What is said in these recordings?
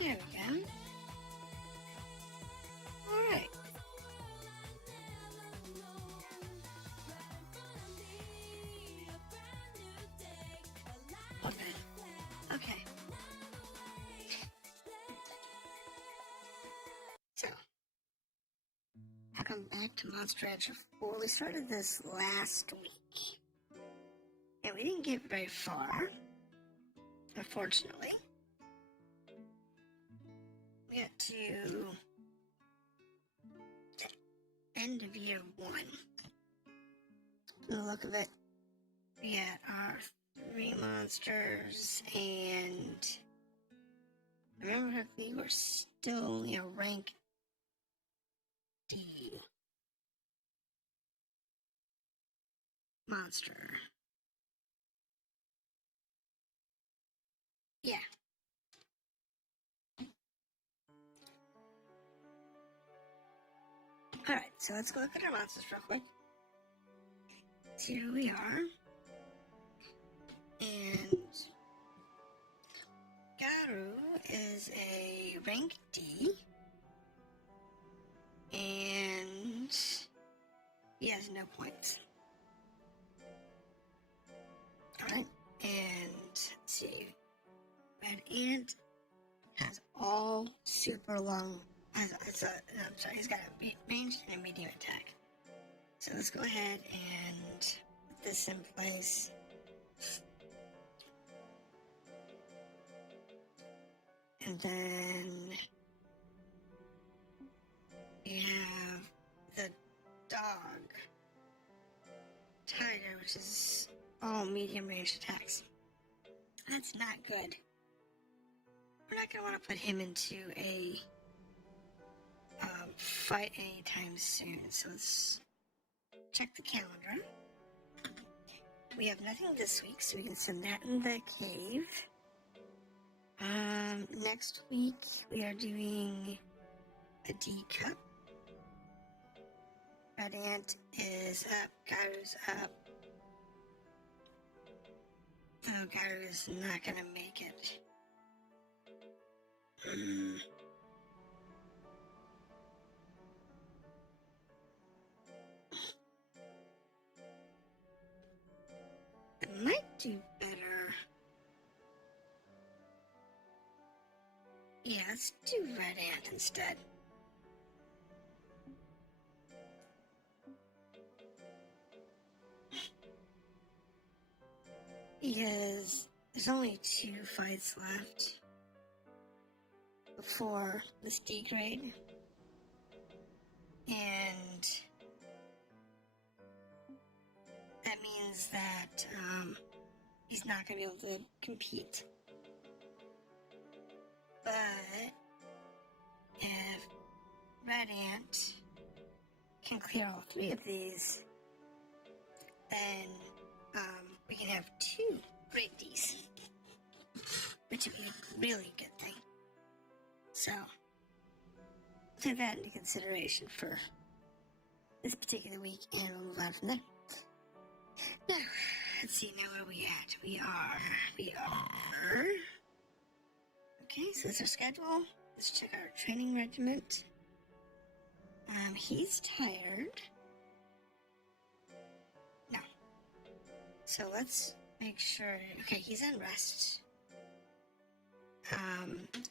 There we go. Alright. Okay. So, welcome back to Monster Rancher 4. We started this last week. And we didn't get very far, unfortunately. We got to the end of year 1. From the look of it, we had our 3 monsters, and I remember we were still only a rank D monster. Yeah. Alright, so let's go look at our monsters real quick. So here we are. And Garu is a rank D. And he has no points. Alright, and let's see. Red Ant has all super long. I'm sorry, he's got a ranged and a medium attack. So let's go ahead and put this in place. And then we have the dog, Tiger, which is all medium range attacks. That's not good. We're not going to want to put him into a fight anytime soon. So let's check the calendar. We have nothing this week, so we can send that in the cave. Next week we are doing a D cup. Red Ant is up, Garu's up. Oh, Garu is not gonna make it. It might do better. Yeah, let's do Red Ant instead. Because there's only 2 fights left before this D grade. And that means that he's not going to be able to compete. But if Red Ant can clear all 3 of these, then we can have 2 great Ds, which would be a really good thing. So, take that into consideration for this particular week, and we'll move on from there. Now, let's see, now where are we at? We are... Okay, so that's our schedule. Let's check our training regiment. He's tired. No. So let's make sure... Okay, he's on rest.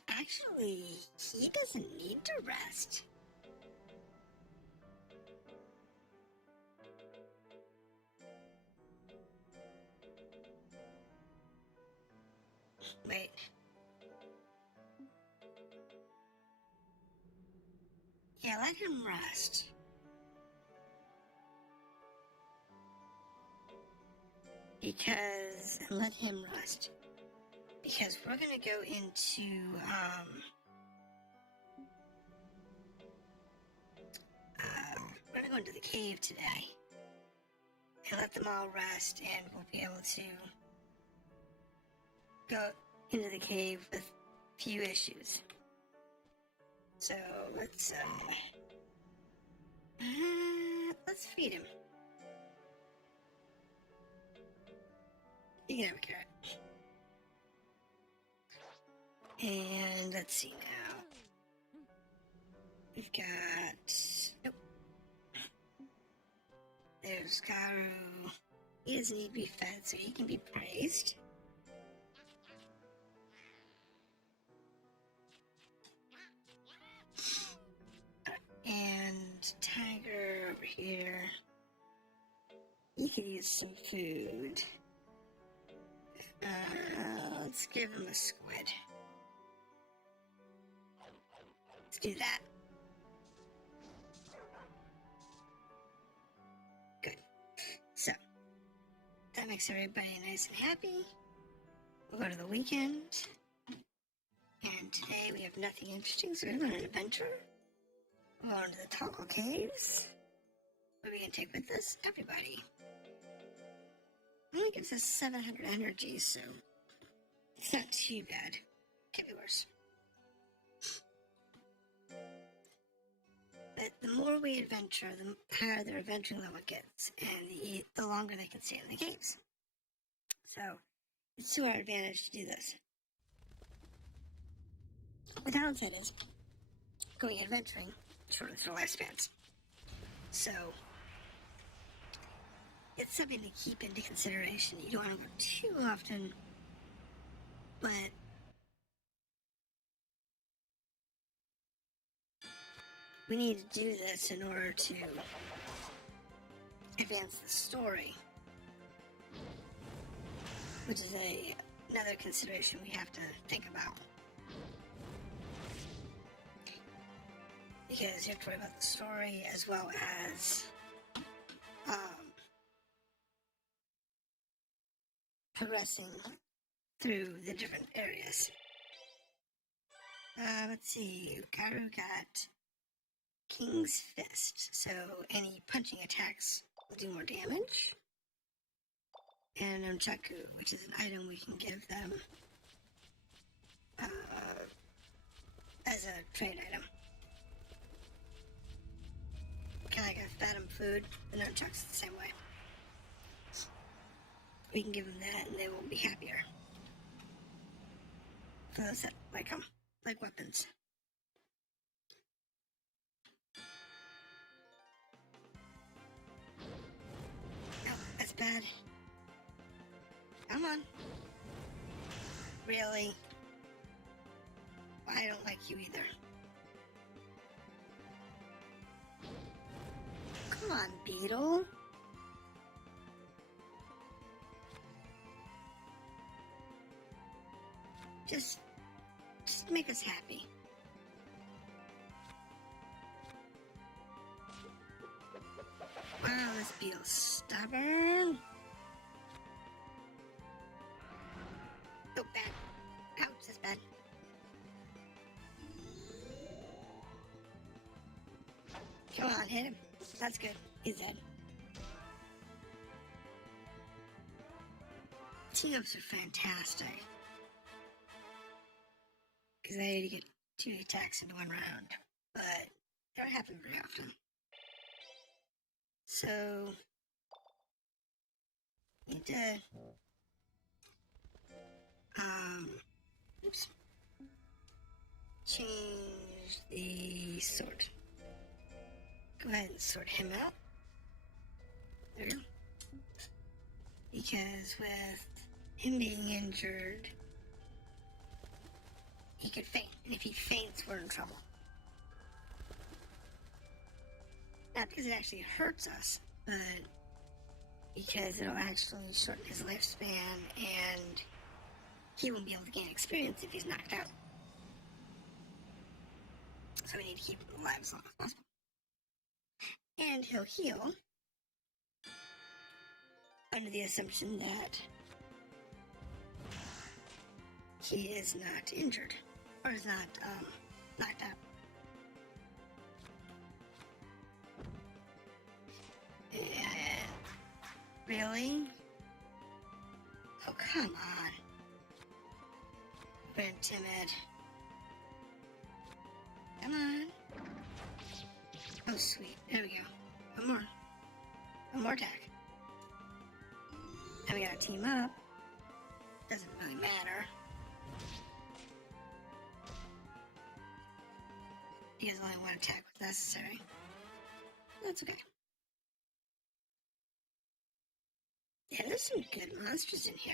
Actually, he doesn't need to rest. Wait. Yeah, let him rest. Let him rest. Because we're gonna go into, we're gonna go into the cave today. And let them all rest, and we'll be able to go into the cave with few issues. So, let's feed him. You can have a carrot. And let's see now. We've got... Nope. There's Garu. He doesn't need to be fed, so he can be praised. And Tiger over here. He could use some food. Let's give him a squid. Let's do that. Good. So, that makes everybody nice and happy. We'll go to the weekend. And today we have nothing interesting, so we're going on an adventure. We're going to the Toggle Caves. What are we going to take with us? Everybody. It only gives us 700 energy, so it's not too bad. Can't be worse. But the more we adventure, the higher their adventuring level gets, and the longer they can stay in the caves. So, it's to our advantage to do this. The downside is, going adventuring shortens their lifespans. So, it's something to keep into consideration. You don't want to go too often, but we need to do this in order to advance the story, which is another consideration we have to think about. Because you have to worry about the story as well as progressing through the different areas. Let's see, Garu got King's Fist, so any punching attacks will do more damage. And Nunchaku, which is an item we can give them as a trade item. Kind of like a Fathom food, the Nunchuck's the same way. We can give them that and they will be happier. For those that like them, like weapons. No, that's bad. Come on. Really? I don't like you either. Come on, Beetle. Just make us happy. Wow, this Beetle's stubborn. Oh, bad. Ouch, that's bad. Come on, hit him. That's good. He's dead. Team-ups are fantastic. Because I need to get 2 attacks into 1 round. But they don't happen very often. So, need to oops. Change the sword. Go ahead and sort him out. There. Because with him being injured, he could faint. And if he faints, we're in trouble. Not because it actually hurts us, but because it'll actually shorten his lifespan and he won't be able to gain experience if he's knocked out. So we need to keep him alive as long as possible. And he'll heal under the assumption that he is not injured or is not knocked out. And really? Oh, come on. Been timid. Come on. Oh, sweet. There we go. One more. One more attack. And we gotta team up. Doesn't really matter. He has only one attack if necessary. That's okay. Yeah, there's some good monsters in here.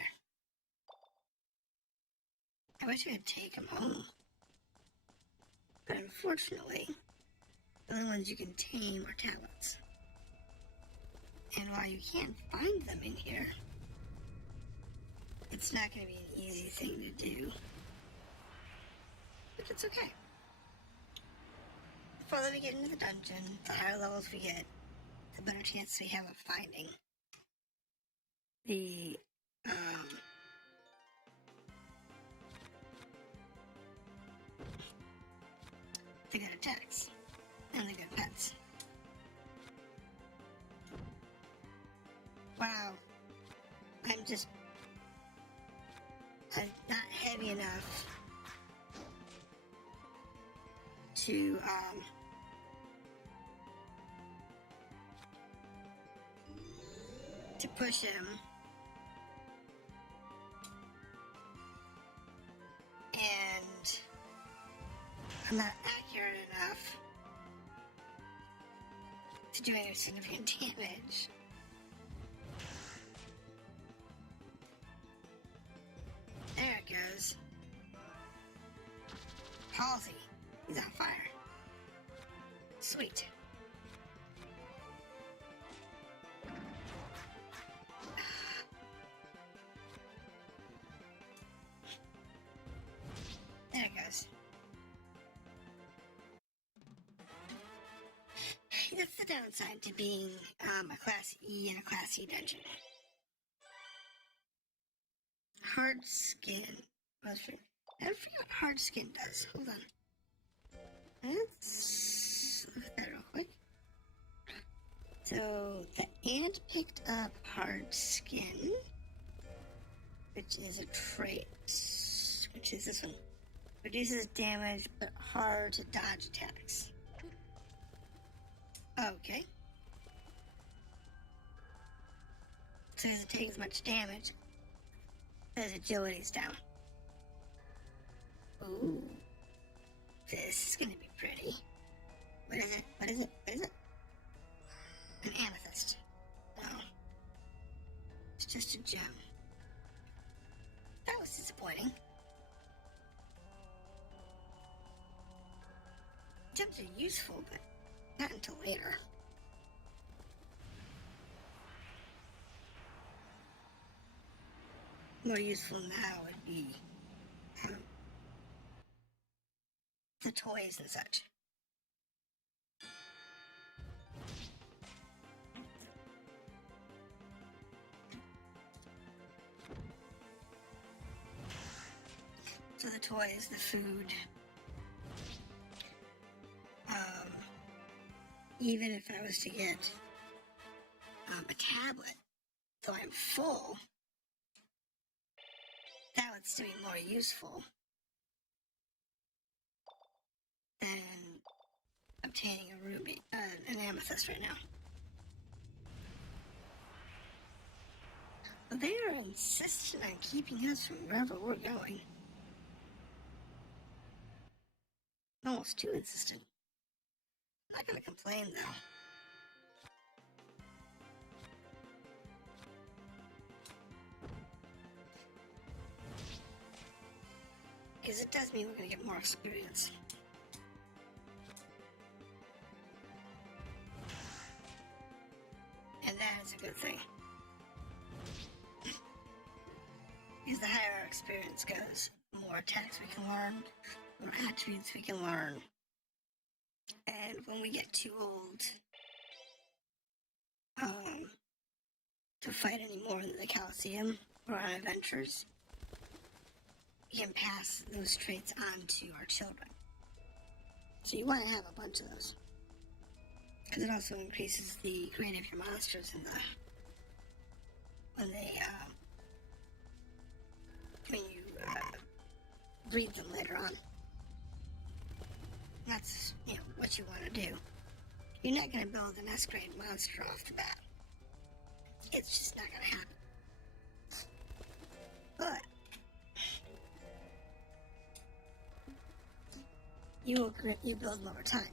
I wish I could take them home. But unfortunately, the only ones you can tame are tablets. And while you can't find them in here, it's not going to be an easy thing to do. But it's okay. The further we get into the dungeon, the higher levels we get, the better chance we have of finding the good attacks and the good pets. Wow. I'm not heavy enough to push him, and I'm not accurate enough to do any significant damage. There it goes. Halsey, he's on fire. Sweet. There it goes. That's the downside to being a Class E and a Class E dungeon. Hard skin. I forget what hard skin does. Hold on. Let's look at that real quick. So the ant picked up hard skin, which is a trait, which is this one. Reduces damage, but hard to dodge attacks. Okay. So it doesn't take as much damage as agility's down. Ooh. This is gonna be pretty. What is it? What is it? What is it? An amethyst. No. It's just a gem. That was disappointing. Gems are useful, but not until later. More useful now would be the toys and such. So the toys, the food, even if I was to get a tablet, though I'm full, that would still be more useful than obtaining a ruby, an amethyst right now. But they are insistent on keeping us from wherever we're going. Almost too insistent. I'm not gonna complain though. Because it does mean we're gonna get more experience. And that is a good thing. Because the higher our experience goes, the more attacks we can learn, the more attributes we can learn. And when we get too old to fight anymore in the Coliseum or on adventures, we can pass those traits on to our children. So you want to have a bunch of those. Because it also increases the grade of your monsters in when you breed them later on. That's, what you want to do. You're not going to build an S-grade monster off the bat. It's just not going to happen. But you build them over time.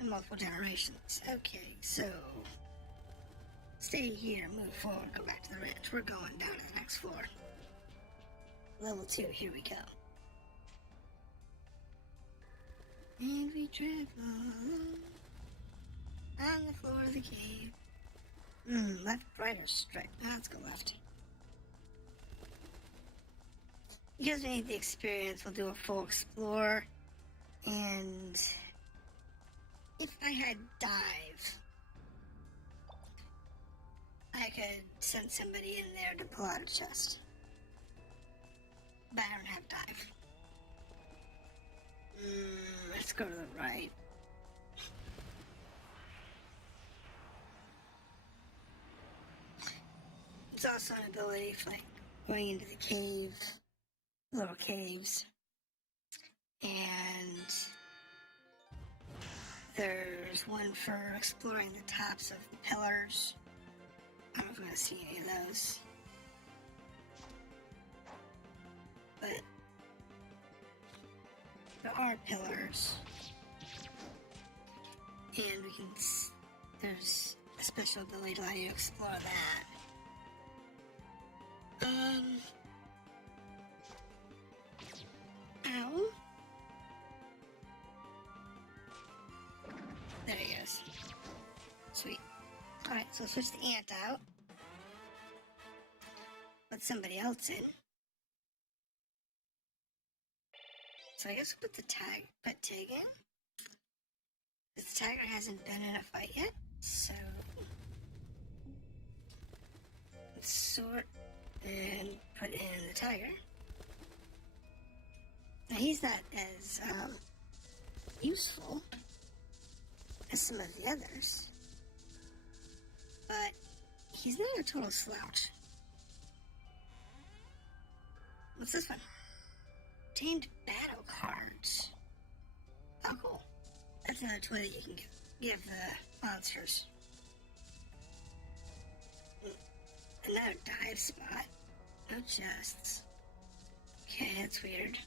In multiple generations. Okay, so stay here, move forward, go back to the ridge. We're going down to the next floor. Level 2, here we go. And we travel on the floor of the cave. Left, right, or straight? Let's go left. Because we need the experience, we'll do a full explore. And if I had dive, I could send somebody in there to pull out a chest. But I don't have dive. Let's go to the right. It's also an ability for like going into the cave, little caves, and there's one for exploring the tops of the pillars. I don't know if I'm going to see any of those. But there are pillars. And we can, there's a special ability to allow you to explore that. Ow. There he goes. Sweet. Alright, so switch the ant out. Put somebody else in. So I guess we'll put the pet tag in. This tiger hasn't been in a fight yet, so let's sort and put in the tiger. Now he's not as useful as some of the others, but he's not a total slouch. What's this one? Obtained battle cards. Oh, cool. That's another toy that you can give the monsters. Another dive spot. No chests. Okay, that's weird.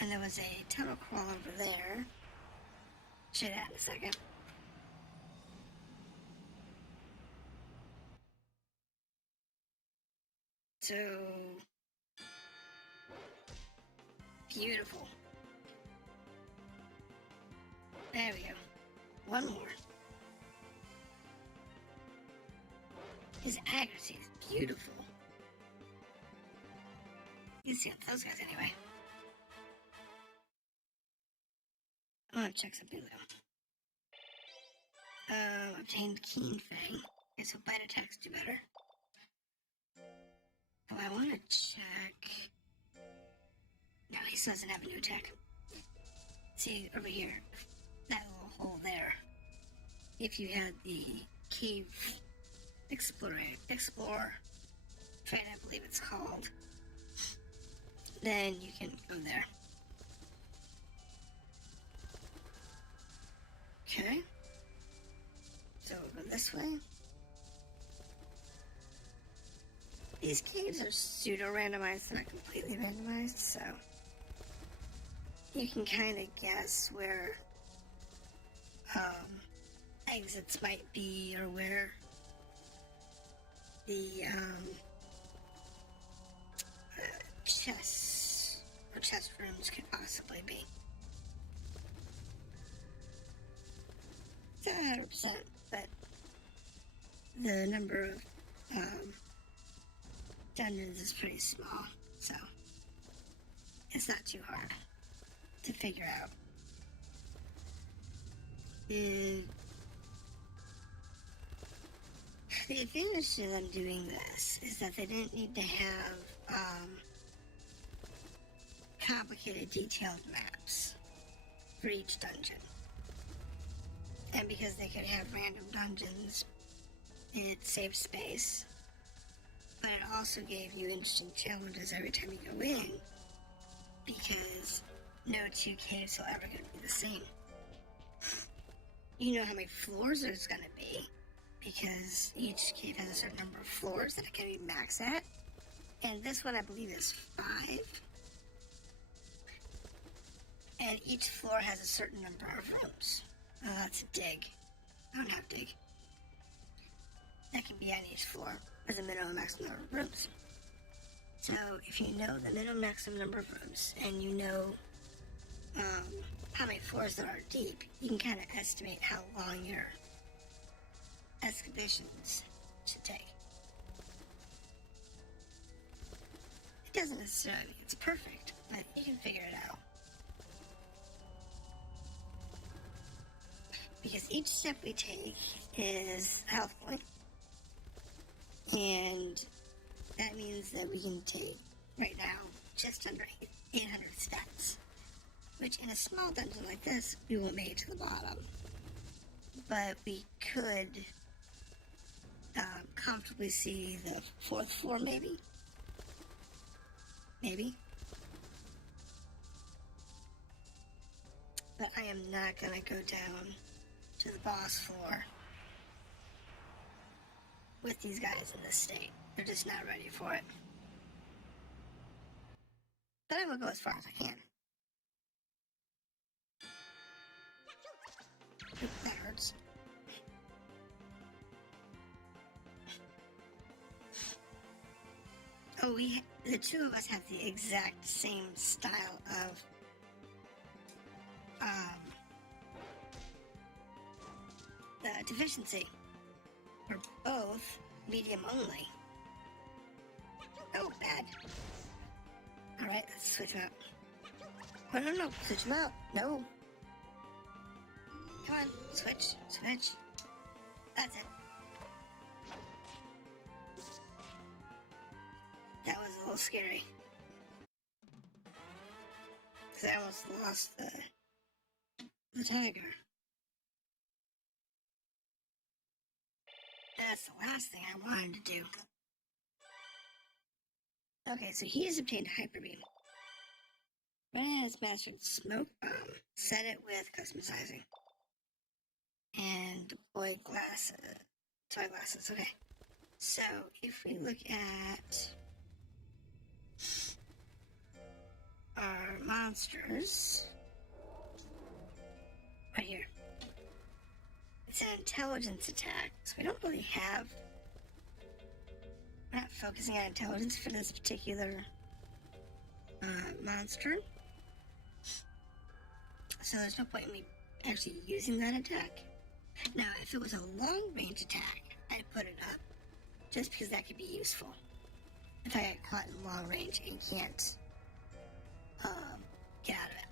And there was a tunnel crawl over there. Show that in a second. So beautiful. There we go. One more. His accuracy is beautiful. You can see those guys anyway. I want to check something though. Obtained Keen Fang. Okay, so bite attacks do better. Oh, I want to check. No, he still doesn't have a new attack. See, over here. That little hole there. If you had the cave explore train, I believe it's called, then you can go there. Okay. So we'll go this way. These caves are pseudo-randomized, they're not completely randomized, so you can kind of guess where exits might be, or where the chests or chest rooms could possibly be. It's not 100%, but the number of dungeons is pretty small, so it's not too hard to figure out. The advantage to them doing this is that they didn't need to have complicated, detailed maps for each dungeon. And because they could have random dungeons, it saved space. But it also gave you interesting challenges every time you go in, because no two caves will ever going to be the same. You know how many floors there's going to be, because each cave has a certain number of floors that it can be maxed at. And this one, I believe, is 5. And each floor has a certain number of rooms. Oh, that's a dig. I don't have dig. That can be on each floor as a minimum maximum number of rooms. So if you know the minimum maximum number of rooms and you know how many floors there are deep, you can kind of estimate how long your excavations should take. It doesn't necessarily mean it's perfect, but you can figure it out. Because each step we take is a health point. And that means that we can take, right now, just under 800 steps. Which in a small dungeon like this, we won't make it to the bottom. But we could comfortably see the 4th floor, maybe? Maybe. But I am not gonna go down to the boss floor with these guys in this state. They're just not ready for it. But I will go as far as I can. Oop, that hurts. Oh, the two of us have the exact same style of deficiency. We're both medium only. Oh, bad. Alright, let's switch them out. No, switch them out. No. Come on, switch. That's it. That was a little scary. Because I almost lost the tiger. That's the last thing I wanted to do. Okay, so he has obtained Hyper Beam. Ryan has mastered Smoke Bomb. Set it with customizing. And deploy glasses. Toy glasses, okay. So, if we look at our monsters, right here. It's an intelligence attack, so we don't really have, we're not focusing on intelligence for this particular monster. So there's no point in me actually using that attack. Now, if it was a long range attack, I'd put it up, just because that could be useful. If I get caught in long range and can't get out of it.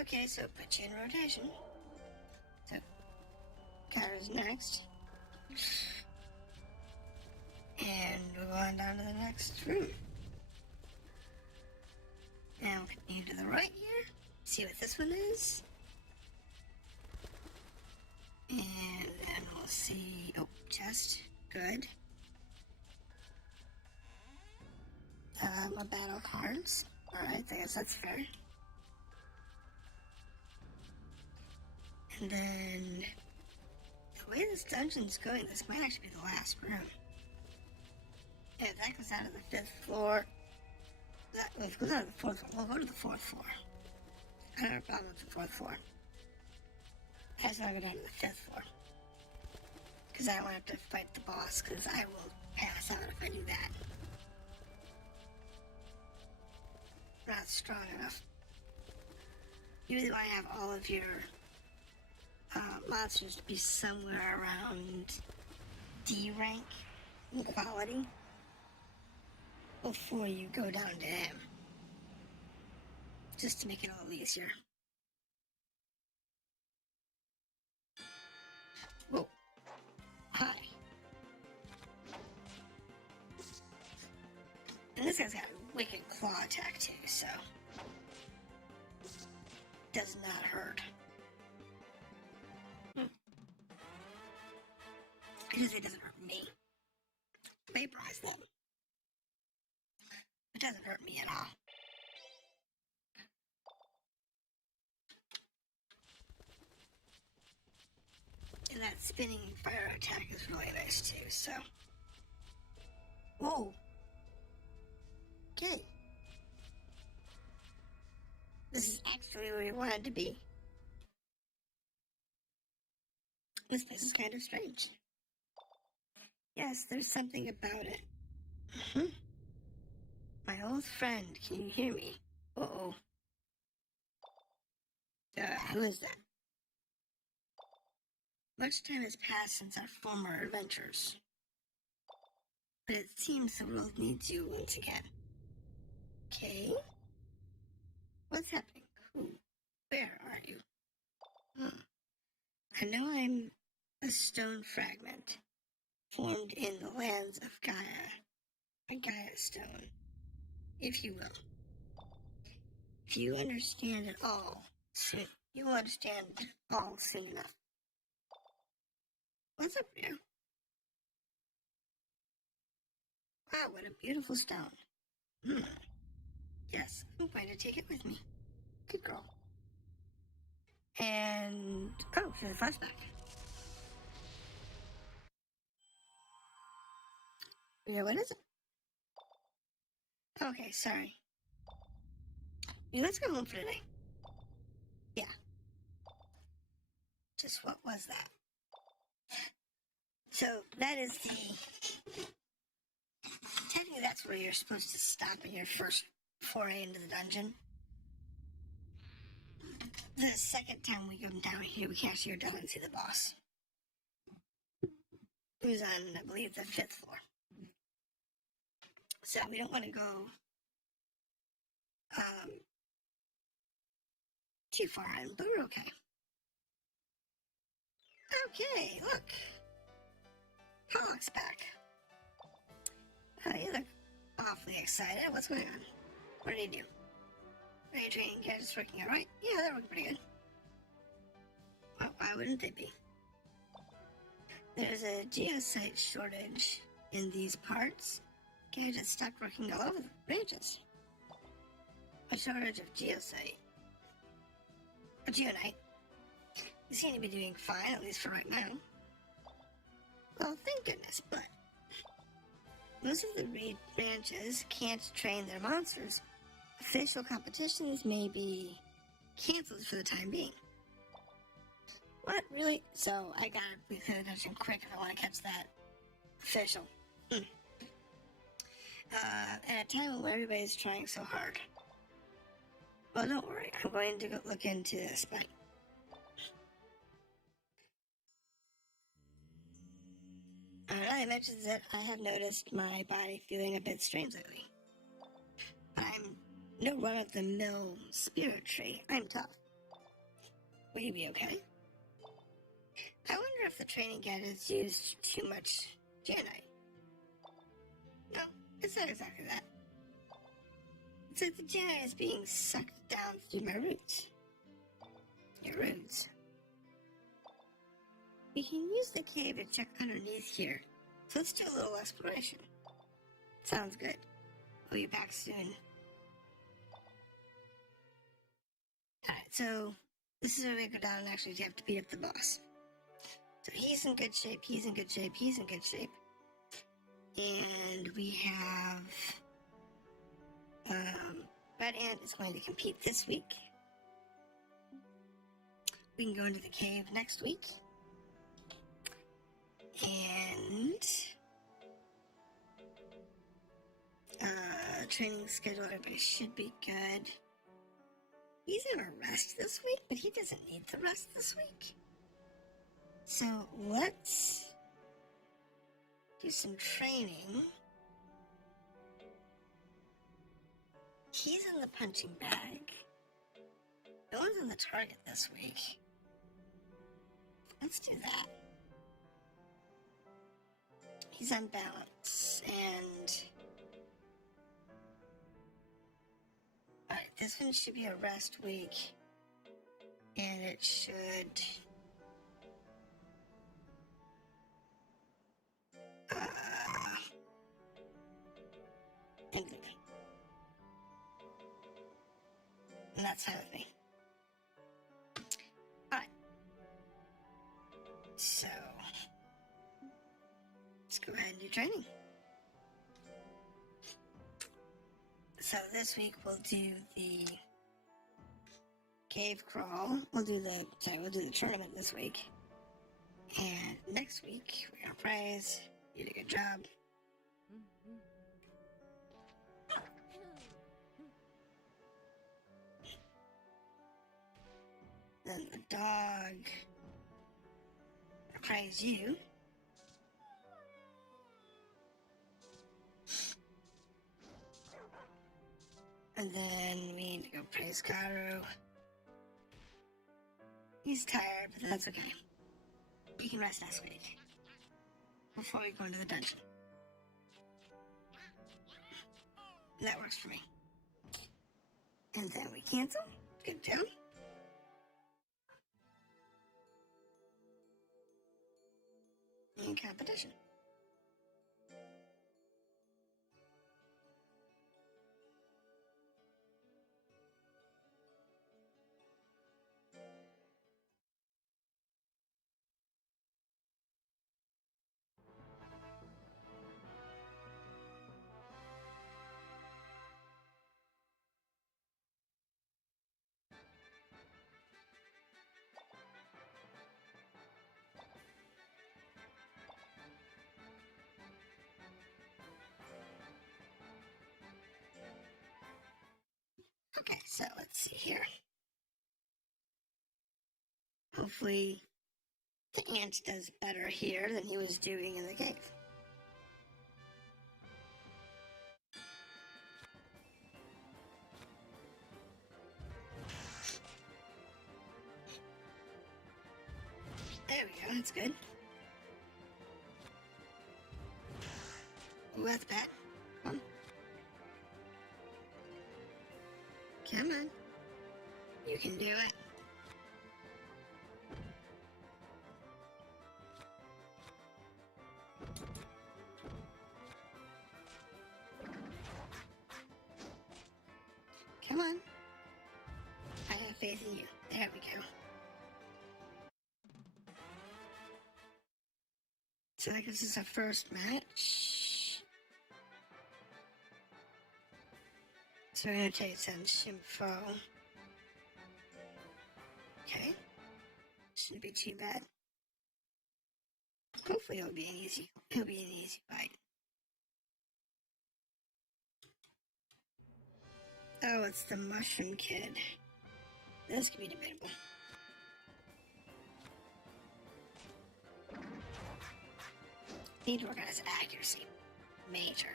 Okay, so put you in rotation. So, Kyra's next. And we're going down to the next room. Now, continue to the right here. See what this one is. And then we'll see, oh, chest, good. My battle cards. Alright, I guess that's fair. And then, the way this dungeon's going, this might actually be the last room. Yeah, that goes out of the 5th floor. If it goes out of the 4th floor, we'll go to the 4th floor. I don't have a problem with the 4th floor. I just want to go down to the 5th floor. Because I don't want to have to fight the boss, because I will pass out if I do that. I'm not strong enough. You really want to have all of your monsters to be somewhere around D rank in quality before you go down to M. Just to make it a little easier. Whoa. Hi. And this guy's got a wicked claw attack too, so does not hurt. It usually doesn't hurt me. Vaporize them. It doesn't hurt me at all. And that spinning fire attack is really nice too, so. Whoa. Okay. This is actually where we wanted to be. This place is kind of strange. Yes, there's something about it. My old friend, can you hear me? Uh-oh. Who is that? Much time has passed since our former adventures. But it seems the world needs you once again. Okay? What's happening? Who? Where are you? I know I'm a stone fragment, formed in the lands of Gaia. A Gaia stone, if you will. If you understand it all, soon, you will understand it all soon enough. What's up, Rio? Wow, what a beautiful stone. Yes, I'm going to take it with me. Good girl. And, oh, she's a flashback. Yeah, what is it? Okay, sorry. Yeah, let's go home for today. Yeah. Just what was that? So, that is technically that's where you're supposed to stop in your first foray into the dungeon. The second time we go down here, we can actually go down and see the boss. Who's on, I believe, the 5th floor. So we don't want to go too far in, but we're okay. Okay, look. Pollock's back. You look awfully excited. What's going on? What did he do? Are you training gadgets working all right? Yeah, they're working pretty good. Well, why wouldn't they be? There's a geosite shortage in these parts. Gadgets stopped working all over the branches. A shortage of geosite. Or geonite. You seem to be doing fine, at least for right now. Well, thank goodness, but most of the raid branches can't train their monsters. Official competitions may be canceled for the time being. What, really? So, I gotta be paying attention quick if I want to catch that official. At a time when everybody's trying so hard. Well, don't worry. I'm going to go look into this, but I mentioned that I have noticed my body feeling a bit strange lately. I'm no run-of-the-mill spirit tree. I'm tough. Will you be okay? I wonder if the training gadgets used too much geonite. No, it's not exactly that. It's like the geonite is being sucked down through my roots. Your roots. We can use the cave to check underneath here. So let's do a little exploration. Sounds good. We'll be back soon. Alright, so this is where we go down and actually have to beat up the boss. So he's in good shape, he's in good shape, he's in good shape. And we have Red Ant is going to compete this week. We can go into the cave next week. And training schedule, everybody should be good. He's in a rest this week, but he doesn't need the rest this week. So let's do some training. He's in the punching bag. No one's in the target this week. Let's do that. He's on balance, and alright, this one should be a rest week, and it should end it. And that's fine with me. Alright. So let's go ahead and do training. So this week we'll do the cave crawl. We'll do the tournament this week. And next week, we're gonna prize. You did a good job. Then the dog will praise you. And then we need to go praise Karu. He's tired, but that's okay. We can rest next week before we go into the dungeon. That works for me. And then we cancel. Get down. And competition. Okay, so let's see here. Hopefully the ant does better here than he was doing in the cave. There we go, that's good. Ooh, that's bad. Come on. Come on. You can do it. Come on. I have faith in you. There we go. So that gives us our first match. So we're going to take some Shimfo. Okay. Shouldn't be too bad. Hopefully it'll be an easy fight. Oh, it's the Mushroom Kid. This could be debatable. Need to work on his accuracy. Major.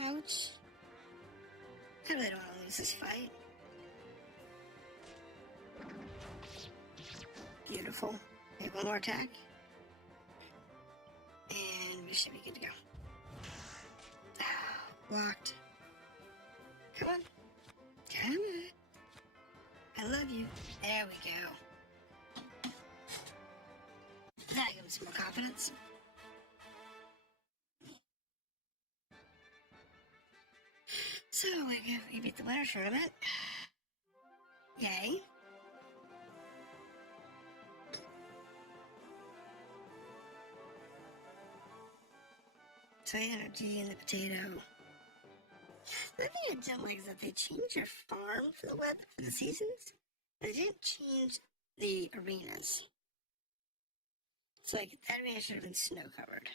Ouch. I really don't want to lose this fight. Beautiful. Okay, one more attack. And we should be good to go. Blocked. Come on. Come on. I love you. There we go. That gives us more confidence. So we beat the winner tournament. Yay. So energy and the potato. The thing I don't like is that they changed your farm for the seasons. They didn't change the arenas. It's like that arena should have been snow covered.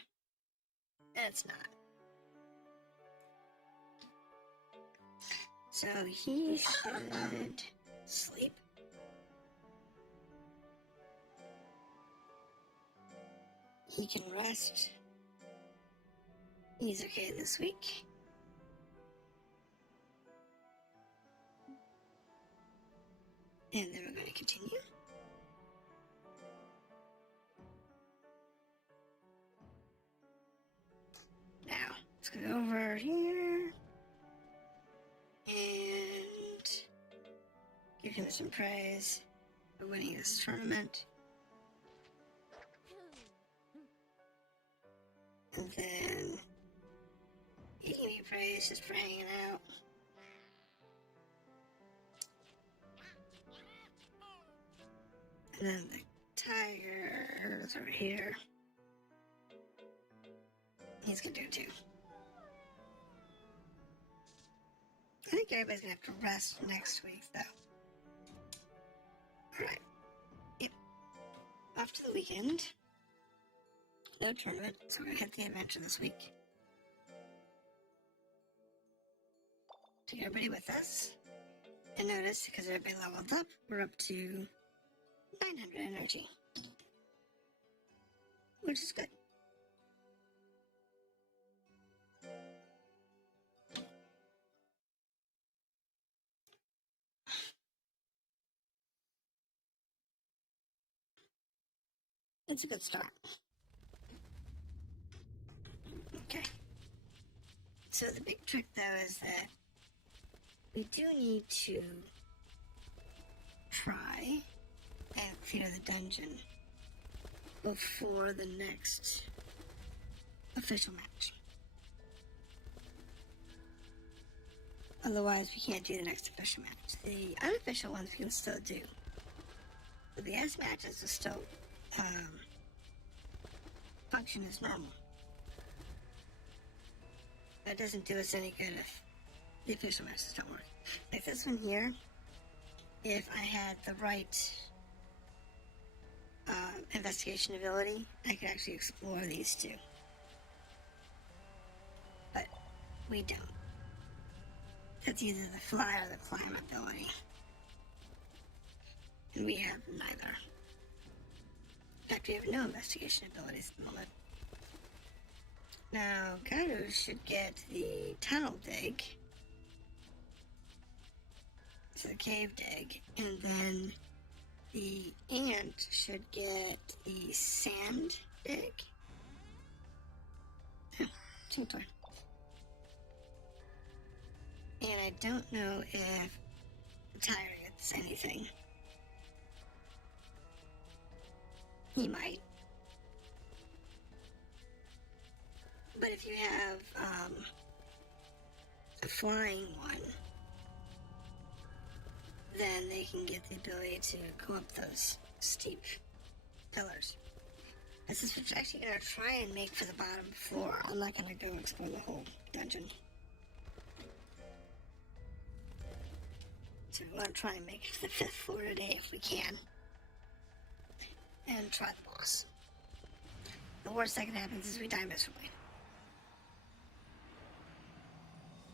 And it's not. So he should sleep. He can rest. He's okay this week. And then we're going to continue. Now, let's go over here. And give him some praise for winning this tournament. And then he can be praised just for hanging out. And then the tiger is over here. He's gonna do it too. think everybody's gonna have to rest next week, though. Alright. Yep. Off to the weekend. No tournament, so we're gonna hit the adventure this week. Take everybody with us. And notice, because everybody leveled up, we're up to 900 energy. Which is good. It's a good start. Okay. So the big trick, though, is that we do need to try and clear the dungeon before the next official match. Otherwise, we can't do the next official match. The unofficial ones we can still do. But the S matches will still function as normal. That doesn't do us any good if the official matches don't work. Like this one here, if I had the right investigation ability, I could actually explore these two. But we don't. That's either the fly or the climb ability. And we have neither. In fact, we have no investigation abilities at the moment. Now, Garu should get the tunnel dig. So the cave dig. And then the ant should get the sand dig. Oh, change toy. And I don't know if the tire gets anything. He might. But if you have a flying one, then they can get the ability to go up those steep pillars. This is what's actually going to try and make for the bottom floor. I'm not going to go explore the whole dungeon. So we're going to try and make it to the 5th floor today if we can. And try the boss. The worst that can happen is we die miserably.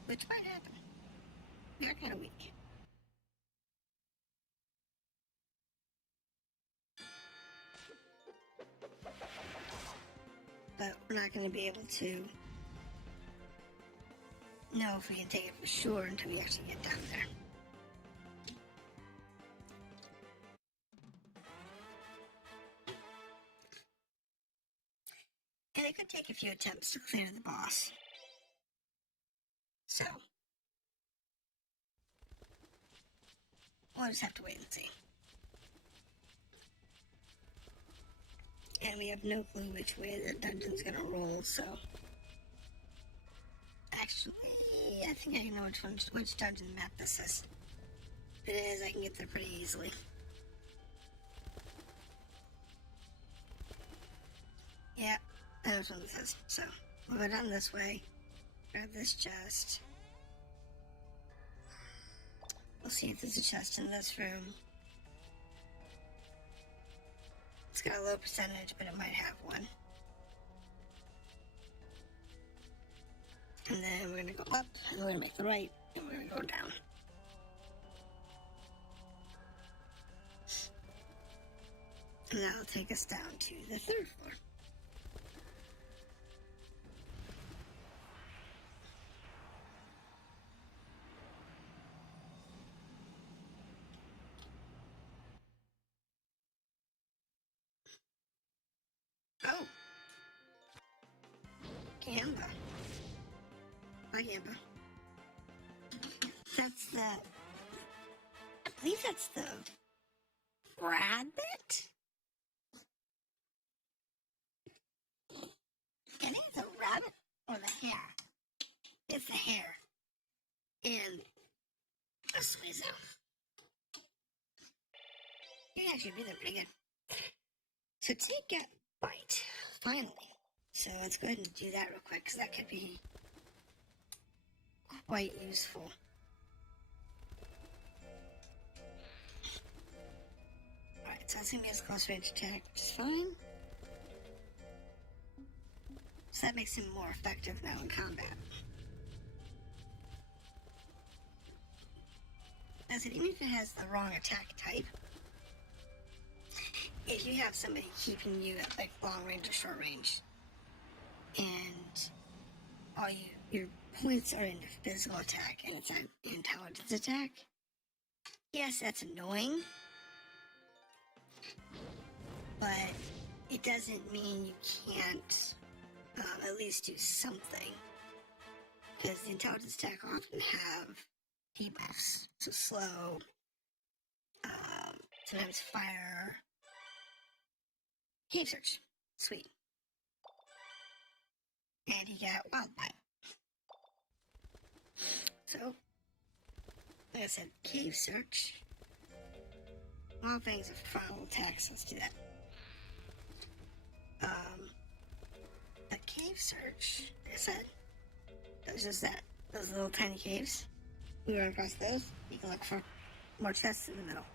Which might happen. They're kind of weak. But we're not going to be able to know if we can take it for sure until we actually get down there. And it could take a few attempts to clear the boss. So, we'll just have to wait and see. And we have no clue which way the dungeon's gonna roll, so... Actually, I think I know which dungeon map this is. If it is, I can get there pretty easily. Yeah, I know which one this is. So, we'll go down this way, grab this chest. We'll see if there's a chest in this room. It's got a low percentage, but it might have one. And then we're gonna go up, and we're gonna make the right, and we're gonna go down. And that'll take us down to the 3rd floor. Oh! Gamba. Hi, Gamba. That's the... I believe that's the... rabbit? I think it's a rabbit or the hare. It's the hare. And a Swizzo. You can actually do that pretty good. So take a bite, finally. So let's go ahead and do that real quick, because that could be quite useful. So it's gonna be his close range attack, which is fine. So that makes him more effective now in combat. As it, even if it has the wrong attack type, if you have somebody keeping you at like long range or short range, and your points are in physical attack and it's an intelligence attack, yes, that's annoying, but it doesn't mean you can't at least do something, because the intelligence attack often have debuffs, so slow, sometimes fire, cave search, sweet, and he got wild bite. So, like I said, cave search. Wild Fang's a frontal attack, so let's do that. A cave search, like I said, there's just those little tiny caves. We run across those, you can look for more chests in the middle.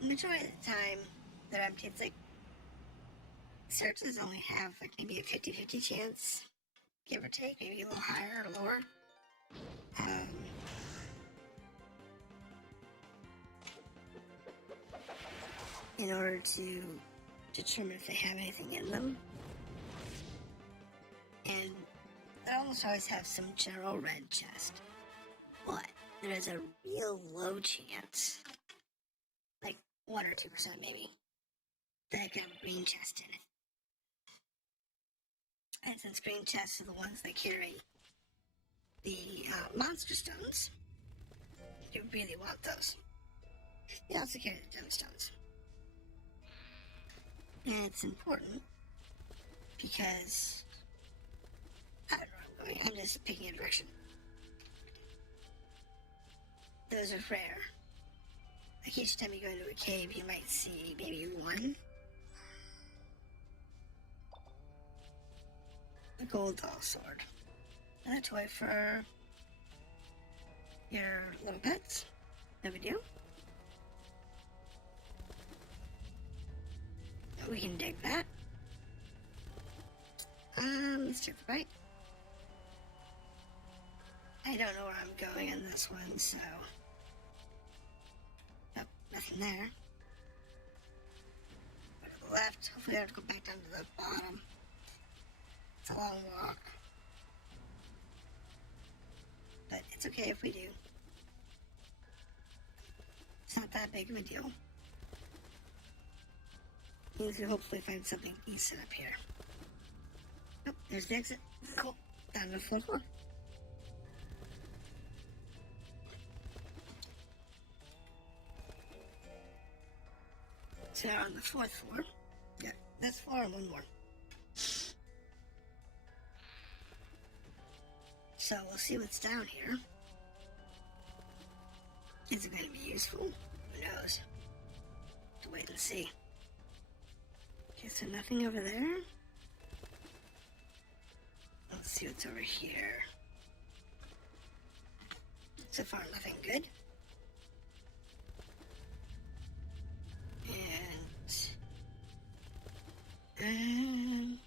The majority of the time, they're empty. It's like, searches only have like maybe a 50-50 chance, give or take, maybe a little higher or lower. In order to determine if they have anything in them. And they almost always have some general red chest. But there is a real low chance, like 1 or 2% maybe, that I could have a green chest in it. And since green chests are the ones that carry the monster stones, you really want those. They also carry the gemstones. And it's important because I don't know where I'm going. I'm just picking a direction. Those are rare. Like each time you go into a cave, you might see maybe one. The gold doll sword. And a toy for your little pets. No big deal. We can dig that. Let's check the right. I don't know where I'm going on this one, so. Nope, nothing there. Go to the left. Hopefully I have to go back down to the bottom. It's a long walk. But it's okay if we do. It's not that big of a deal. Means we'll hopefully find something decent up here. Oh, there's the exit. Cool. Down to the fourth floor. So on the fourth floor. Yeah, this floor and one more. So we'll see what's down here. Is it going to be useful? Who knows? To wait and see. Okay, so nothing over there. Let's see what's over here. So far, nothing good. And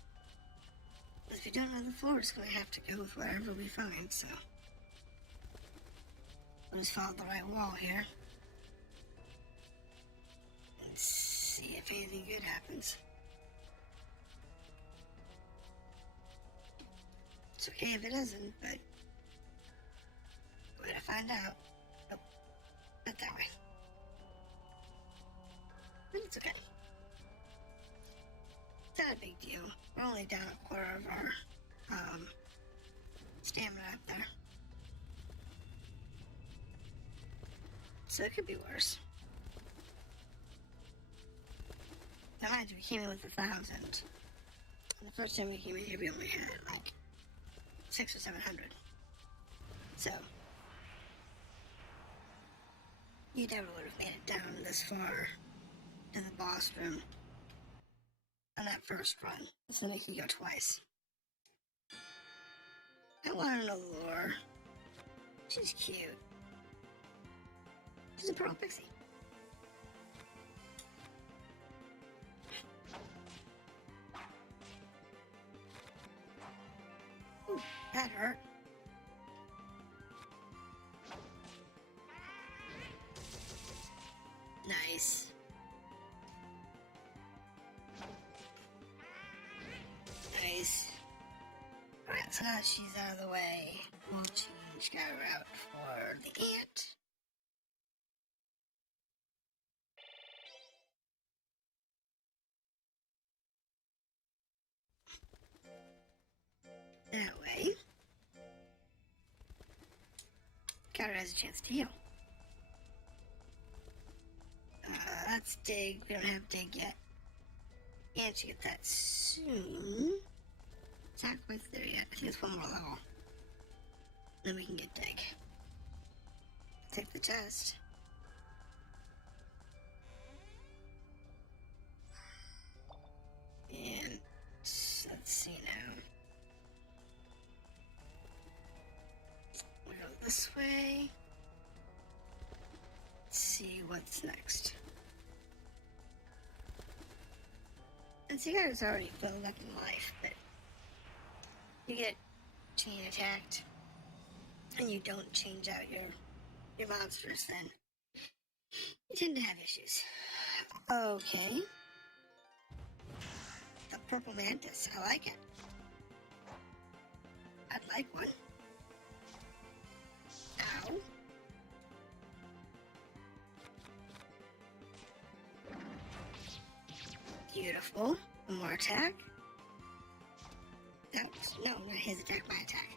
if you don't know the floor, it's going to have to go with whatever we find, so. We'll just follow the right wall here. And see if anything good happens. It's okay if it doesn't, but we're gonna find out. Nope, not that way. But it's okay. It's not a big deal. We're only down a quarter of our stamina up there. So it could be worse. Now mind you, we came in with 1,000. And the first time we came in here, we only had like 600 or 700. So you never would have made it down this far to the boss room on that first run. So they can go twice. I want to know Lore. She's cute. She's a pearl pixie. That hurt. Nice. Nice. Alright, so now she's out of the way. We'll change our route for the ant. That way, Carter has a chance to heal. Let's dig. We don't have dig yet. And to get that soon. It's not quite there yet. I think it's one more level. Then we can get dig. Take the chest. And let's see now. We'll go this way. Let's see what's next. And Cigar's already filled up in life, but you get chain attacked and you don't change out your monsters, then you tend to have issues. Okay. The purple mantis, I like it. I'd like one. Ow. Beautiful. One more attack. That was, no, not his attack, my attack.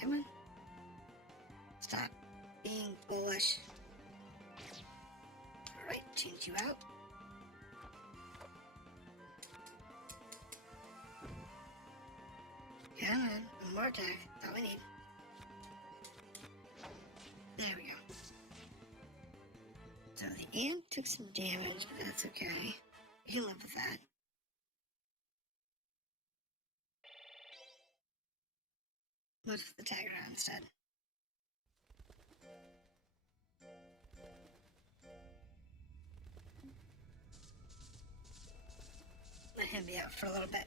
Come on. Stop being bullish. Alright, change you out. Come on, one more attack. That's all we need. There we go. So the ant took some damage, but that's okay. We can live with that. Let's put the tiger on instead. Let him be out for a little bit.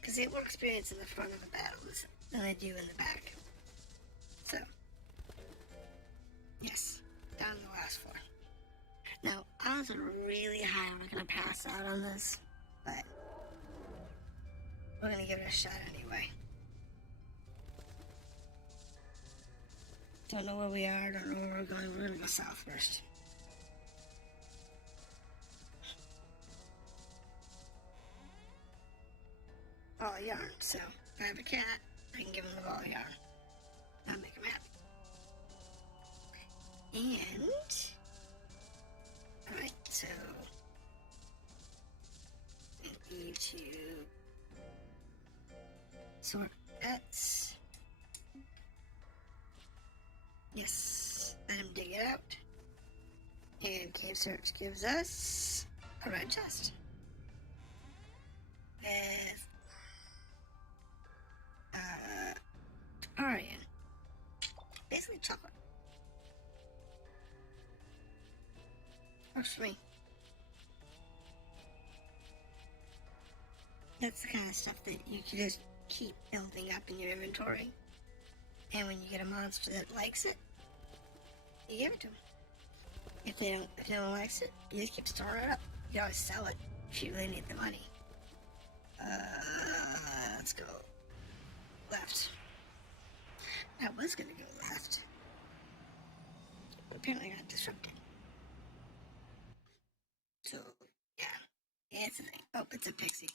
Because they have more experience in the front of the battles than they do in the back. So, yes, down to the last floor. Now, odds are really high I'm not going to pass out on this, but we're going to give it a shot anyway. Don't know where we are, don't know where we're going. We're going to go south first. Ball of yarn, so if I have a cat, I can give him the ball of yarn. That'll make him happy. And, alright, so we need to sort pets. Yes, let him dig it out. And Cave Search gives us a red chest. With Arian. Basically chocolate. Works for me. That's the kind of stuff that you can just keep building up in your inventory. And when you get a monster that likes it, you give it to them. If they don't like it, you just keep storing it up. You always sell it if you really need the money. Let's go left. I was gonna go left, but apparently I got disrupted. So, yeah, it's a thing. Oh, it's a pixie.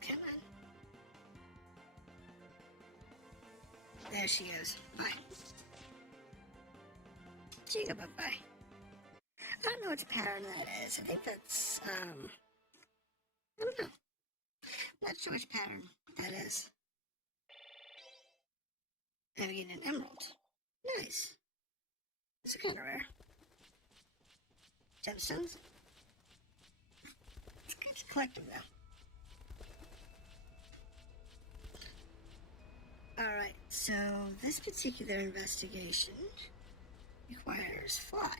Come on. There she goes. Bye. She go bye-bye. I don't know which pattern that is. I think that's, I don't know. Not sure which pattern that is. Now we get an emerald. Nice. It's kind of rare. Gemstones. It's good to collect them though. Alright, so this particular investigation requires fly.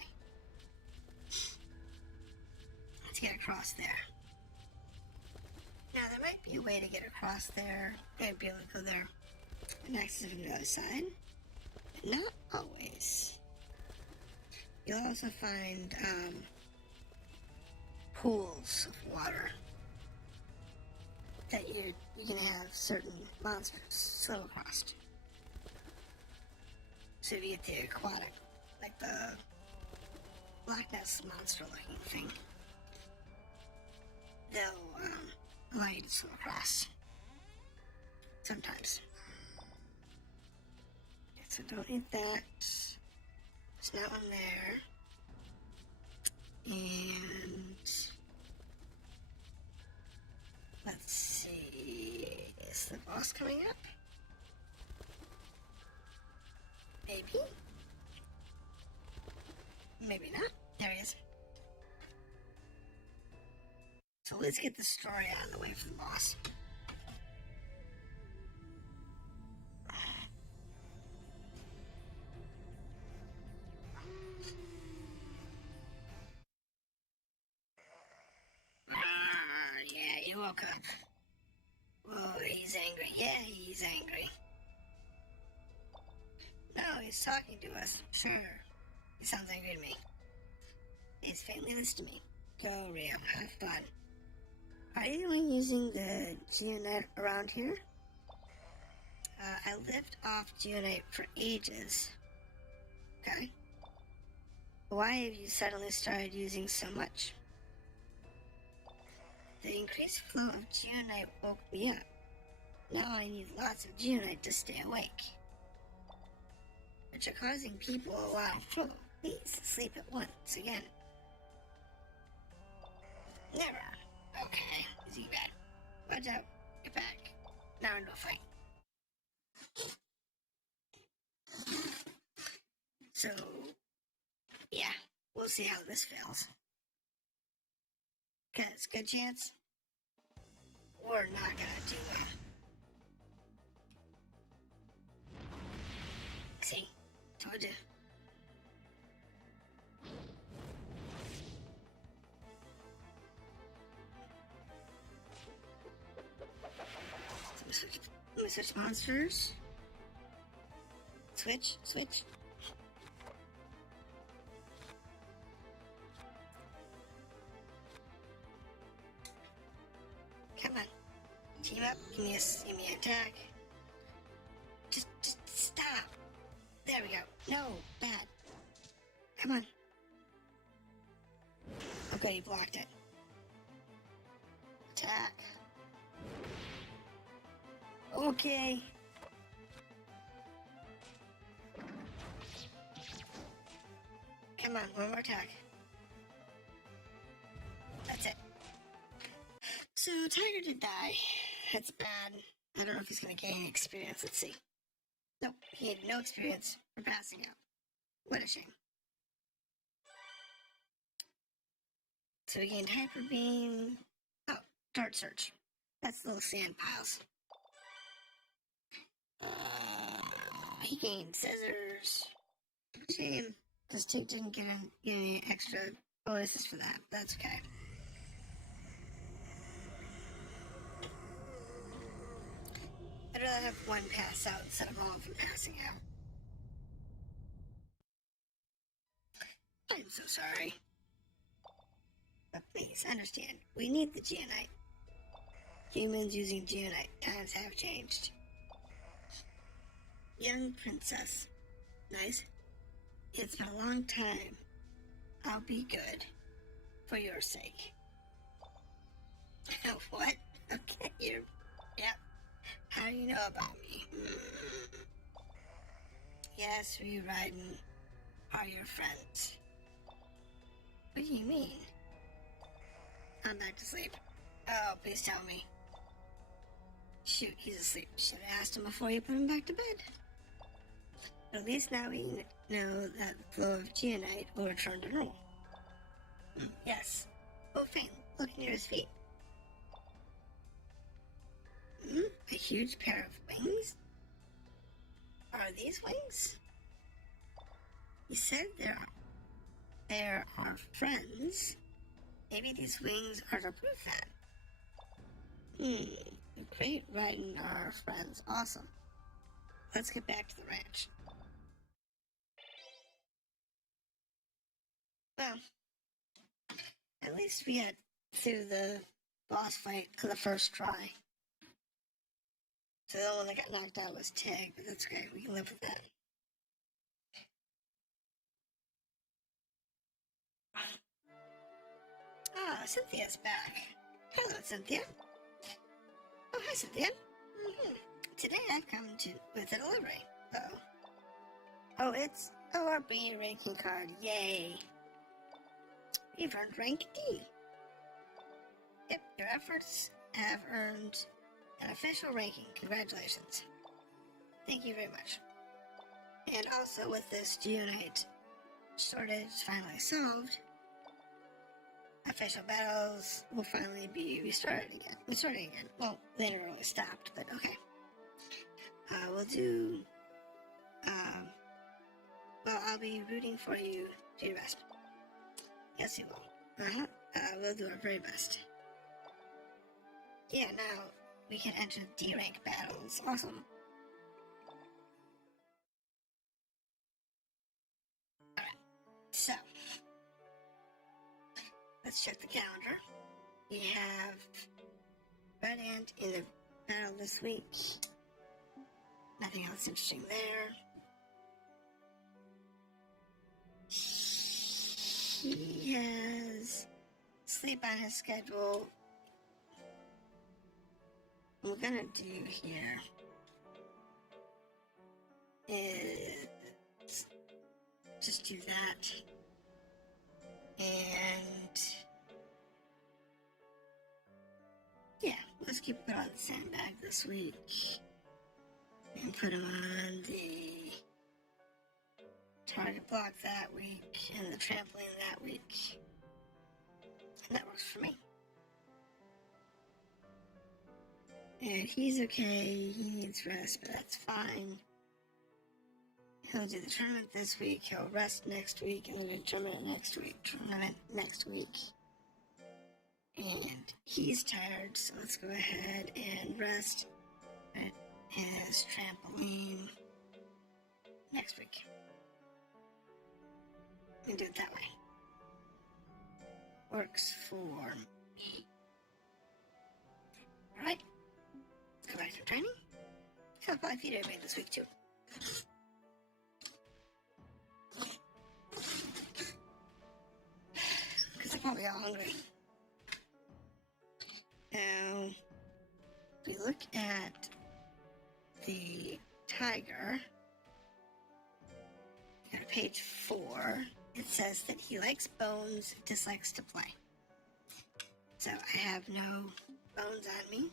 Let's get across there. Now, there might be a way to get across there. I'd be able to go there and access from the other side. But not always. You'll also find pools of water that you can have certain monsters swim across. So if you get the aquatic, like the Black Ness monster-looking thing, they'll allow you to swim across. Sometimes. So don't need that. There's not one there. And let's see. Is the boss coming up? Maybe. Maybe not. There he is. So let's get the story out of the way for the boss. Yeah, he woke up. Oh, he's angry. Yeah, he's angry. No, he's talking to us. Sure. He sounds angry to me. He's faintly this to me. Go, Rio. Have fun. Are you only using the geonite around here? I lived off geonite for ages. Okay. Why have you suddenly started using so much? The increased flow of geonite woke me up. Now I need lots of geonite to stay awake. But you're causing people a lot of trouble. Please, sleep at once again. Never. Okay, easy bad. Watch out. Get back. Now into a fight. So, yeah, we'll see how this fails. Cause good chance we're not gonna do well. See, told you. Let me switch monsters. Switch. Come on. Team up. Give me an attack. Just stop. There we go. No, bad. Come on. Okay, you blocked it. Attack. Okay. Come on, one more attack. That's it. So, Tiger did die. That's bad. I don't know if he's going to gain experience. Let's see. Nope, he had no experience for passing out. What a shame. So we gained Hyper Beam. Oh, Dart Search. That's little sand piles. He gained Scissors. Shame. Because Tick didn't get any extra bonuses for that. That's okay. I'd rather have one pass out instead of all of them passing out. I'm so sorry. But please understand, we need the geonite. Humans using geonite. Times have changed. Young princess. Nice. It's been a long time. I'll be good. For your sake. What? Okay, yep. How do you know about me? Yes, we Raiden are your friends. What do you mean? I'm back to sleep. Oh, please tell me. Shoot, he's asleep. Should have asked him before you put him back to bed. But at least now we know that the flow of geonite will return to normal. Yes. Oh, Phayne, look near his feet. A huge pair of wings? Are these wings? He said there are friends. Maybe these wings are to prove that. Great riding our friends. Awesome. Let's get back to the ranch. Well, at least we got through the boss fight on the first try. So the one that got knocked out was Tag, but that's okay. We can live with that. Ah, Cynthia's back. Hello, Cynthia. Oh, hi, Cynthia. Today I've come with a delivery. Uh-oh. Oh, it's our B ranking card. Yay. You've earned rank D. Yep, your efforts have earned an official ranking. Congratulations. Thank you very much. And also with this Geonite shortage finally solved, official battles will finally be restarted again. Well, they never really stopped, but okay. We'll do, well, I'll be rooting for you to your best. Yes, you will. We'll do our very best. Yeah, now we can enter D rank battles. Awesome. Alright, so let's check the calendar. We have Red Ant in the battle this week. Nothing else interesting there. He has sleep on his schedule. What we're gonna do here is just do that. And yeah, let's keep it on the sandbag this week. And put him on the target block that week and the trampoline that week. And that works for me. And he's okay, he needs rest, but that's fine. He'll do the tournament this week, he'll rest next week, and then do tournament next week. And he's tired, so let's go ahead and rest at his trampoline next week. And do it that way. Works for me. Alright. Let's go back to training. I'll probably feed everybody this week too. Because they're probably all hungry. Now, if we look at the tiger, on page 4, it says that he likes bones, dislikes to play. So I have no bones on me,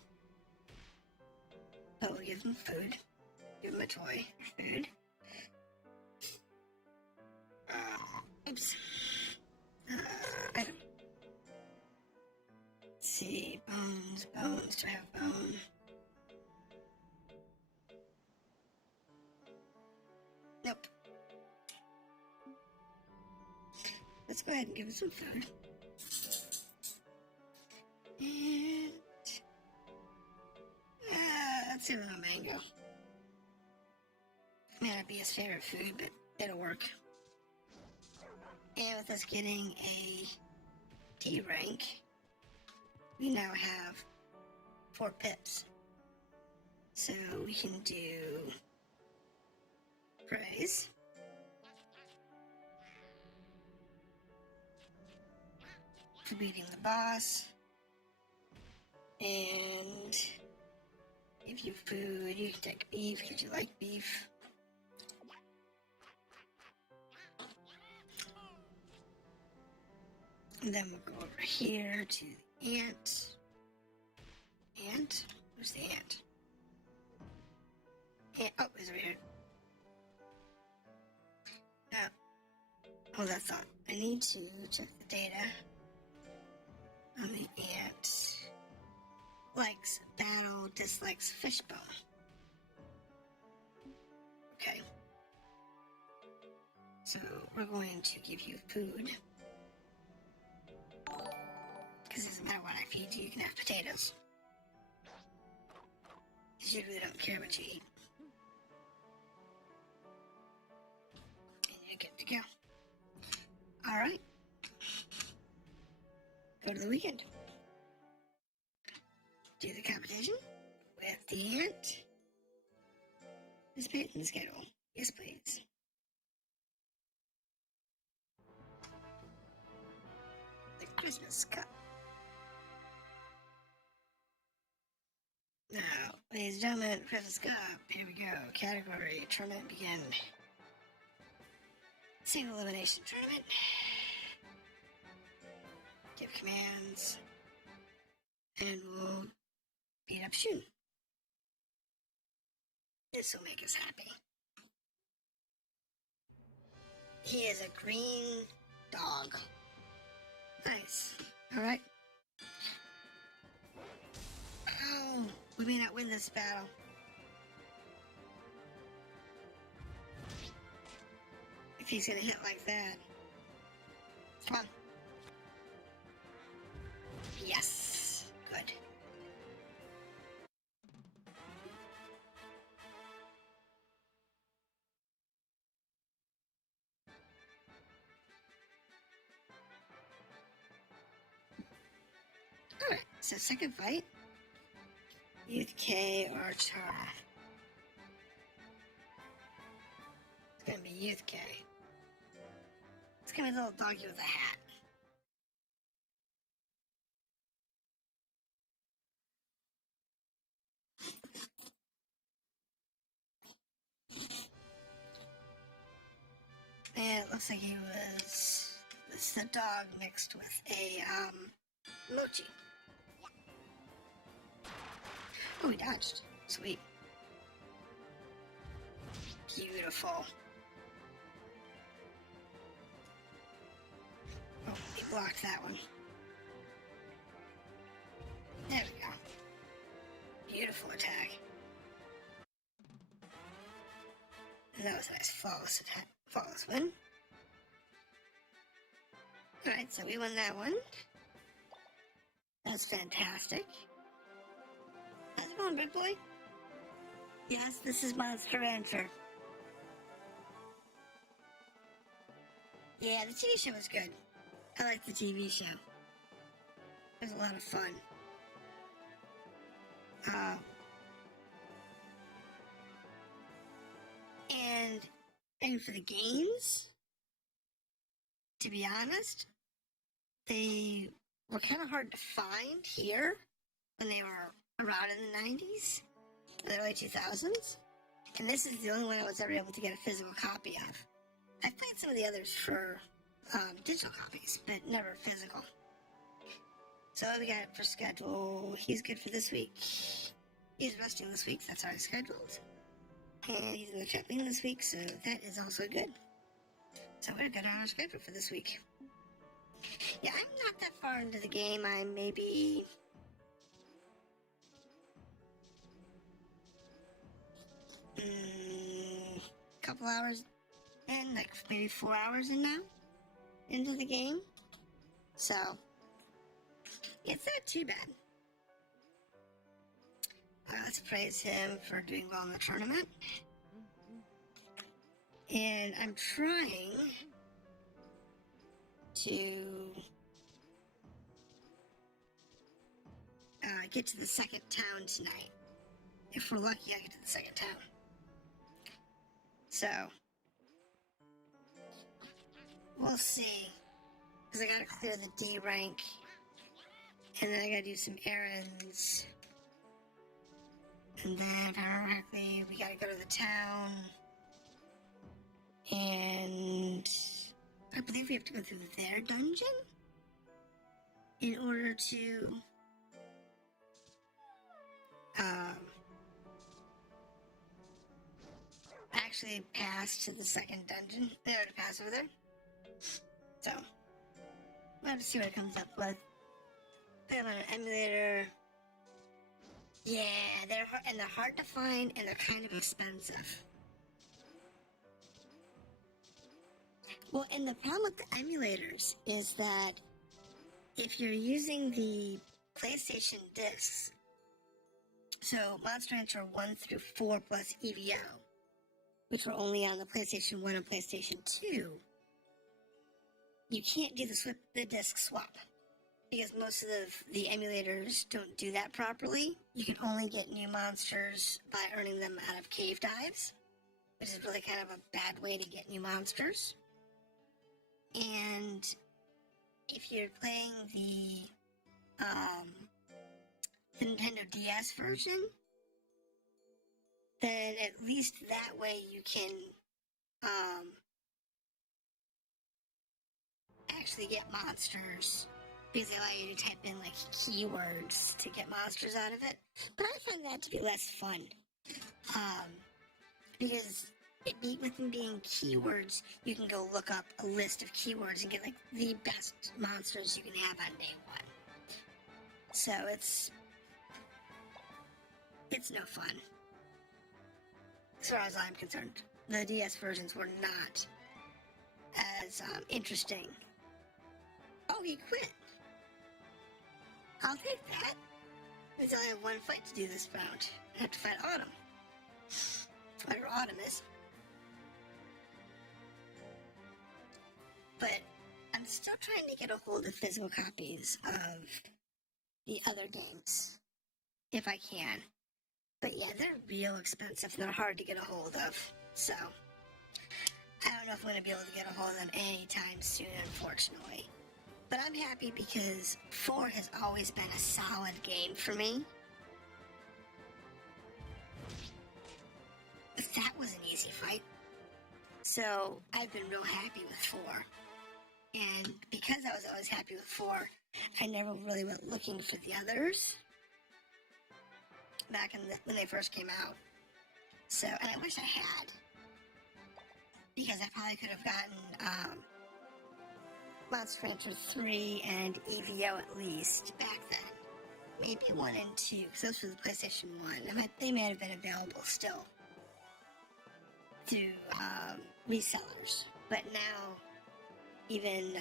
but we'll give him food. Give him a toy, food. Oops. Item. Let's see, bones, do I have bone? Nope. Let's go ahead and give him some food. And let's give him a mango. May not be his favorite food, but it'll work. And with us getting a D rank, we now have 4 pips. So we can do praise. For beating the boss. And give you food. You can take beef because you like beef. And then we'll go over here to the ant. Ant? Where's the ant? Ant. Oh, it's over here. Oh, that's all. I need to check the data on the ant. Likes battle, dislikes fishbone. Okay. So we're going to give you food. Because it doesn't matter what I feed you, you can have potatoes. because you really don't care what you eat. And you're good to go. Alright. Go to the weekend. Do the competition with the ant. Participate in the schedule. Yes, please. The Christmas Cup. Now, ladies and gentlemen, Christmas Cup. Here we go. Category tournament begin. Single elimination tournament. Give commands. And we'll beat up Shun. This will make us happy. He is a green dog. Nice. Alright. Oh, we may not win this battle. If he's gonna hit like that. Come on. Yes. Good. Alright, so second fight. Youth K or Chara. It's gonna be Youth K. It's gonna be a little doggy with a hat. And it looks like he was... It's the dog mixed with a, mochi. Oh, he dodged. Sweet. Beautiful. Oh, he blocked that one. There we go. Beautiful attack. And that was a nice flawless attack. Flawless win. Alright, so we won that one. That's fantastic. How's it going, big boy? Yes, this is Monster Rancher. Yeah, the TV show was good. I like the TV show. It was a lot of fun. And for the games, to be honest, they were kind of hard to find here when they were around in the 90s, the early 2000s. And this is the only one I was ever able to get a physical copy of. I've played some of the others for digital copies, but never physical. So we got it for schedule. He's good for this week. He's resting this week, that's already scheduled. And he's in the champion this week, so that is also good. So we're good on our schedule for this week. Yeah, I'm not that far into the game. I'm maybe... couple hours in, like maybe 4 hours in now, into the game. So, it's not too bad. Let's praise him for doing well in the tournament. And I'm trying to get to the second town tonight. If we're lucky, I get to the second town. So, we'll see. Because I gotta clear the D rank. And then I gotta do some errands. And then, if I remember correctly, we gotta go to the town. And I believe we have to go through their dungeon in order to actually pass to the second dungeon. In order to pass over there. So, we'll have to see what it comes up with. Put them on an emulator. Yeah, they're hard to find, and they're kind of expensive. Well, and the problem with the emulators is that if you're using the PlayStation discs, So Monster Rancher 1 through 4 plus EVO, which were only on the PlayStation 1 and PlayStation 2, you can't do the disc swap. Because most of the emulators don't do that properly. You can only get new monsters by earning them out of cave dives, which is really kind of a bad way to get new monsters. And if you're playing the Nintendo DS version, then at least that way you can actually get monsters, because they allow you to type in like keywords to get monsters out of it. But I find that to be less fun, because with them being keywords, you can go look up a list of keywords and get like the best monsters you can have on day one. So it's no fun, as far as I'm concerned. The DS versions were not as interesting. Oh, he quit. I'll take that. I only have one fight to do this round. I have to fight Autumn. Whatever Autumn is. But I'm still trying to get a hold of physical copies of the other games, if I can. But yeah, they're real expensive and they're hard to get a hold of. So, I don't know if I'm going to be able to get a hold of them anytime soon, unfortunately. But I'm happy because 4 has always been a solid game for me. But that was an easy fight. So I've been real happy with 4. And because I was always happy with 4, I never really went looking for the others back when they first came out. So, and I wish I had. Because I probably could have gotten Monster Rancher 3 and EVO at least back then. Maybe 1 and 2, because those were the PlayStation 1. They may have been available still through resellers. But now, even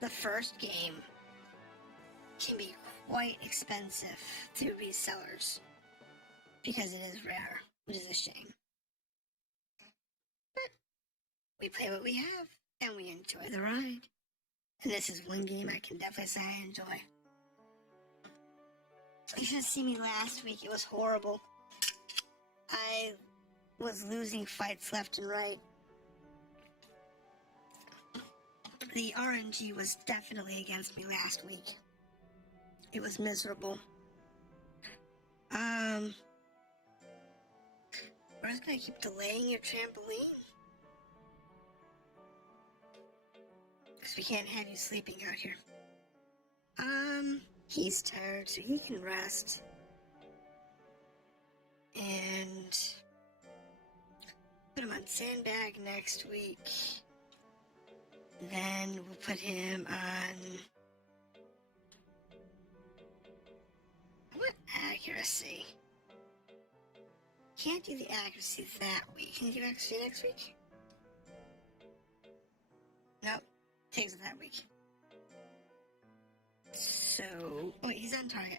the first game can be quite expensive through resellers because it is rare, which is a shame. But we play what we have, and we enjoy the ride. And this is one game I can definitely say I enjoy. You should have seen me last week. It was horrible. I was losing fights left and right. The RNG was definitely against me last week. It was miserable. We're just gonna keep delaying your trampoline? Because we can't have you sleeping out here. He's tired, so he can rest. And put him on sandbag next week. Then we'll put him on... What accuracy? Can't do the accuracy that week. Can you do accuracy next week? Nope. Takes it that week. So, wait, he's on target.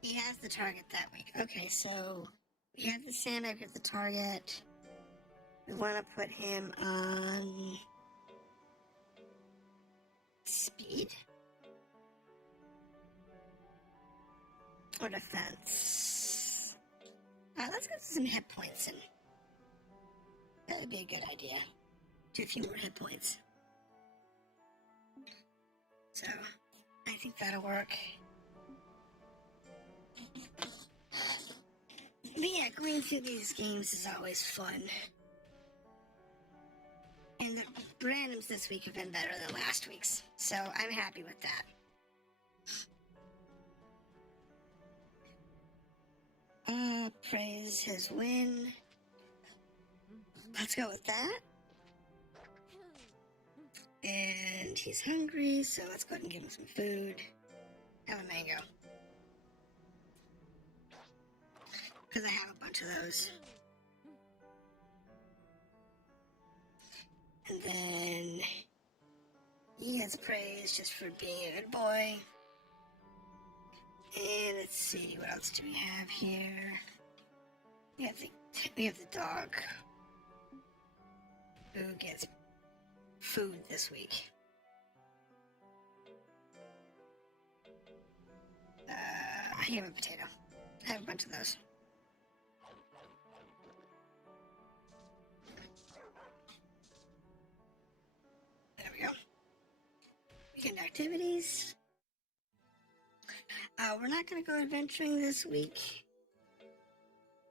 He has the target that week. Okay, so we have the sandbag with the target. We want to put him on speed or defense. Let's get some hit points in. That would be a good idea. Do a few more hit points. So, I think that'll work. But yeah, going through these games is always fun. And the randoms this week have been better than last week's, so I'm happy with that. Praise his win. Let's go with that. And he's hungry, so let's go ahead and give him some food. Have a mango. Because I have a bunch of those. And then he gets praise just for being a good boy. And let's see, what else do we have here? We have the dog who gets food this week. I have a potato. I have a bunch of those. There we go. Weekend activities. We're not going to go adventuring this week.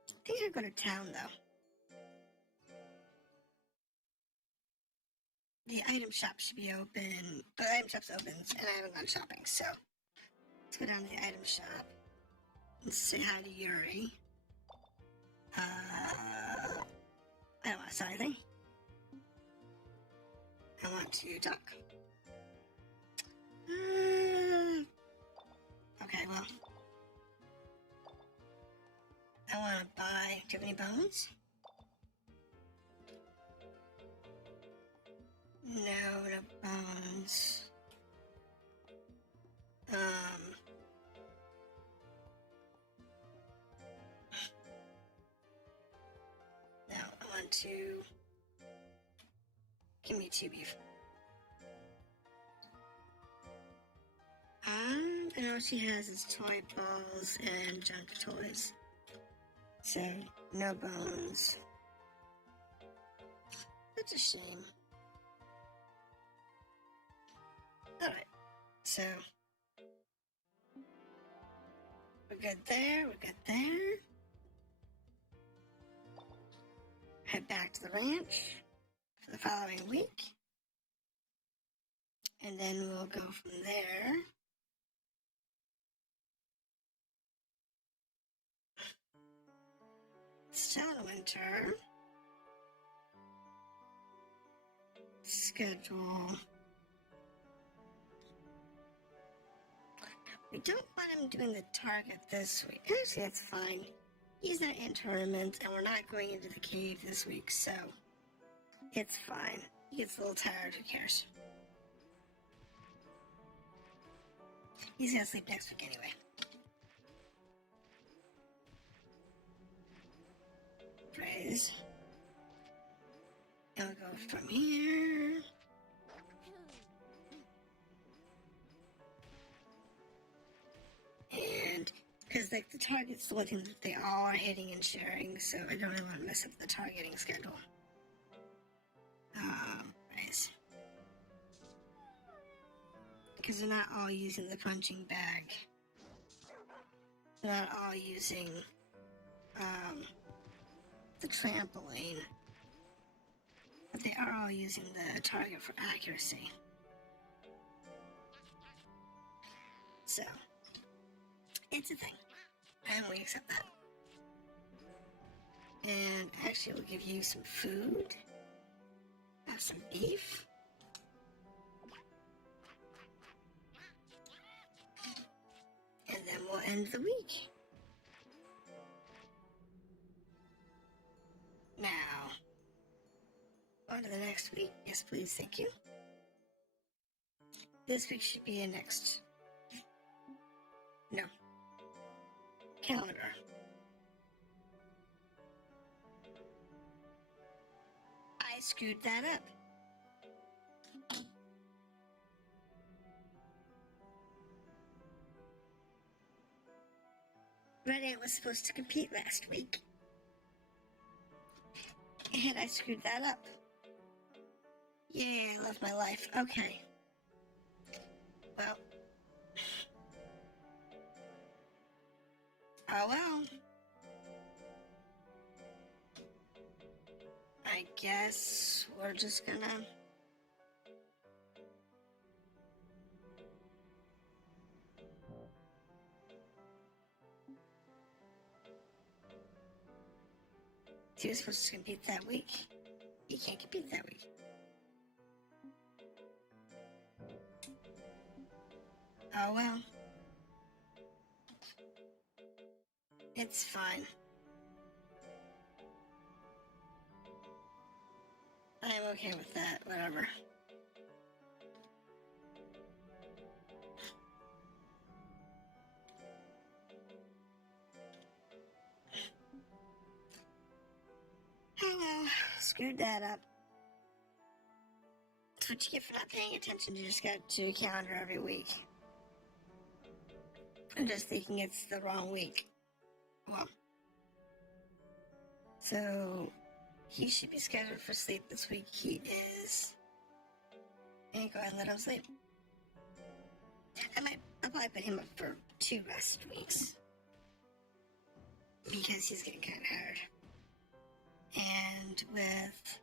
I think I'll go to town, though. The item shop should be open. The item shop's open, and I haven't gone shopping, so let's go down to the item shop and say hi to Yuri. I don't want to sell anything. I want to talk. Okay, well, I want to buy. Do you have any bones? No bones. No, I want to. Give me 2 beef. And all she has is toy balls and junk toys. So, no bones. That's a shame. Alright, so we're good there, Head back to the ranch for the following week. And then we'll go from there. Still in winter. Schedule. We don't want him doing the target this week. Actually, that's fine. He's not in tournament, and we're not going into the cave this week, so it's fine. He gets a little tired, who cares? He's gonna sleep next week anyway. Praise. And we'll go from here. And because like the target's the one thing that they all are hitting and sharing, so I don't really want to mess up the targeting schedule. Nice. Because they're not all using the punching bag. They're not all using the trampoline. But they are all using the target for accuracy. So, it's a thing. And we accept that. And actually, we'll give you some food. Have some beef. And then we'll end the week. Now, on to the next week. Yes, please, thank you. This week should be a next. No. Calendar. I screwed that up. Red Ant was supposed to compete last week. And I screwed that up. Yeah, I love my life. Okay. Well. Oh well. I guess we're just gonna... He was supposed to compete that week. He can't compete that week. Oh well. It's fine. I'm okay with that, whatever. screwed that up. That's what you get for not paying attention. You just got to a calendar every week. I'm just thinking it's the wrong week. Well, so he should be scheduled for sleep this week. He is. And go ahead and let him sleep. I'll probably put him up for 2 rest weeks. Because he's getting kind of tired. And with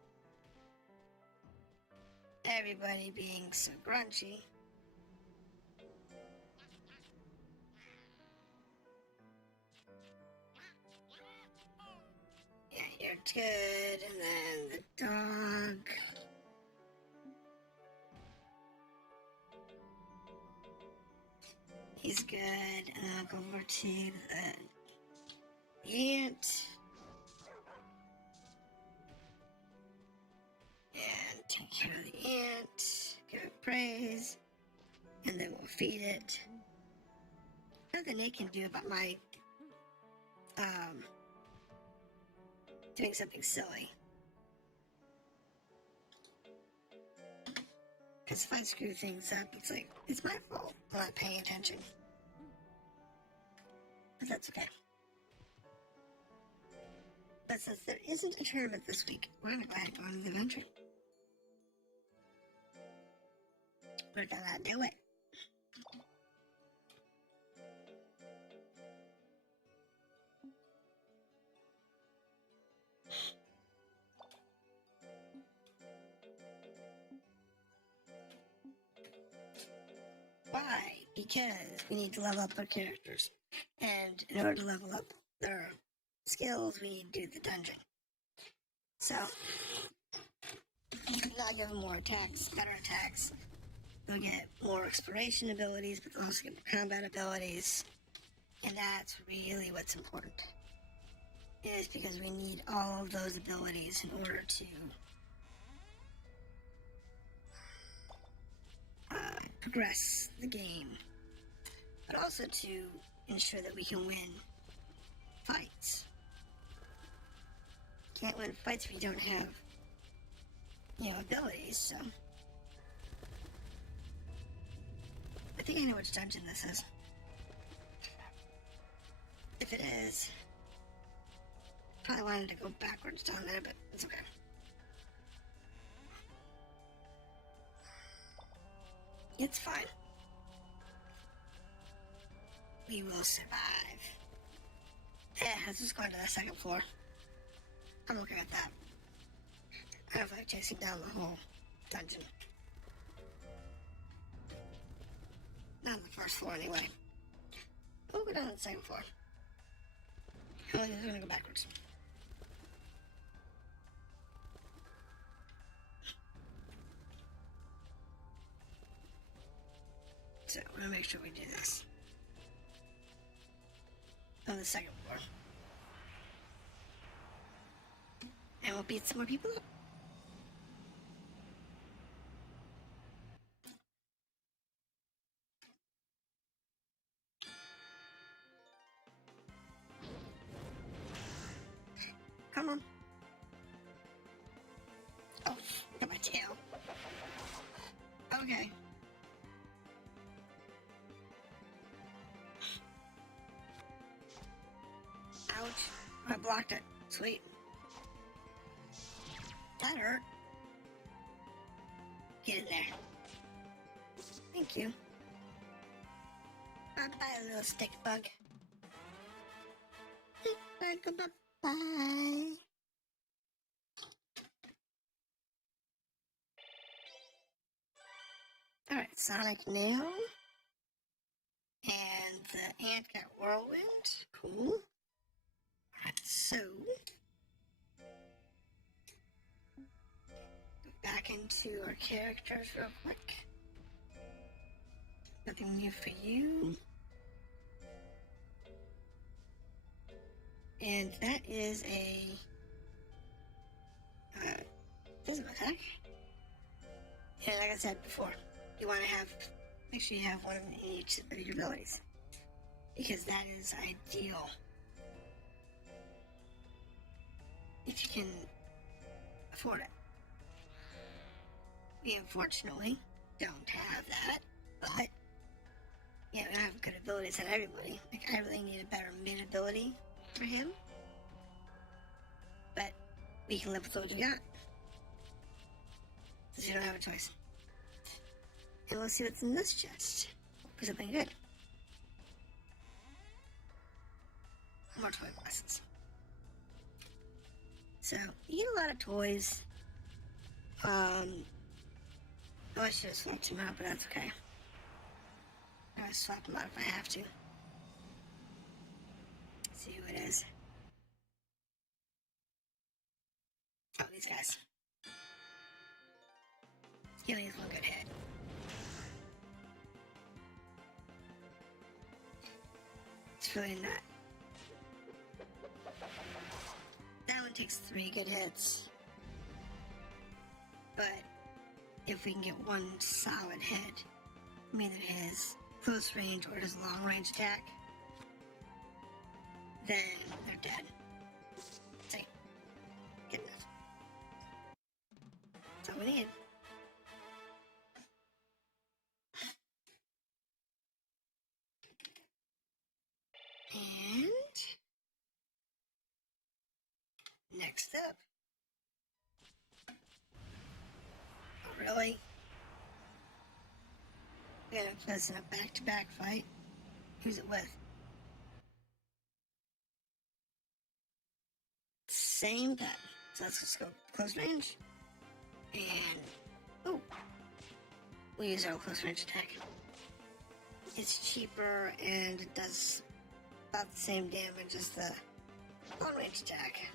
everybody being so grunchy, yeah, you're good. And then the dog. He's good. And I'll go over to the ant. And take care of the ant. Give it praise. And then we'll feed it. Nothing they can do about my doing something silly. Because if I screw things up, it's like, it's my fault for not paying attention. But that's okay. But since there isn't a tournament this week, we're going to go ahead and go into the adventure. We're going to do it. Why? Because we need to level up our characters. And in order to level up their skills, we need to do the dungeon. So, not give them more attacks, better attacks. They'll get more exploration abilities, but they'll also get more combat abilities. And that's really what's important. Is because we need all of those abilities in order to progress the game, but also to ensure that we can win fights. Can't win fights if we don't have, abilities, so. I think I know which dungeon this is. If it is, probably wanted to go backwards down there, but it's okay. It's fine. We will survive. Yeah, let's just go into the second floor. I'm okay with that. I don't like chasing down the whole dungeon. Not on the first floor, anyway. We'll go down to the second floor. We're gonna go backwards. So, we're gonna make sure we do this. On the second floor. And we'll beat some more people up. Come on. Oh, got my tail. Okay. Ouch. I blocked it. Sweet. That hurt. Get in there. Thank you. Bye-bye, little stick bug. Bye. Alright, Sonic Nail. And the ant got Whirlwind. Cool. Alright, so. Go back into our characters real quick. Nothing new for you. And that is a physical attack. And like I said before, you want to make sure you have one in each of your abilities. Because that is ideal. If you can afford it. We unfortunately don't have that, but yeah, we don't have good abilities at everybody. Like, I really need a better mid ability for him, but we can live with what we got, because we don't have a choice. And we'll see what's in this chest for something good. More toy boxes. So, you get a lot of toys. Oh, I should have swapped them out, but that's okay. I'm gonna swap them out if I have to. Let's see who it is. Oh, these guys. Give me one good hit. It's really not. That one takes 3 good hits. But if we can get one solid hit, either his close range or his long range attack, then they're dead. See? Good enough. That's all we need. And next up. Oh, really? We're gonna put us in a back-to-back fight. Who's it with? Same guy. So let's just go close range. And oh, we use our close range attack. It's cheaper and it does about the same damage as the long range attack.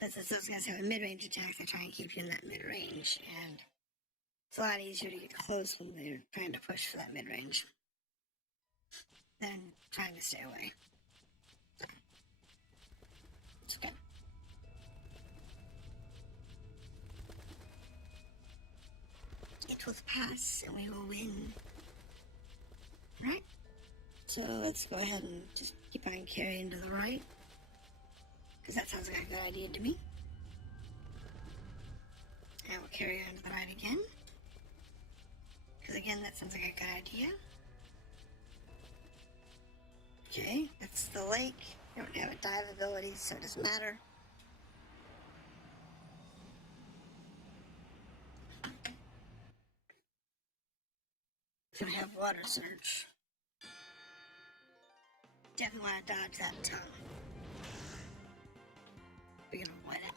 But since those guys have a mid-range attack, they try and keep you in that mid-range, and it's a lot easier to get close when they're trying to push for that mid-range than trying to stay away. So, it's good. It will pass, and we will win. Right? So let's go ahead and just keep on carrying to the right, because that sounds like a good idea to me. And we'll carry on to the right again, because again, that sounds like a good idea. Okay, that's the lake. I don't have a dive ability, so it doesn't matter. Don't have water search. Definitely want to dodge that tongue. We're gonna avoid it.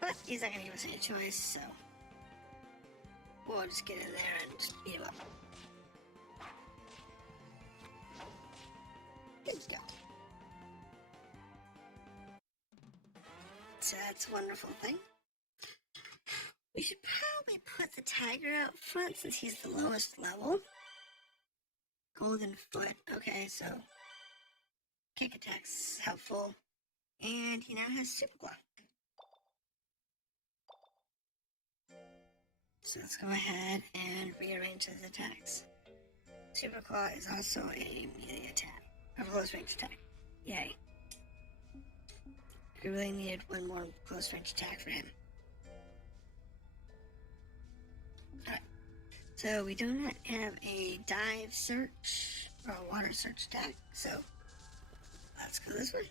But he's not gonna give us any choice, so we'll just get in there and just beat him up. Good go. So that's a wonderful thing. We should probably put the tiger out front since he's the lowest level. Golden foot. Okay, so kick attack's helpful. And he now has super claw. So let's go ahead and rearrange his attacks. Super claw is also a melee attack, or close range attack. Yay. We really needed one more close range attack for him. Alright. So we do not have a dive search or a water search attack, so let's go this way.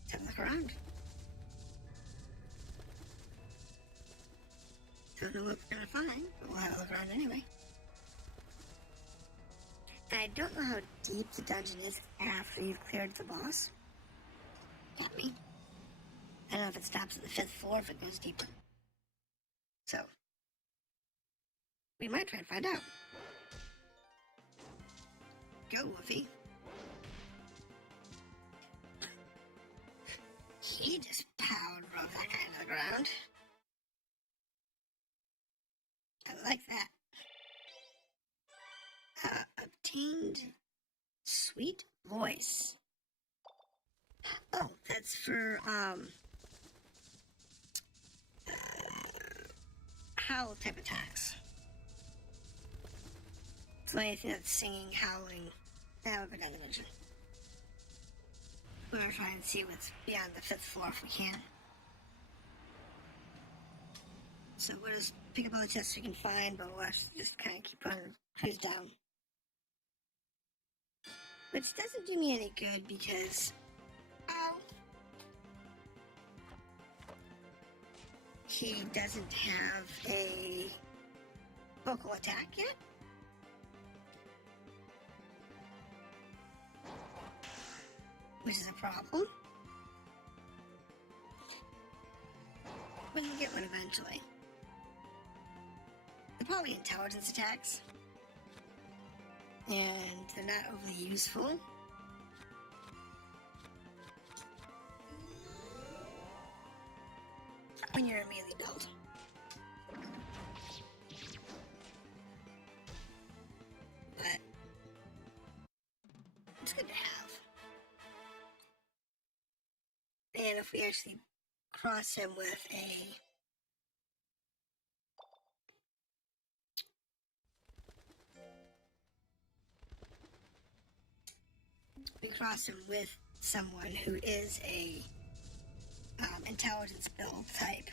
Let's have a look around. Don't know what we're gonna find, but we'll have a look around anyway. And I don't know how deep the dungeon is after you've cleared the boss. Got me. I don't know if it stops at the 5th floor, if it goes deeper. So, we might try and find out. Go, Woofy. He just powered over that guy into the ground. I like that. Obtained sweet voice. Oh, that's for, howl type attacks. So anything that's singing, howling, that would go down the dungeon. We're trying to see what's beyond the 5th floor if we can. So we'll just pick up all the chests we can find, but we'll just kind of keep on cruise down. Which doesn't do me any good because, ow, he doesn't have a vocal attack yet. Which is a problem. We can get one eventually. They're probably intelligence attacks. And they're not overly useful. When you're a melee build. But it's good to have. And if we actually cross him with someone who is a intelligence build type,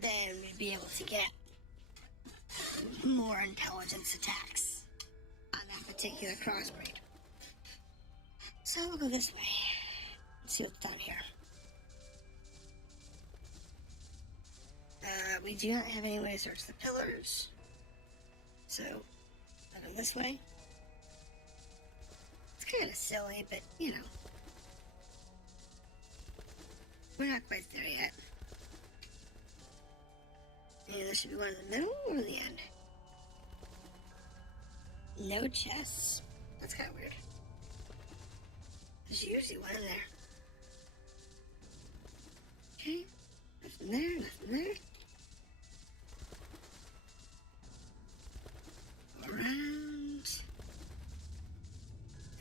then we'd be able to get more intelligence attacks on that particular crossbreed. So we'll go this way. Let's see what's down here. We do not have any way to search the pillars. So, I'll go this way. It's kind of silly, but, you know. We're not quite there yet. And there should be one in the middle or the end. No chests. That's kind of weird. There's usually one in there. Okay. Nothing there, nothing there. Around.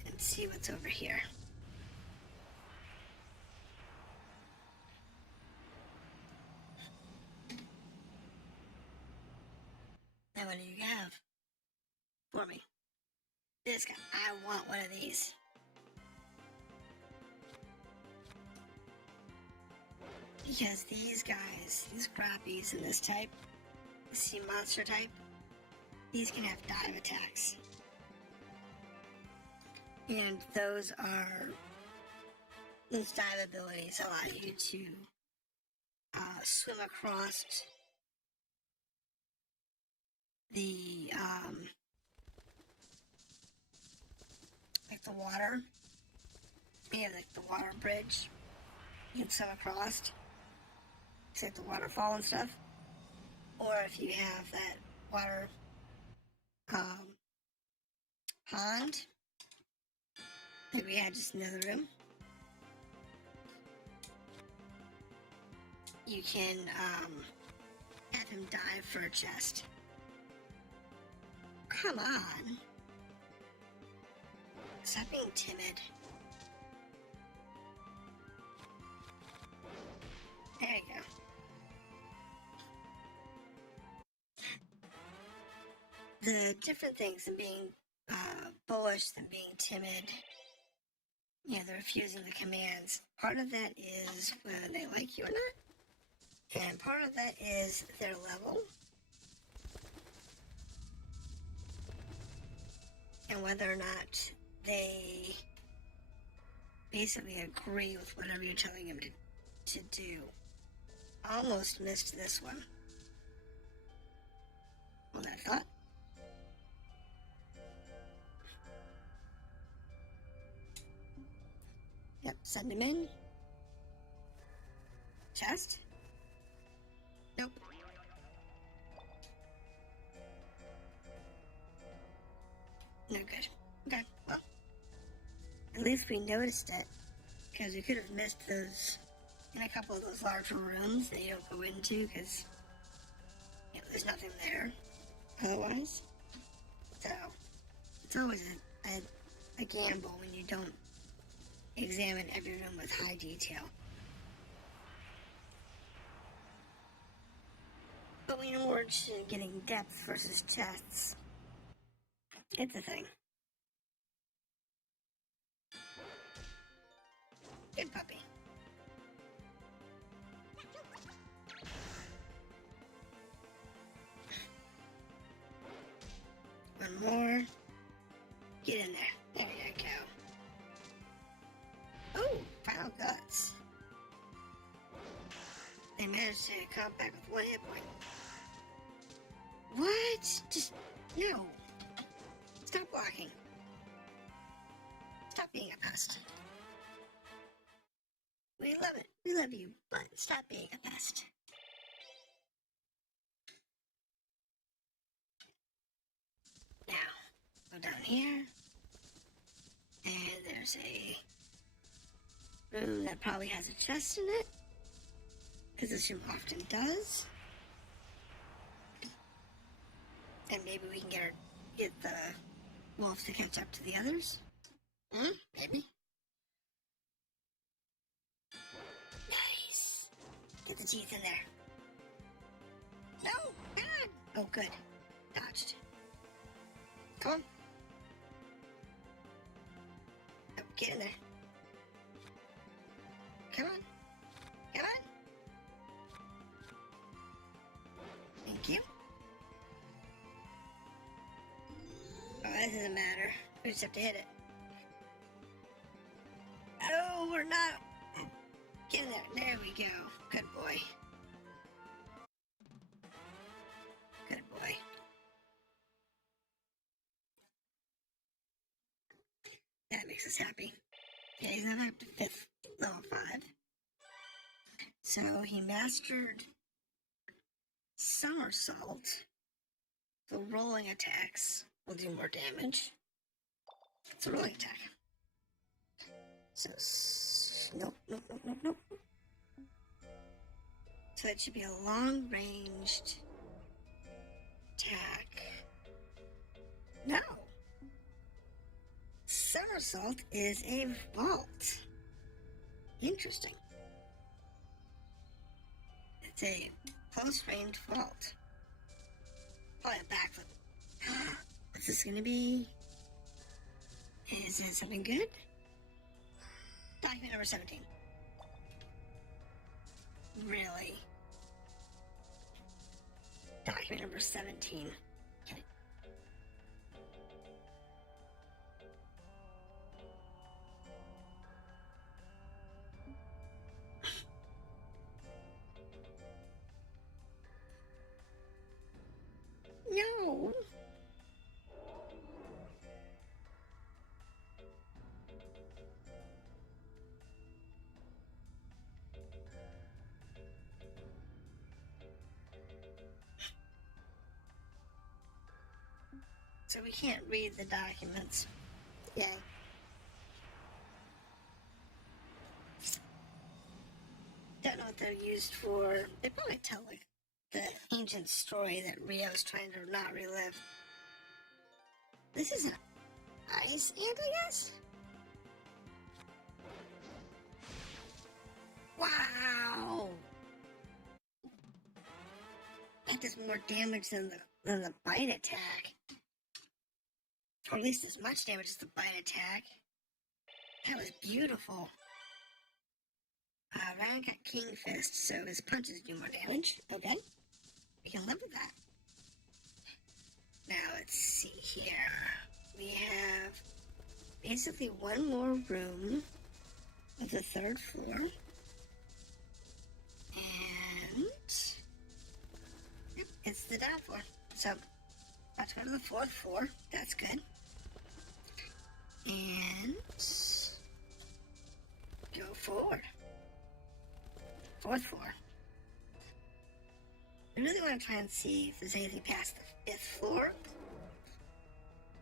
And see what's over here. Now what do you have for me? This guy. I want one of these. Because these guys, these crappies in this type, the sea monster type, these can have dive attacks. And those dive abilities allow you to swim across the, like the water. You have like the water bridge. You can swim across. It's like the waterfall and stuff. Or if you have that water pond, like we had just in the other room, you can have him dive for a chest. Come on. Stop being timid. There you go. The different things in being bullish than being timid, you know, the refusing the commands, part of that is whether they like you or not, and part of that is their level, and whether or not they basically agree with whatever you're telling them to do. Almost missed this one. Well, I thought. Yep, send him in. Chest? Nope. No good. Okay, well. At least we noticed it. Because we could have missed those in a couple of those larger rooms that you don't go into because, you know, there's nothing there otherwise. So, it's always a gamble when you don't examine every room with high detail. going towards getting depth versus chests. It's a thing. Good puppy. One more. Get in there. There you go. Oh, final guts. They managed to come back with 1 hit point. What? Just, no. Stop blocking. Stop being a pest. We love it. We love you, but stop being a pest. Now, go down here. And there's a room that probably has a chest in it. Because this room often does. And maybe we can get the wolves to catch up to the others. Maybe. Nice. Get the teeth in there. No, God. Oh, good. Dodged. Come on. Oh, get in there. Come on. Come on. Thank you. Oh, that doesn't matter. We just have to hit it. Oh, we're not. Get in there. There we go. Good boy. Good boy. That makes us happy. Yeah, he's not up to 5th, level 5. So he mastered somersault. So rolling attacks will do more damage. It's a rolling attack. So, nope. So it should be a long-ranged attack. No. Somersault is a vault. Interesting. It's a close-range vault. Probably a backflip. What's this gonna be? Is it something good? Document number 17. Really? Document number 17. Okay. No. So we can't read the documents. Yay. Don't know what they're used for. They probably tell like the ancient story that Rio's trying to not relive. This is an ice ant, I guess? Wow! That does more damage than the bite attack. Or at least as much damage as the bite attack. That was beautiful. Ryan got King Fist, so his punches do more damage. Okay. We can live with that. Now, let's see here. We have basically one more room of the 3rd floor. And it's the down floor. So, about to go to the 4th floor. That's good. And go forward. 4th floor. I really want to try and see if there's anything past the 5th floor.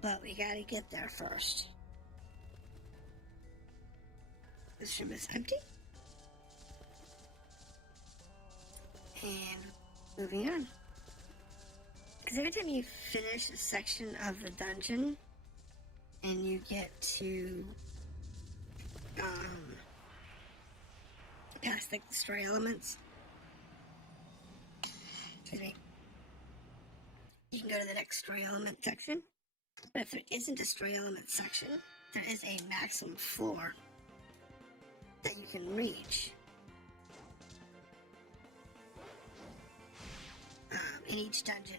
But we gotta get there first. This room is empty. And moving on. Because every time you finish a section of the dungeon and you get to past like the story elements, excuse me, go to the next story element section. But if there isn't a story element section, there is a maximum floor that you can reach. And each dungeon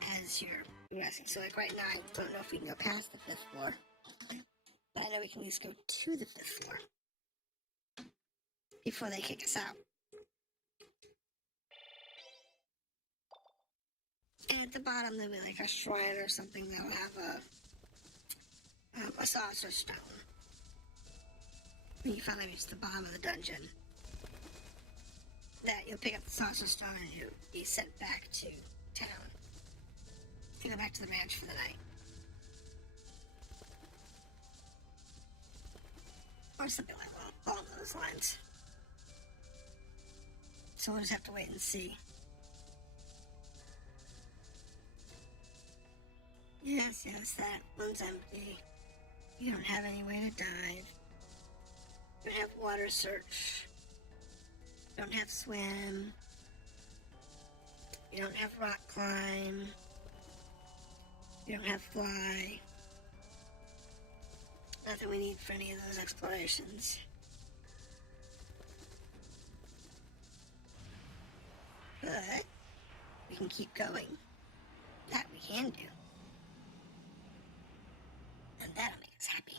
has your progressing. So like right now, I don't know if we can go past the 5th floor. But I know we can at least go to the 5th floor before they kick us out. And at the bottom, there'll be like a shrine or something that'll have a saucer stone. When you finally reach the bottom of the dungeon, that you'll pick up the saucer stone and you'll be sent back to town. You go back to the ranch for the night. Or something like that, along those lines. So we'll just have to wait and see. Yes, that one's empty. You don't have any way to dive. You don't have water search. You don't have swim. You don't have rock climb. You don't have fly. Nothing we need for any of those explorations. But we can keep going. That we can do. And that'll make us happy.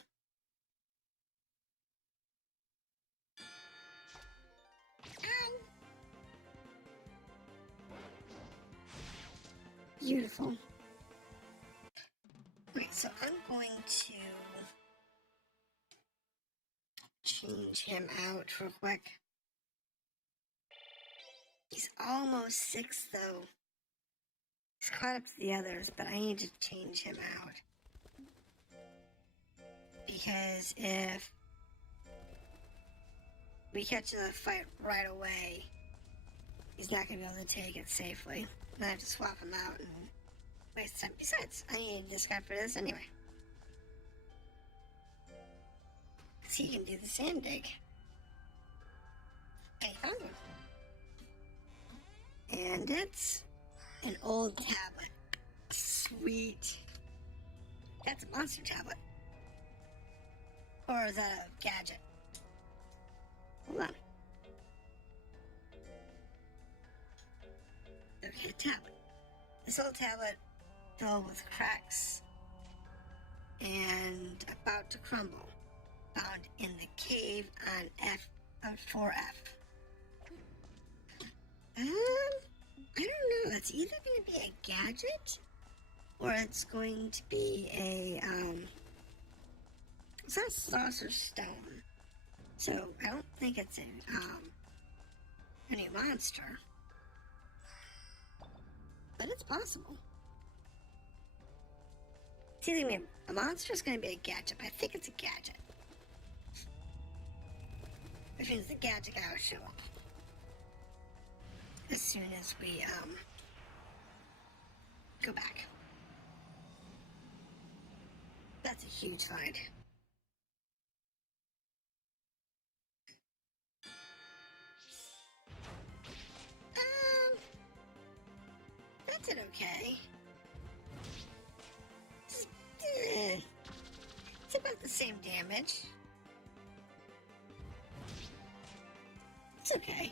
Beautiful. Okay, so I'm going to change him out real quick. He's almost 6 though. He's caught up to the others, but I need to change him out. Because if we catch the fight right away, he's not going to be able to take it safely. And I have to swap him out and waste time. Besides, I need this guy for this anyway. Because he can do the sand dig. And he found one. And it's an old tablet. Sweet. That's a monster tablet. Or is that a gadget? Hold on. Okay, tablet. This old tablet filled with cracks and about to crumble. Found in the cave on 4F. I don't know. It's either going to be a gadget or it's going to be a it's not saucer stone. So I don't think it's a new monster. But it's possible. It's either going to be a monster or it's going to be a gadget. But I think it's a gadget. Which means the gadget guy will show up. As soon as we go back. That's a huge find. That did okay. It's about the same damage. It's okay.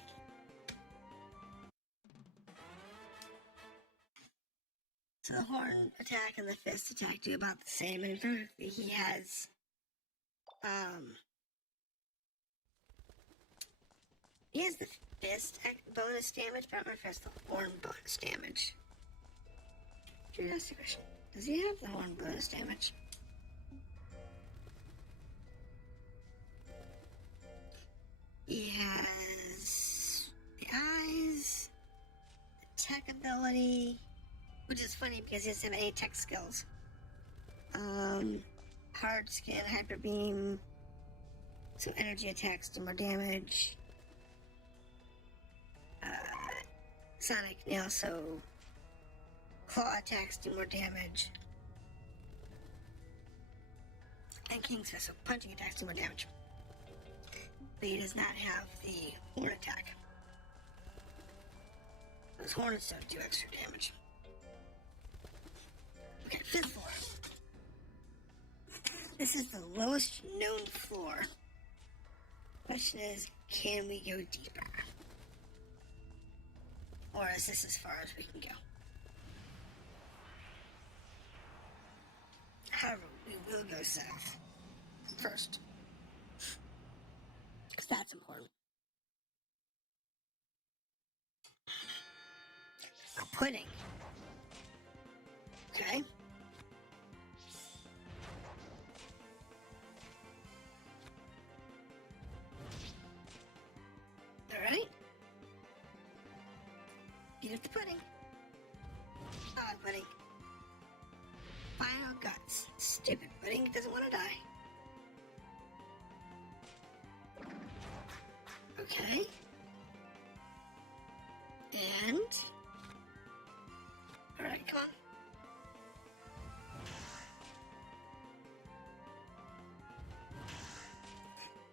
So the horn attack and the fist attack do about the same, and in fact, he has, the fist bonus damage, but I don't know if he has the horn bonus damage. Curiosity question. Does he have the horn bonus damage? He has the eyes, the tech ability, which is funny because he doesn't have any tech skills. Hard skin, hyper beam, so energy attacks do more damage. Sonic nail, so claw attacks do more damage. And King's Fist, so punching attacks do more damage. But he does not have the horn attack. Those horns don't do extra damage. Okay, 5th floor. This is the lowest known floor. Question is, can we go deeper? Or is this as far as we can go? However, we will go south first. Because that's important. A pudding. Okay. Alright. Beat up the pudding. Oh, pudding. Final guts. Stupid pudding doesn't want to die. Okay. And... Alright, come on.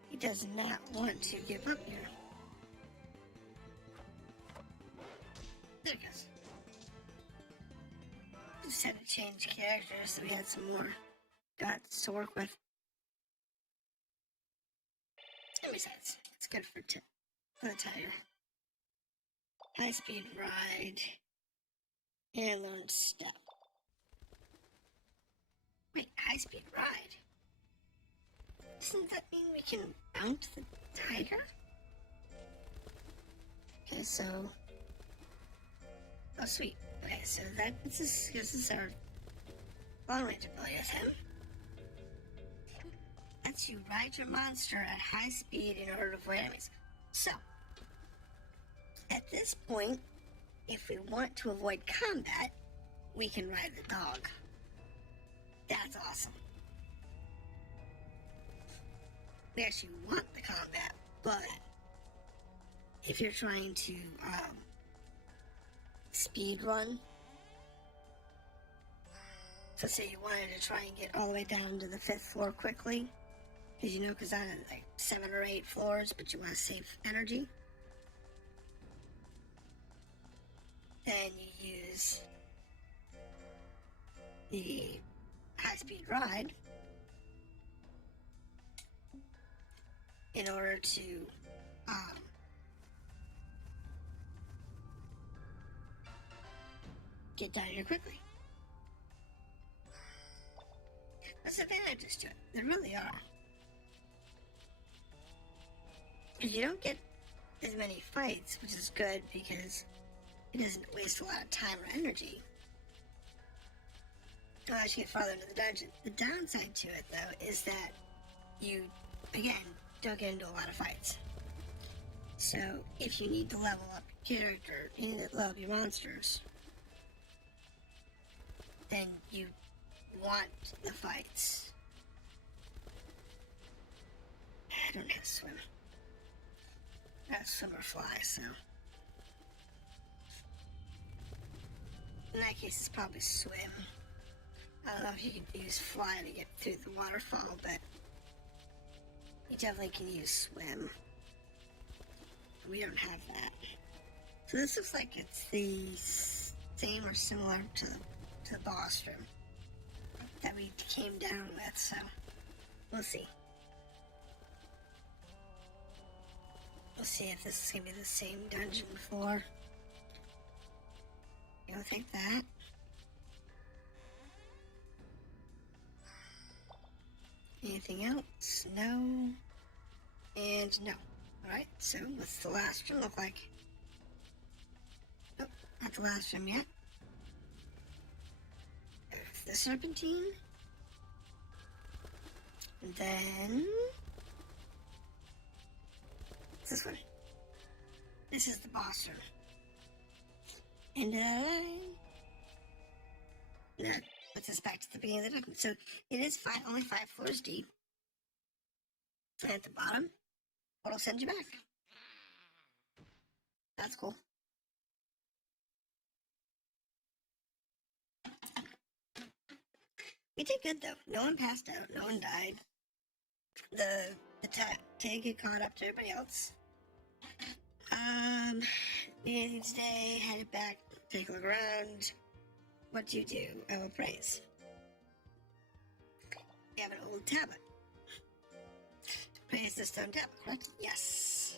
He does not want to give up here. There it goes. Just had to change characters so we had some more dots to work with. And besides, it's good for the tiger. High speed ride. And learn step. Wait, high speed ride? Doesn't that mean we can mount the tiger? Okay, so... Oh, sweet. Okay, so that gives us our long range ability with him. Lets you ride your monster at high speed in order to avoid enemies. So, at this point, if we want to avoid combat, we can ride the dog. That's awesome. We actually want the combat, but if you're trying to speed run, so say you wanted to try and get all the way down to the 5th floor quickly, because you know, because on like 7 or 8 floors, but you want to save energy, then you use the high-speed ride in order to get down here quickly. There's advantages to it. There really are. Because you don't get as many fights, which is good because it doesn't waste a lot of time or energy. As you get farther into the dungeon. The downside to it, though, is that you, again, don't get into a lot of fights. So, if you need to level up your character, you need to level up your monsters, then you want the fights. I don't know how to swim. I don't swim or fly, so... In that case, it's probably swim. I don't know if you can use fly to get through the waterfall, but you definitely can use swim. We don't have that. So this looks like it's the same or similar to the boss room that we came down with, so we'll see. We'll see if this is going to be the same dungeon floor. You don't think that? Anything else? No. And no. Alright, so what's the last room look like? Nope, not the last room yet. The serpentine. And then... what's this one? This is the boss room. End of the line. That puts us back to the beginning of the dungeon. So it is only 5 floors deep. And at the bottom, it'll send you back. That's cool. We did good though. No one passed out. No one died. The tag had caught up to everybody else. Meeting today, headed back, take a look around. What do you do? I will praise. We have an old tablet. Praise the stone tablet, correct? Yes.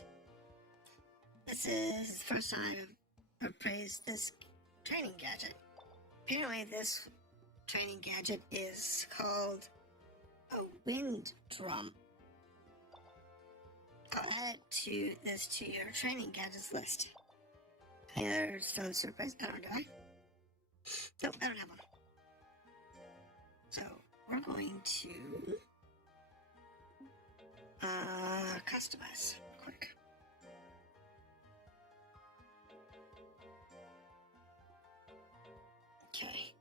This is the first time I've praised this training gadget. Apparently this training gadget is called a wind drum. I'll add to your training gadgets list. Any other stone surprise? I don't know, do I? Nope, I don't have one. So we're going to customize real quick. Okay.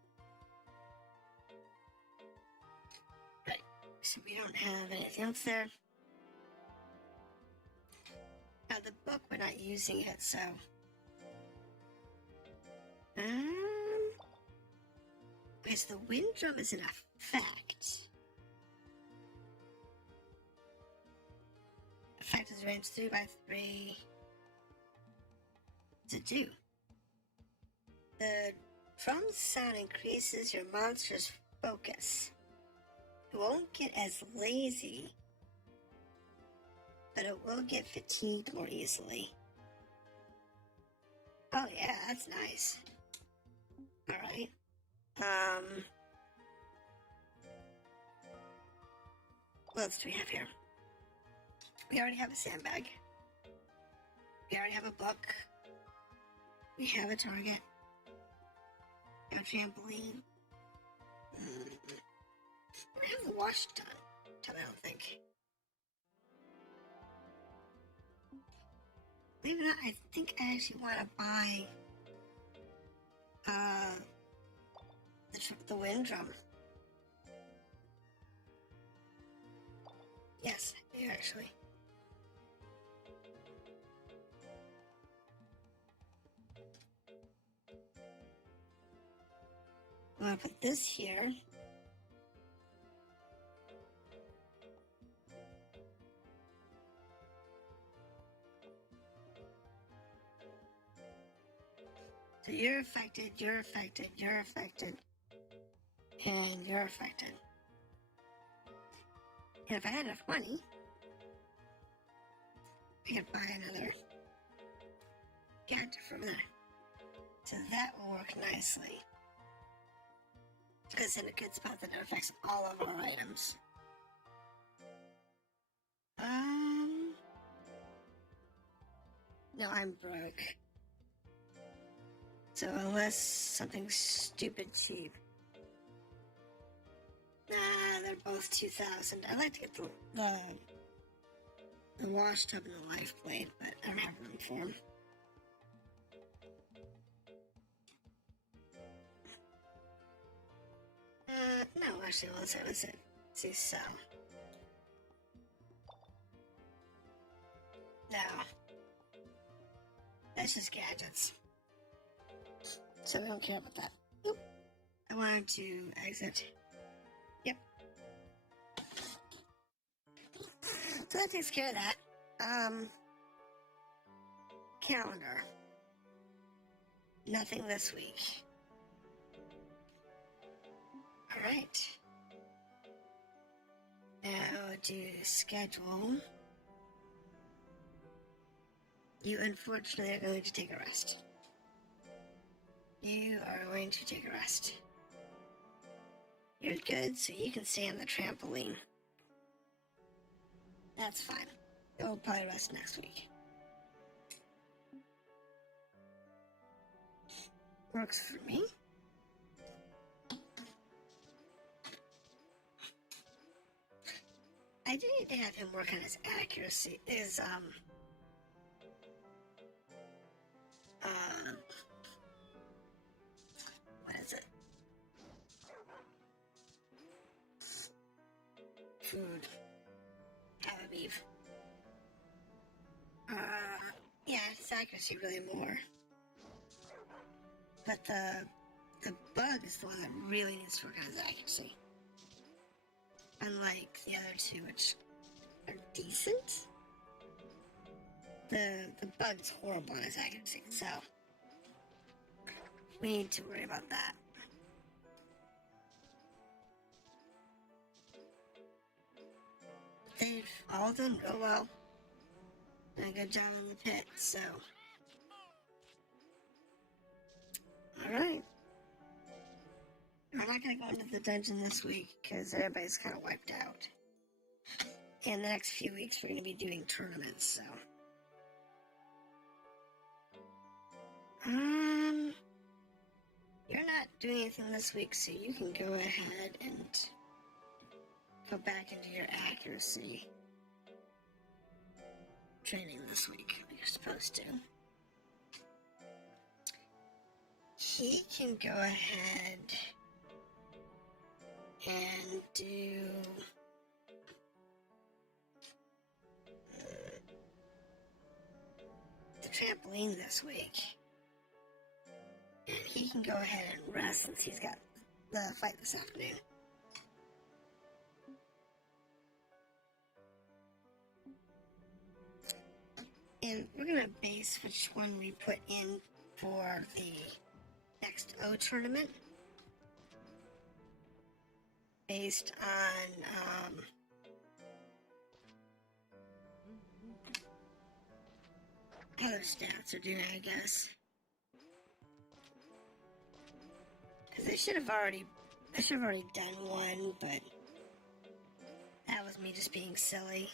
Right. So we don't have anything else there. Now the book, we're not using it, so okay, so the wind drum is an effect. Effect is range 3x3. What's it do? The drum sound increases your monster's focus. It won't get as lazy, but it will get fatigued more easily. Oh yeah, that's nice. Alright. What else do we have here? We already have a sandbag. We already have a book. We have a target. We have a trampoline. We have the wash done. I don't think. Believe it or not, I think I actually want to buy the wind drum. Yes, I do actually. I'm gonna put this here. So you're affected, you're affected, you're affected, and you're affected. And if I had enough money, I could buy another gadget from there. So that will work nicely. Because in a good spot that it affects all of our items. No, I'm broke. So unless something stupid cheap. Nah, they're both 2,000. I'd like to get the wash tub and the life blade, but I don't have room for them. No, actually, let's it. See, so. No. That's just gadgets. So we don't care about that. Oop. I wanted to exit. Yep. So that takes care of that. Calendar. Nothing this week. Alright. Now do schedule. You unfortunately are going to take a rest. You are going to take a rest. You're good, so you can stay on the trampoline. That's fine. You'll probably rest next week. Works for me. I do need to have him work on his accuracy. What is it? Food. Have a beef. Yeah, his accuracy really more. But the bug is the one that really needs to work on his accuracy. Unlike the other two, which are decent. The bug is horrible on his accuracy, so we need to worry about that. we've all done real well. Done a good job in the pit, so. Alright. We're not going to go into the dungeon this week because everybody's kind of wiped out. In the next few weeks, we're going to be doing tournaments, so. You're not doing anything this week, so you can go ahead and go back into your accuracy training this week, like you're supposed to. He can go ahead and do the trampoline this week. And he can go ahead and rest since he's got the fight this afternoon. And we're going to base which one we put in for the next O tournament based on how their stats are doing, I guess. Because I should have already done one, but that was me just being silly.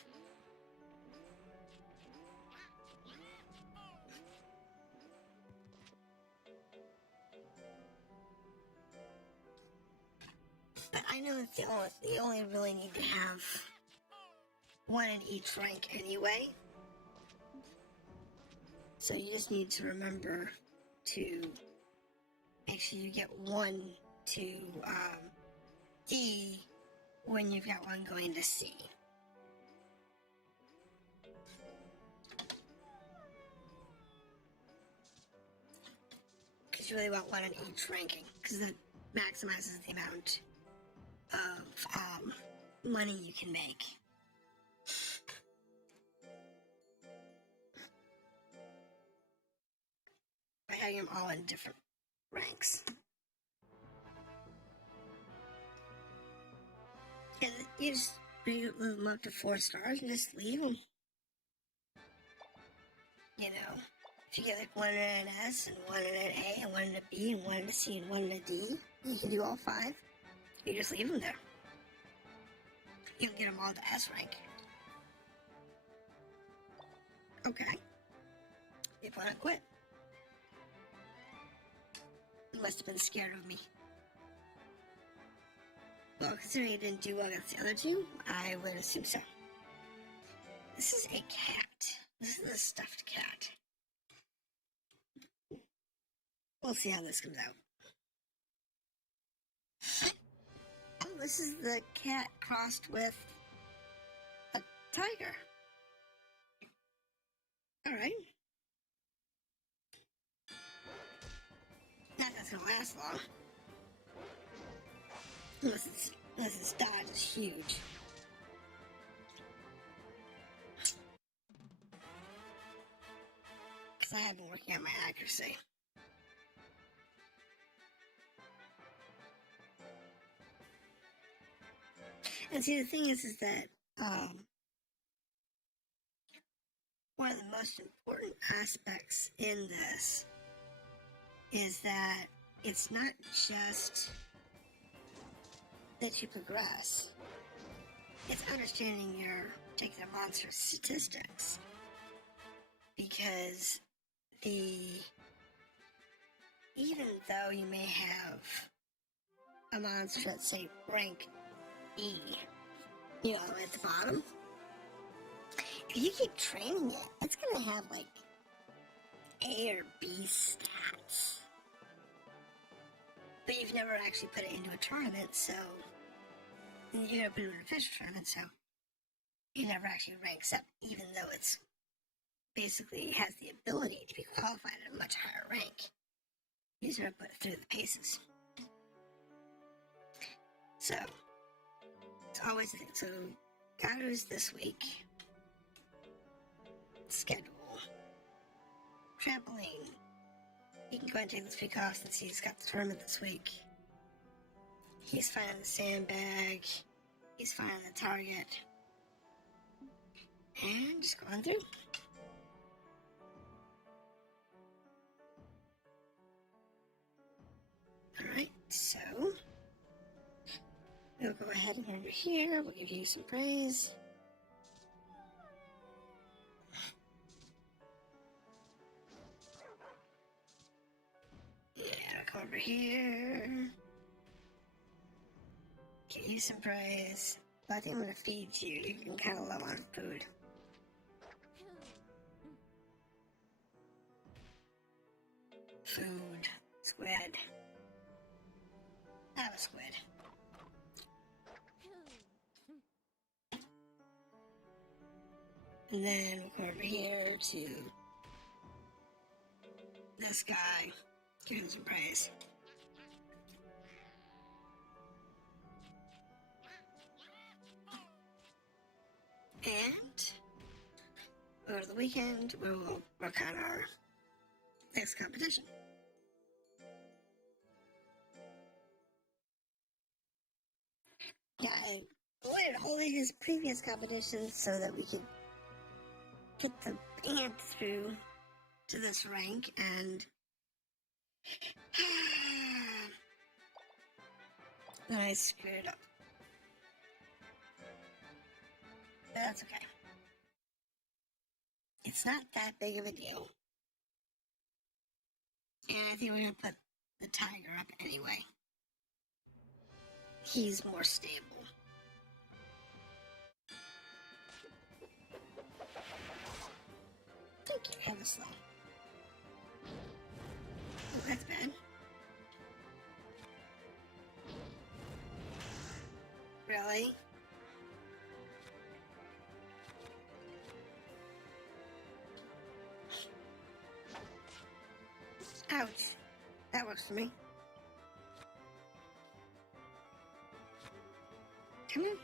But I know that you only really need to have one in each rank anyway. So you just need to remember to make sure you get one to D when you've got one going to C. Because you really want one in each ranking, because that maximizes the amount of money you can make. By having them all in different ranks. And you just move them up to 4 stars and just leave them. You know, if you get like one in an S and one in an A and one in a B and one in a C and one in a D, you can do all 5. You just leave them there. You can get them all to S rank. Okay. You want to quit. You must have been scared of me. Well, considering you didn't do well against the other 2, I would assume so. This is a cat. This is a stuffed cat. We'll see how this comes out. Oh, this is the cat crossed with a tiger. Alright. Not that's gonna last long. Unless its dodge is huge. Because I have been working on my accuracy. And see, the thing is that one of the most important aspects in this is that it's not just that you progress. It's understanding your particular monster's statistics. Because even though you may have a monster that's, say, rank E, you know, at the bottom, if you keep training it, it's gonna have, like, A or B stats. But you've never actually put it into a tournament, so you never put it in an official tournament, so it never actually ranks up, even though it's basically has the ability to be qualified at a much higher rank. You just never put it through the paces. So, it's always a thing. So, Garu's this week. Schedule. Trampoline. He can go ahead and take this week off since he's got the tournament this week. He's fine on the sandbag. He's fine on the target. And just going through. Alright, so we'll go ahead and over here. We'll give you some praise. Yeah, come over here. Give you some praise. But I think I'm gonna feed you. You can kind of love on food. Food. Squid. Have a squid. And then we'll go over here to this guy. Give him some praise. And over the weekend, we will work on our next competition. Yeah, I avoided all these previous competitions so that we could get the ant through to this rank, and then I screwed up. But that's okay. It's not that big of a deal. And I think we're gonna put the tiger up anyway. He's more stable. Thank you, have a slow. Oh, that's bad. Really? Ouch. That works for me. Come on.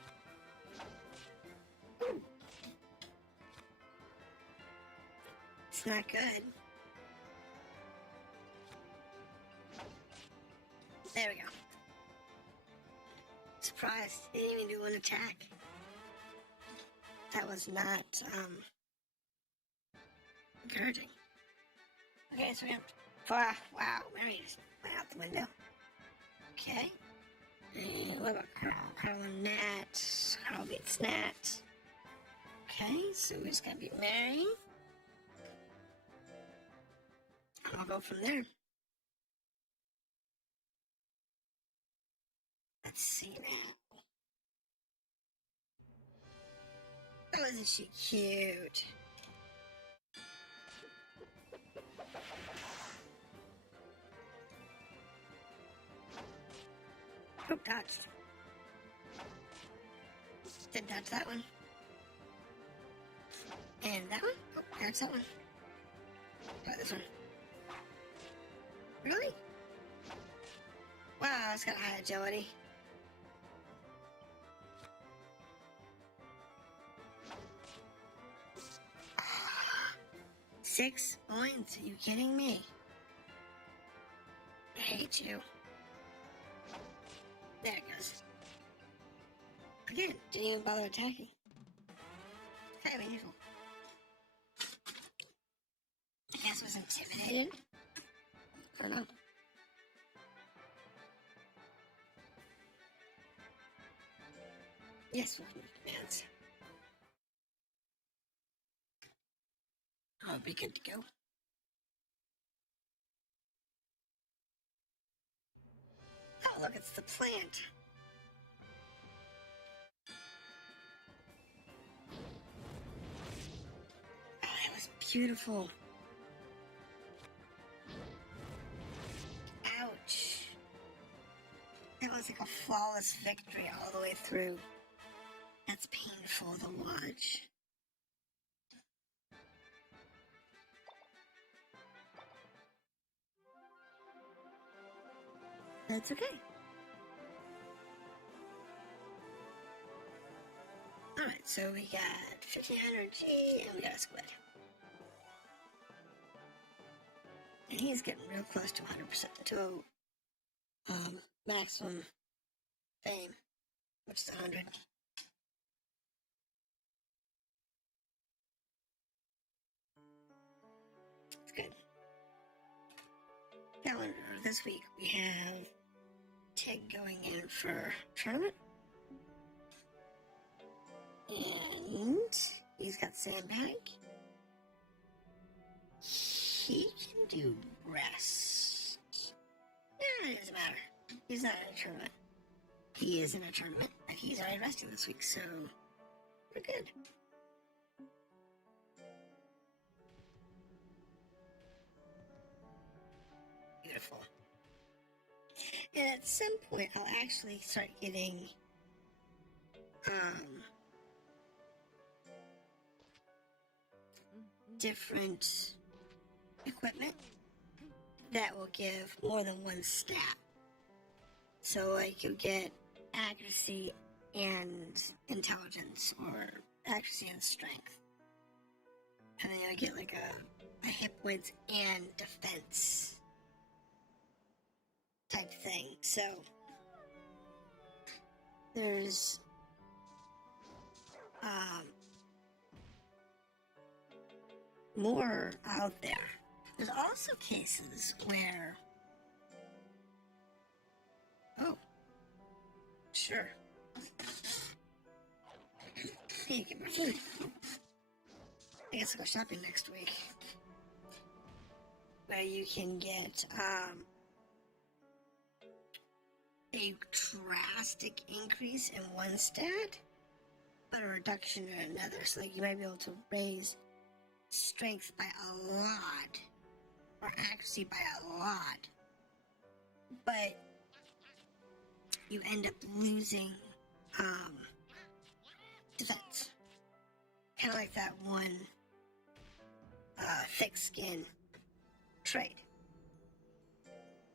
Ooh. It's not good. There we go. Surprised. He didn't even do an attack. That was not, encouraging. Okay, so we have... Wow, Mary just went out the window. Okay. And what about Carl? Carl and Nat. Carl beats Nat. Okay, so we just gotta beat Mary. And I'll go from there. Let's see now. Oh, isn't she cute? Oh, dodged. Didn't dodge that one. And that one? Oh, dodged that one. Oh, this one. Really? Wow, it's got high agility. Ah, 6 points? Are you kidding me? I hate you. There it goes. Again, didn't even bother attacking. Kind of evil. I guess was intimidated. I don't know. Yes, we'll move commands. I'll be good to go. Oh, look, it's the plant. Oh, that was beautiful. Ouch. That was like a flawless victory all the way through. That's painful to watch. That's okay. Alright, so we got 50 energy and we got a squid. And he's getting real close to 100% to maximum fame, which is 100. calendar this week, we have Tig going in for tournament. And he's got Sandbag. He can do rest. No, it doesn't matter. He's not in a tournament. He is in a tournament, and he's already resting this week, so we're good. Beautiful. And at some point, I'll actually start getting, different equipment that will give more than one stat. So I could get accuracy and intelligence, or accuracy and strength. And then I get like a hit points and defense type thing. So there's more out there. There's also cases where, oh, sure, hey, get my food. I guess I'll go shopping next week. Where you can get a drastic increase in one stat, but a reduction in another. So like you might be able to raise strength by a lot, or accuracy by a lot, but you end up losing defense. Kind of like that one thick skin trade,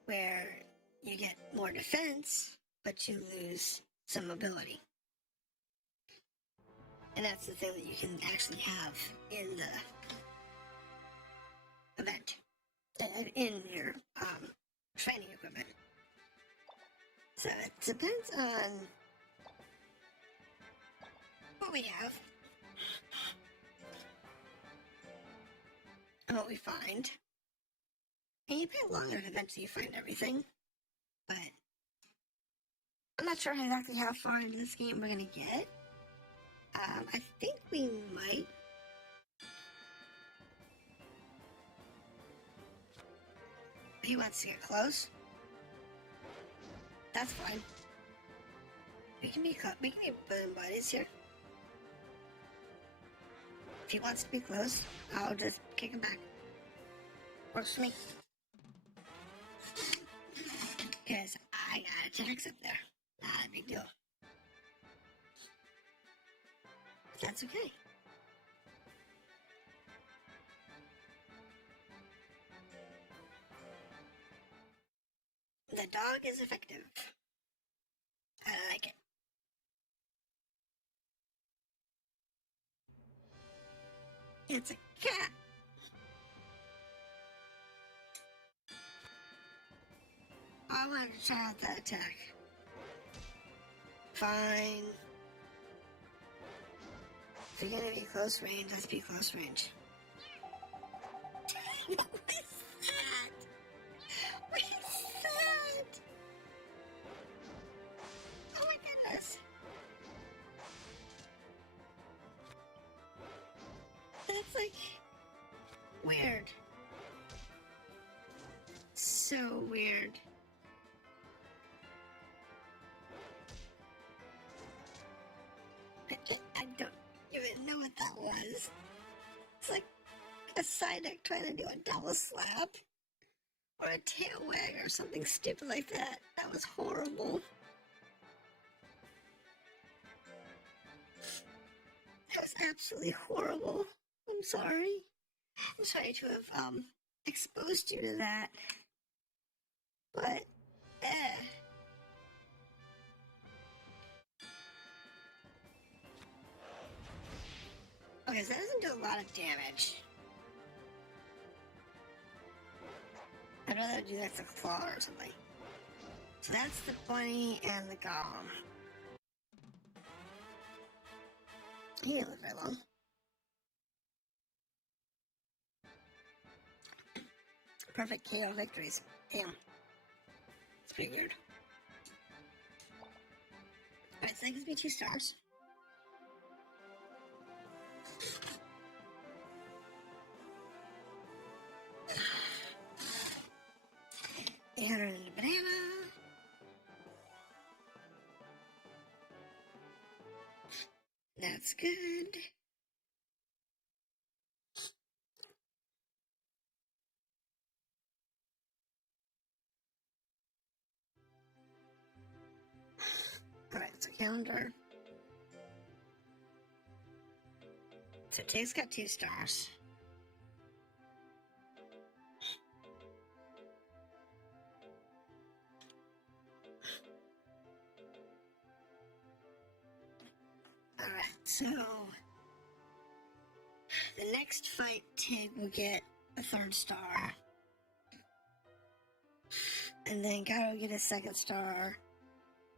where you get more defense, but you lose some ability. And that's the thing that you can actually have in the event, in your training equipment. So it depends on what we have and what we find. And you play longer and eventually you find everything. But I'm not sure exactly how far into this game we're going to get. I think we might. He wants to get close. That's fine. We can be buddies here. If he wants to be close, I'll just kick him back. Works for me. Because I got attacks up there. Not a big deal. That's okay. The dog is effective. I like it. It's a cat. I wanted to try out that attack. Fine. If you're gonna be close range, let's be close range. What is that? What is that? Oh my goodness. That's like weird. So weird. I don't even know what that was. It's like a side deck trying to do a double slap. Or a tail wag or something stupid like that. That was horrible. That was absolutely horrible. I'm sorry. I'm sorry to have exposed you to that. But okay, so that doesn't do a lot of damage. I'd rather do that to claw or something. So that's the bunny and the golem. He didn't live very long. Perfect KO victories. Damn. It's pretty weird. Alright, so that gives me 2 stars. $800 in a banana. That's good. Alright, so calendar. So Tig's got 2 stars. Alright, so the next fight, Tig will get a 3rd star. And then Guy will get a 2nd star.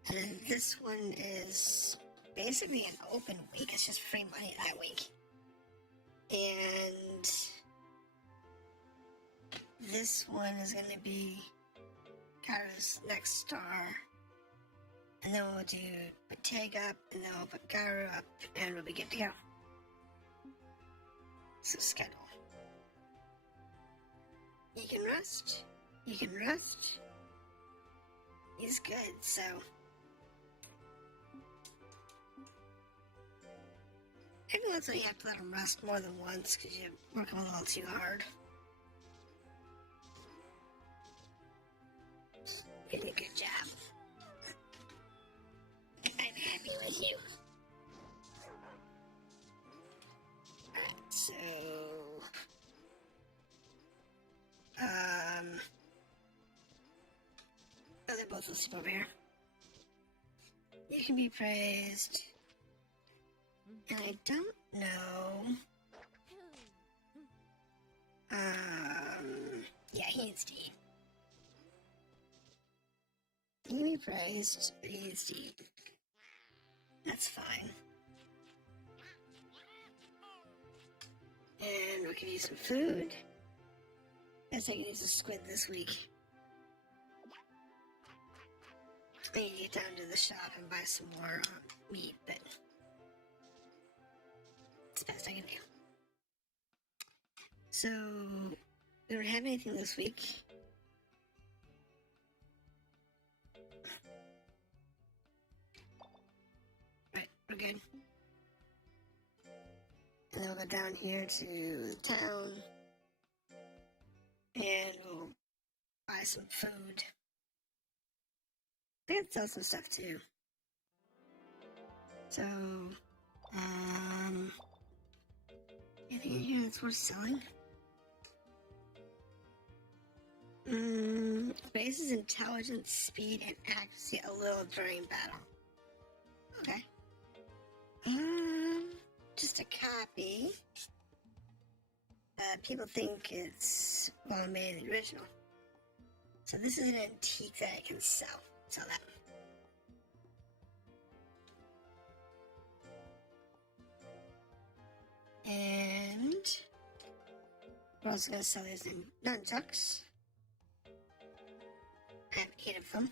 And then this one is basically an open week. It's just free money that week. And this one is going to be Gyro's next star. And then we'll do put Tig up, and then we'll put Gyro up, and we'll be good to go. So schedule. You can rest. You can rest. He's good, so. Maybe looks like you have to let him rest more than once because you're working a little too hard. You did a good job. I'm happy with you. Alright, so. Oh, they're both listed over here. You can be praised. And I don't know. Yeah, he needs to eat. He can be praised, but he needs to eat. That's fine. And we can use some food. Guess I can use a squid this week. I need to get down to the shop and buy some more meat, but it's the best I can do. So, we don't have anything this week. Right, we're good. And then we'll go down here to the town. And we'll buy some food. I can sell some stuff too. So, anything in here that's worth selling? Raises intelligence, speed, and accuracy a little during battle. Okay. Just a copy. People think it's well made in the original. So this is an antique that I can sell. Sell that. And we're also going to sell these in nunchucks. I have 8 of them.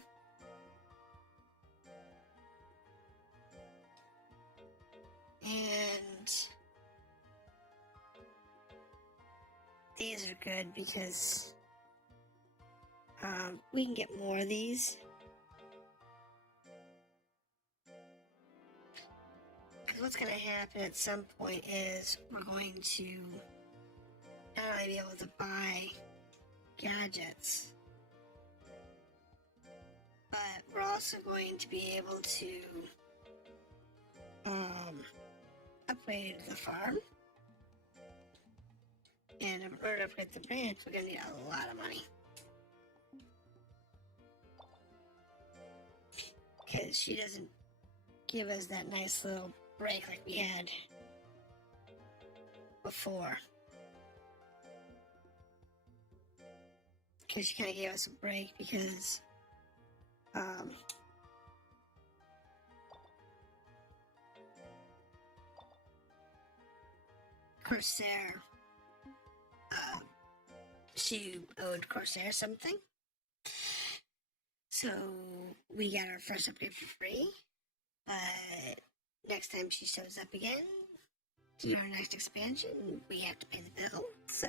And these are good because we can get more of these. Because what's going to happen at some point is we're going to not only be able to buy gadgets, but we're also going to be able to upgrade the farm. And in order to upgrade the branch, we're going to need a lot of money. Because she doesn't give us that nice little break like we had before. Because she kind of gave us a break because Corsair, she owed Corsair something, So we got our first update for free, but next time she shows up again to do our next expansion, we have to pay the bill. So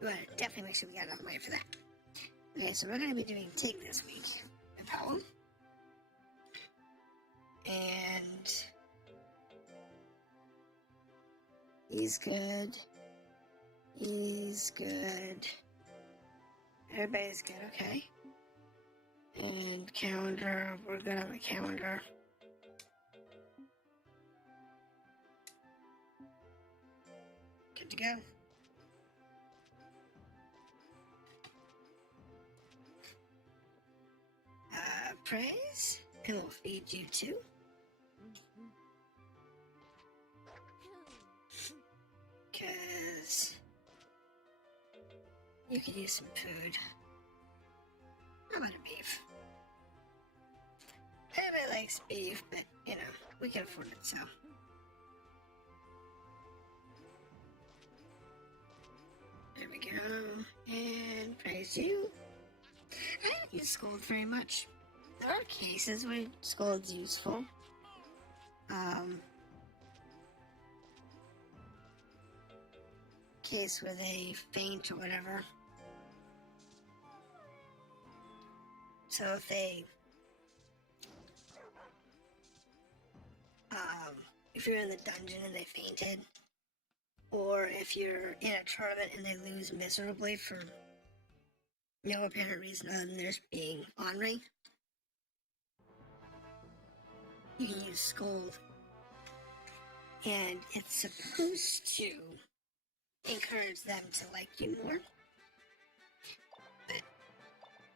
we want to definitely make sure we got enough money for that. Okay, so we're going to be doing Take this week, a poem. And he's good. He's good. Everybody's good, okay. And calendar, we're good on the calendar. Good to go. Praise, and we'll feed you too. Because you could use some food. How about a beef? Everybody likes beef, but you know, we can afford it, so. There we go. And praise you. I don't use scold very much. There are cases where scold's useful. Case where they faint or whatever. So if they, if you're in the dungeon and they fainted, or if you're in a tournament and they lose miserably for no apparent reason other than theirs being ornery, you can use scold. And it's supposed to encourage them to like you more. But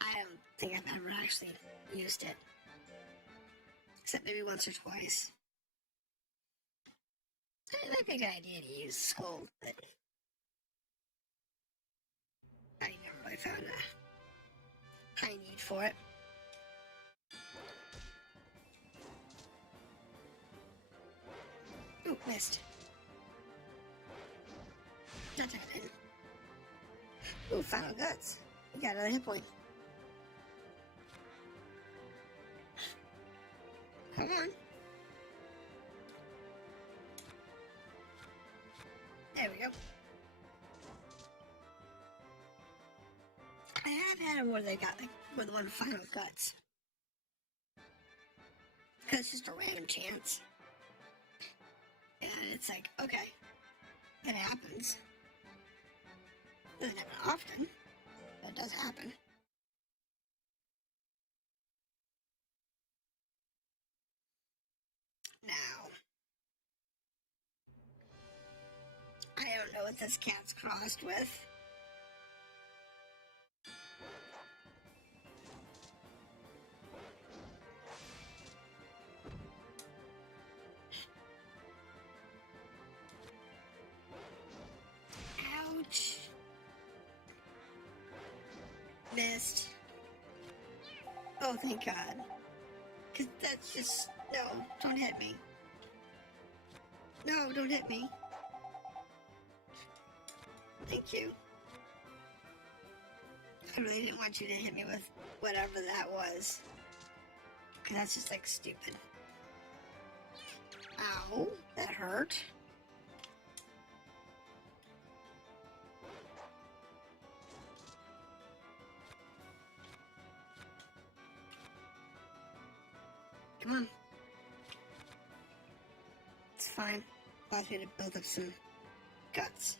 I don't think I've ever actually used it. Except maybe once or twice. It might be a good idea to use scold, but I never really found a high need for it. Ooh, missed. Not that I didn't. Ooh, final guts. You got another hit point. Come on. There we go. I have had it where they got like more than one final guts. Because it's just a random chance. And it's like, okay, it happens. Doesn't happen often, but it does happen. Now, I don't know what this cat's crossed with. Ouch. Missed. Oh, thank God. Because that's just... No, don't hit me. No, don't hit me. Thank you. I really didn't want you to hit me with whatever that was. Because that's just, like, stupid. Ow, that hurt. Come on. It's fine. Allows me to build up some guts.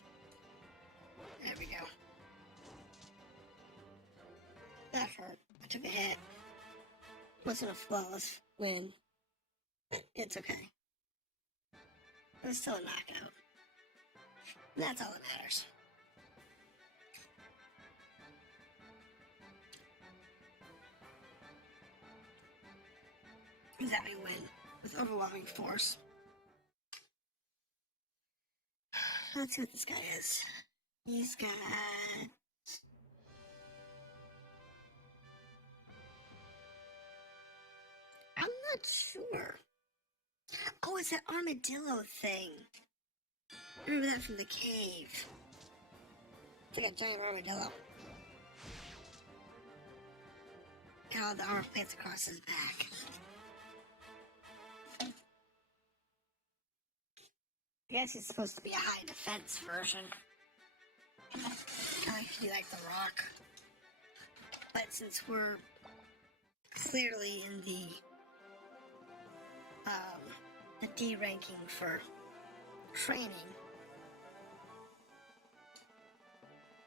There we go. That hurt. I took a hit. Wasn't a flawless win. It's okay. But it's still a knockout. And that's all that matters. Is that we win with overwhelming force. Let's see what this guy is. He's got... I'm not sure. Oh, it's that armadillo thing. I remember that from the cave. It's like a giant armadillo. Got all the armor plates across his back. I guess it's supposed to be a high defense version. Kind of be like The Rock. But since we're clearly in the D ranking for training,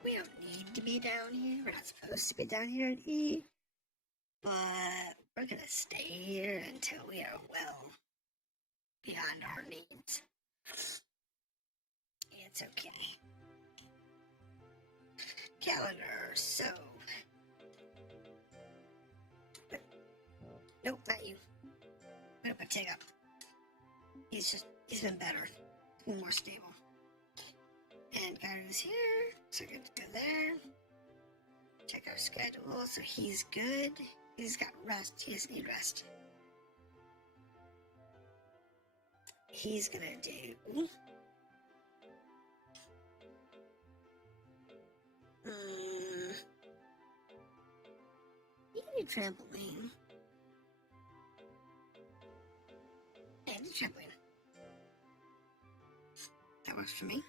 we don't need to be down here. We're not supposed to be down here at E. But we're gonna stay here until we are well beyond our needs. It's okay. Calendar, so... Nope, not you. I'm gonna put Tig up. He's been better. He's been more stable. And Garden's here, so good to go there. Check our schedule, so he's good. He's got rest, he doesn't need rest. He's gonna do... You need trampoline. Yeah, I need trampoline. That works for me.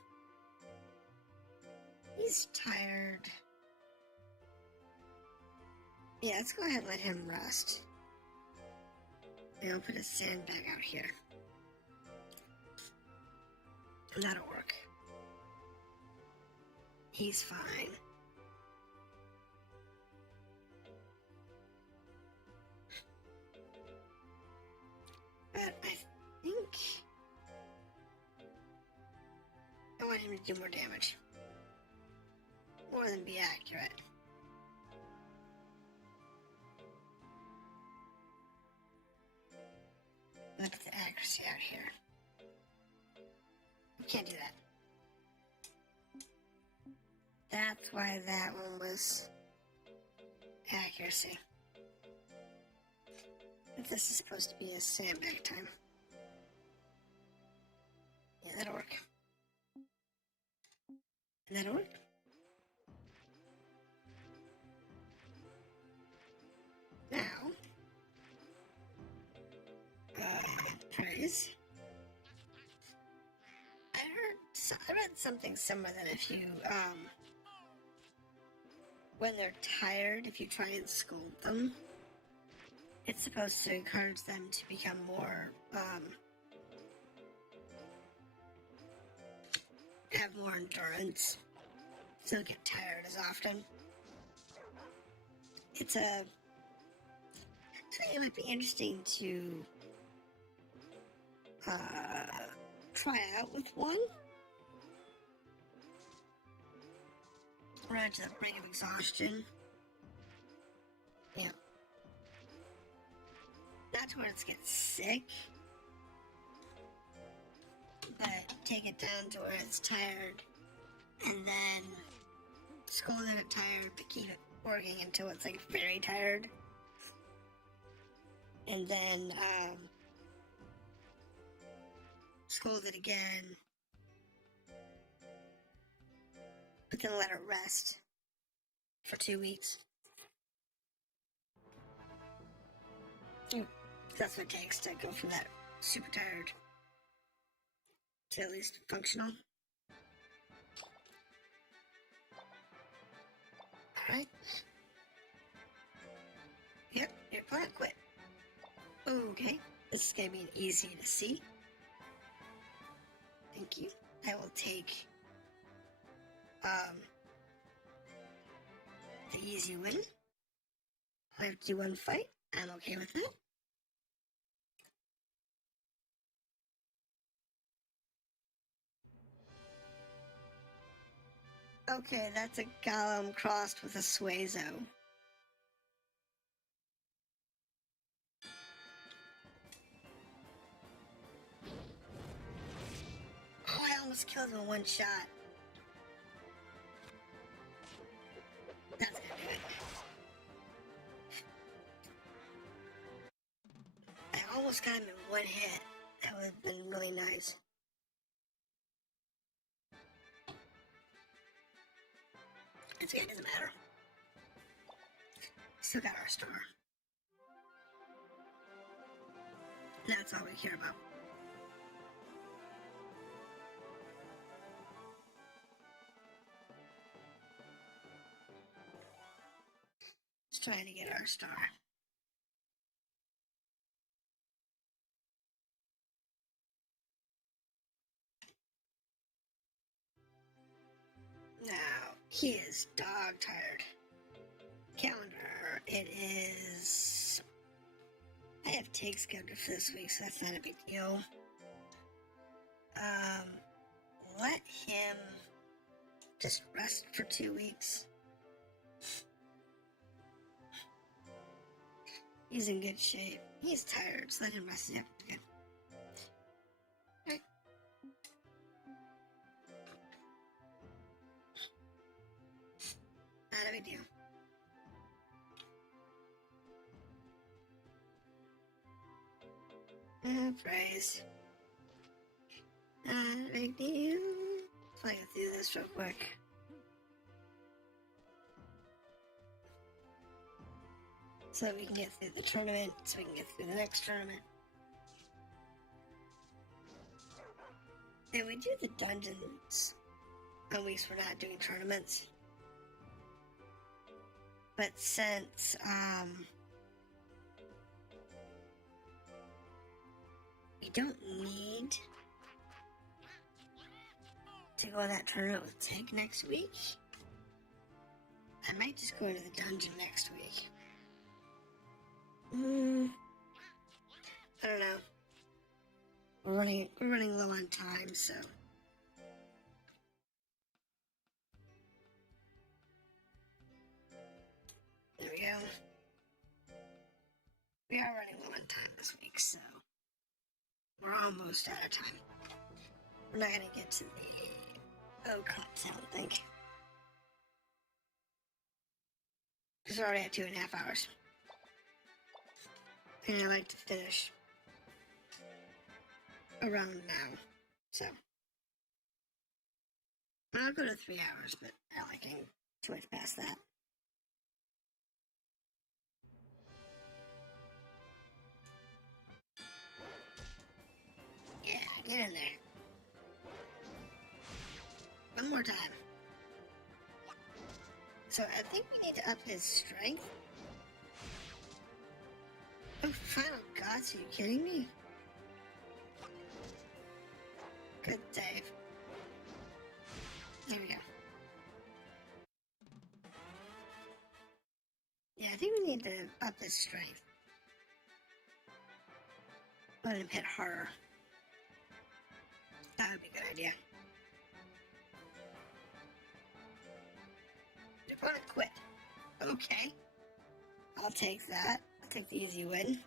He's tired. Yeah, let's go ahead and let him rest. And I'll put a sandbag out here. And that'll work. He's fine. But I think I want him to do more damage. More than be accurate. Look at the accuracy out here. You can't do that. That's why that one was accuracy. But this is supposed to be a sandbag time. Yeah, that'll work. And that'll work. Now, praise. I read something similar that if you, when they're tired, if you try and scold them, it's supposed to encourage them to become more, have more endurance, so they get tired as often. I think it might be interesting to, try out with one. Right to the brink of exhaustion. Yeah. Not to where it gets sick, but take it down to where it's tired, and then scold it tired, but keep it working until it's like very tired. And then, scold it again, but then let it rest for 2 weeks. That's what it takes to go from that super tired to at least functional. Alright. Yep, your plan quit. Okay, this is going to be easy to see. Thank you. I will take the easy win. I have to do one fight. I'm okay with that. Okay, that's a Golem crossed with a Suezo. Oh, I almost killed him in one shot. That's gonna do it. I almost got him in one hit. That would have been really nice. It's okay, it doesn't matter. Still got our star. That's all we care about. Just trying to get our star. Now, he is dog tired. Calendar, it is... I have take scheduled for this week, so that's not a big deal. Let him just rest for 2 weeks. He's in good shape. He's tired, so let him rest. Yeah, good. Right. Not a big deal. Praise. Not a big deal. So I can do this real quick. So we can get through the tournament, so we can get through the next tournament. And we do the dungeons on weeks we're not doing tournaments. But since, we don't need to go on that tournament with Tank next week, I might just go into the dungeon next week. I don't know. We're running low on time, so. There we go. We are running low on time this week, so we're almost out of time. We're not gonna get to the cuts, I don't think. Because we're already at 2.5 hours. And I like to finish around now, so. I'll go to 3 hours, but I don't like getting too much past that. Yeah, get in there. One more time. So I think we need to up his strength. Oh, final gods, are you kidding me? Good save. There we go. Yeah, I think we need to up his strength. Let him hit harder. That would be a good idea. Your opponent quit. Okay. I'll take that. I'll take the easy win.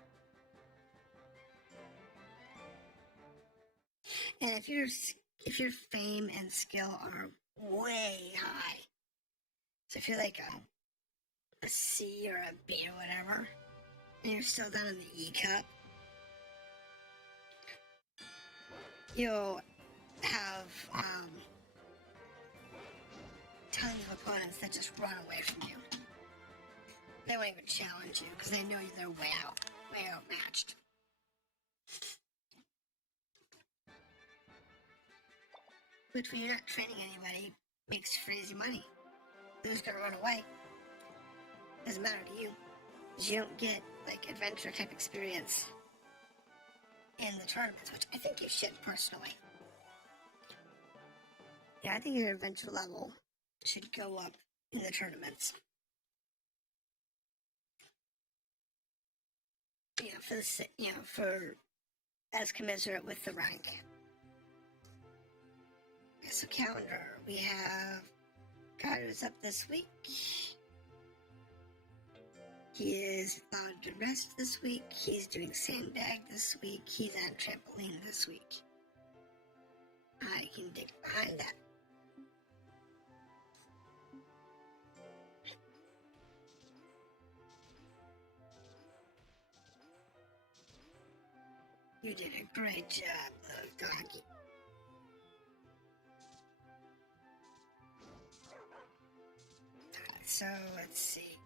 And if your fame and skill are way high, so if you're like a C or a B or whatever, and you're still down in the E cup, you'll have tons of opponents that just run away from you. They won't even challenge you because they know they're way outmatched. Which, when you're not training anybody, makes for easy money. Who's gonna run away? Doesn't matter to you, because you don't get like adventure type experience in the tournaments, which I think you should personally. Yeah, I think your adventure level should go up in the tournaments. For as commensurate with the rank. Okay, so calendar, we have God who's up this week. He is allowed to rest this week. He's doing sandbag this week. He's on trampoline this week. I can dig behind that. You did a great job, little doggy. So, let's see.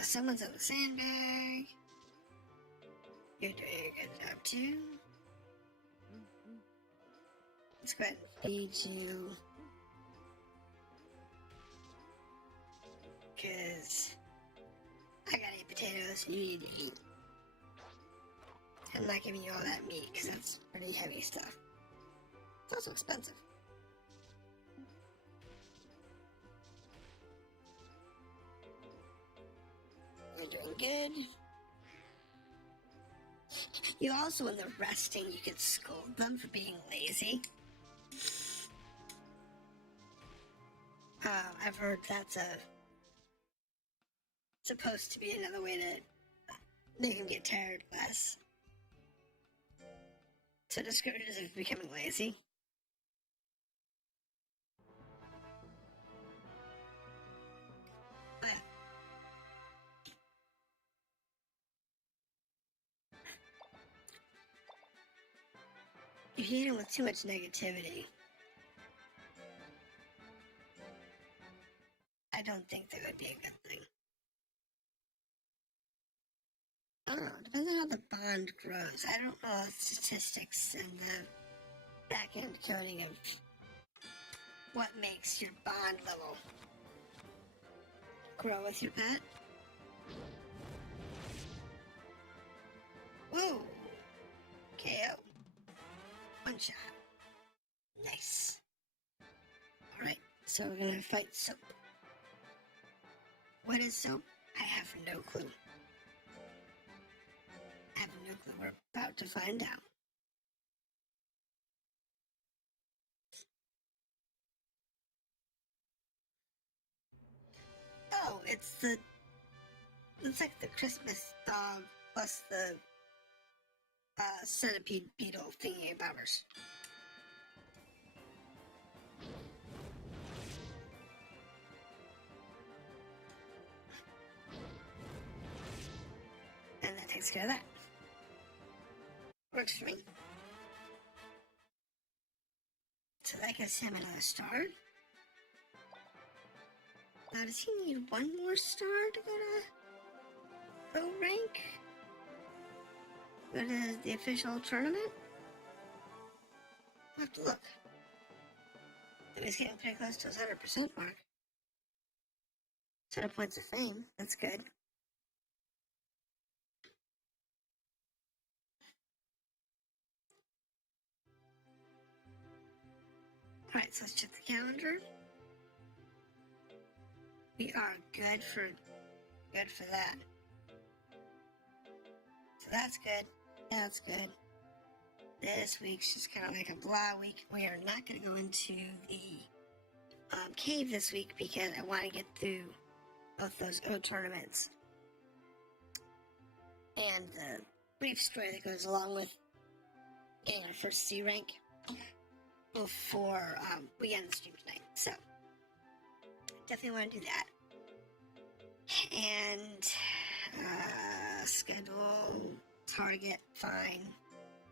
Someone's on the sandbag. You're doing a good job too. Let's go ahead and feed you. Because I gotta eat potatoes and you need to eat. I'm not giving you all that meat because that's pretty heavy stuff. It's also expensive. You're doing good. You also, when they're resting, you can scold them for being lazy. I've heard that's supposed to be another way to make them get tired less. So discourage us of becoming lazy. But if you hit them with too much negativity, I don't think that would be a good thing. I don't know. Depends on how the bond grows. I don't know the statistics and the back-end coding of what makes your bond level grow with your pet. Whoa! KO. One shot. Nice. Alright, so we're gonna fight Soap. What is Soap? I have no clue. I have no clue. We're about to find out. Oh, it's like the Christmas dog plus the centipede beetle thingy bobbers. And that takes care of that. Works for me. So that gives him another star. Now, does he need one more star to go to pro rank? Go to the official tournament? I'll have to look. He's getting pretty close to his 100% mark. 100 points of fame. That's good. Alright, so let's check the calendar. We are good for that. So that's good. That's good. This week's just kind of like a blah week. We are not going to go into the cave this week because I want to get through both those O tournaments and the brief story that goes along with getting our first C rank before we end the stream tonight. So definitely want to do that. And schedule, target, fine.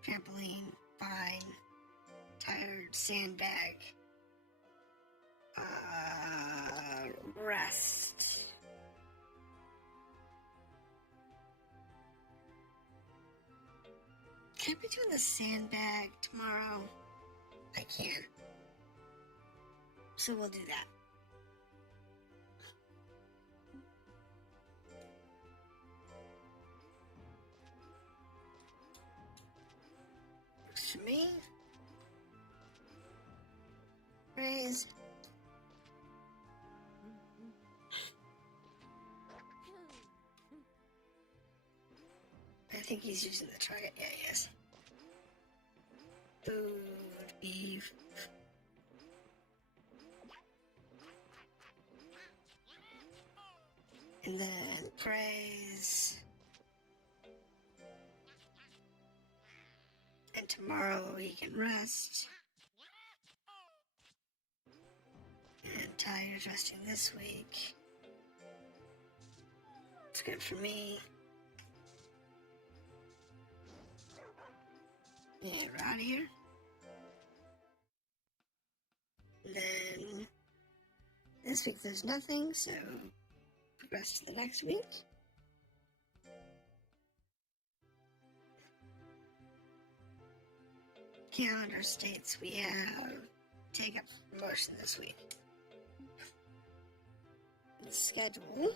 Trampoline, fine. Tired, sandbag. Rest. Can I be doing the sandbag tomorrow? I can. So we'll do that. Works for me. Raise. I think he's using the target. Yeah, he is. Food, beef. And then praise. And tomorrow he can rest. And Tiger's resting this week. It's good for me. And we're out of here. And then this week there's nothing, so progress to the next week. calendar states we have take up promotion this week. The schedule.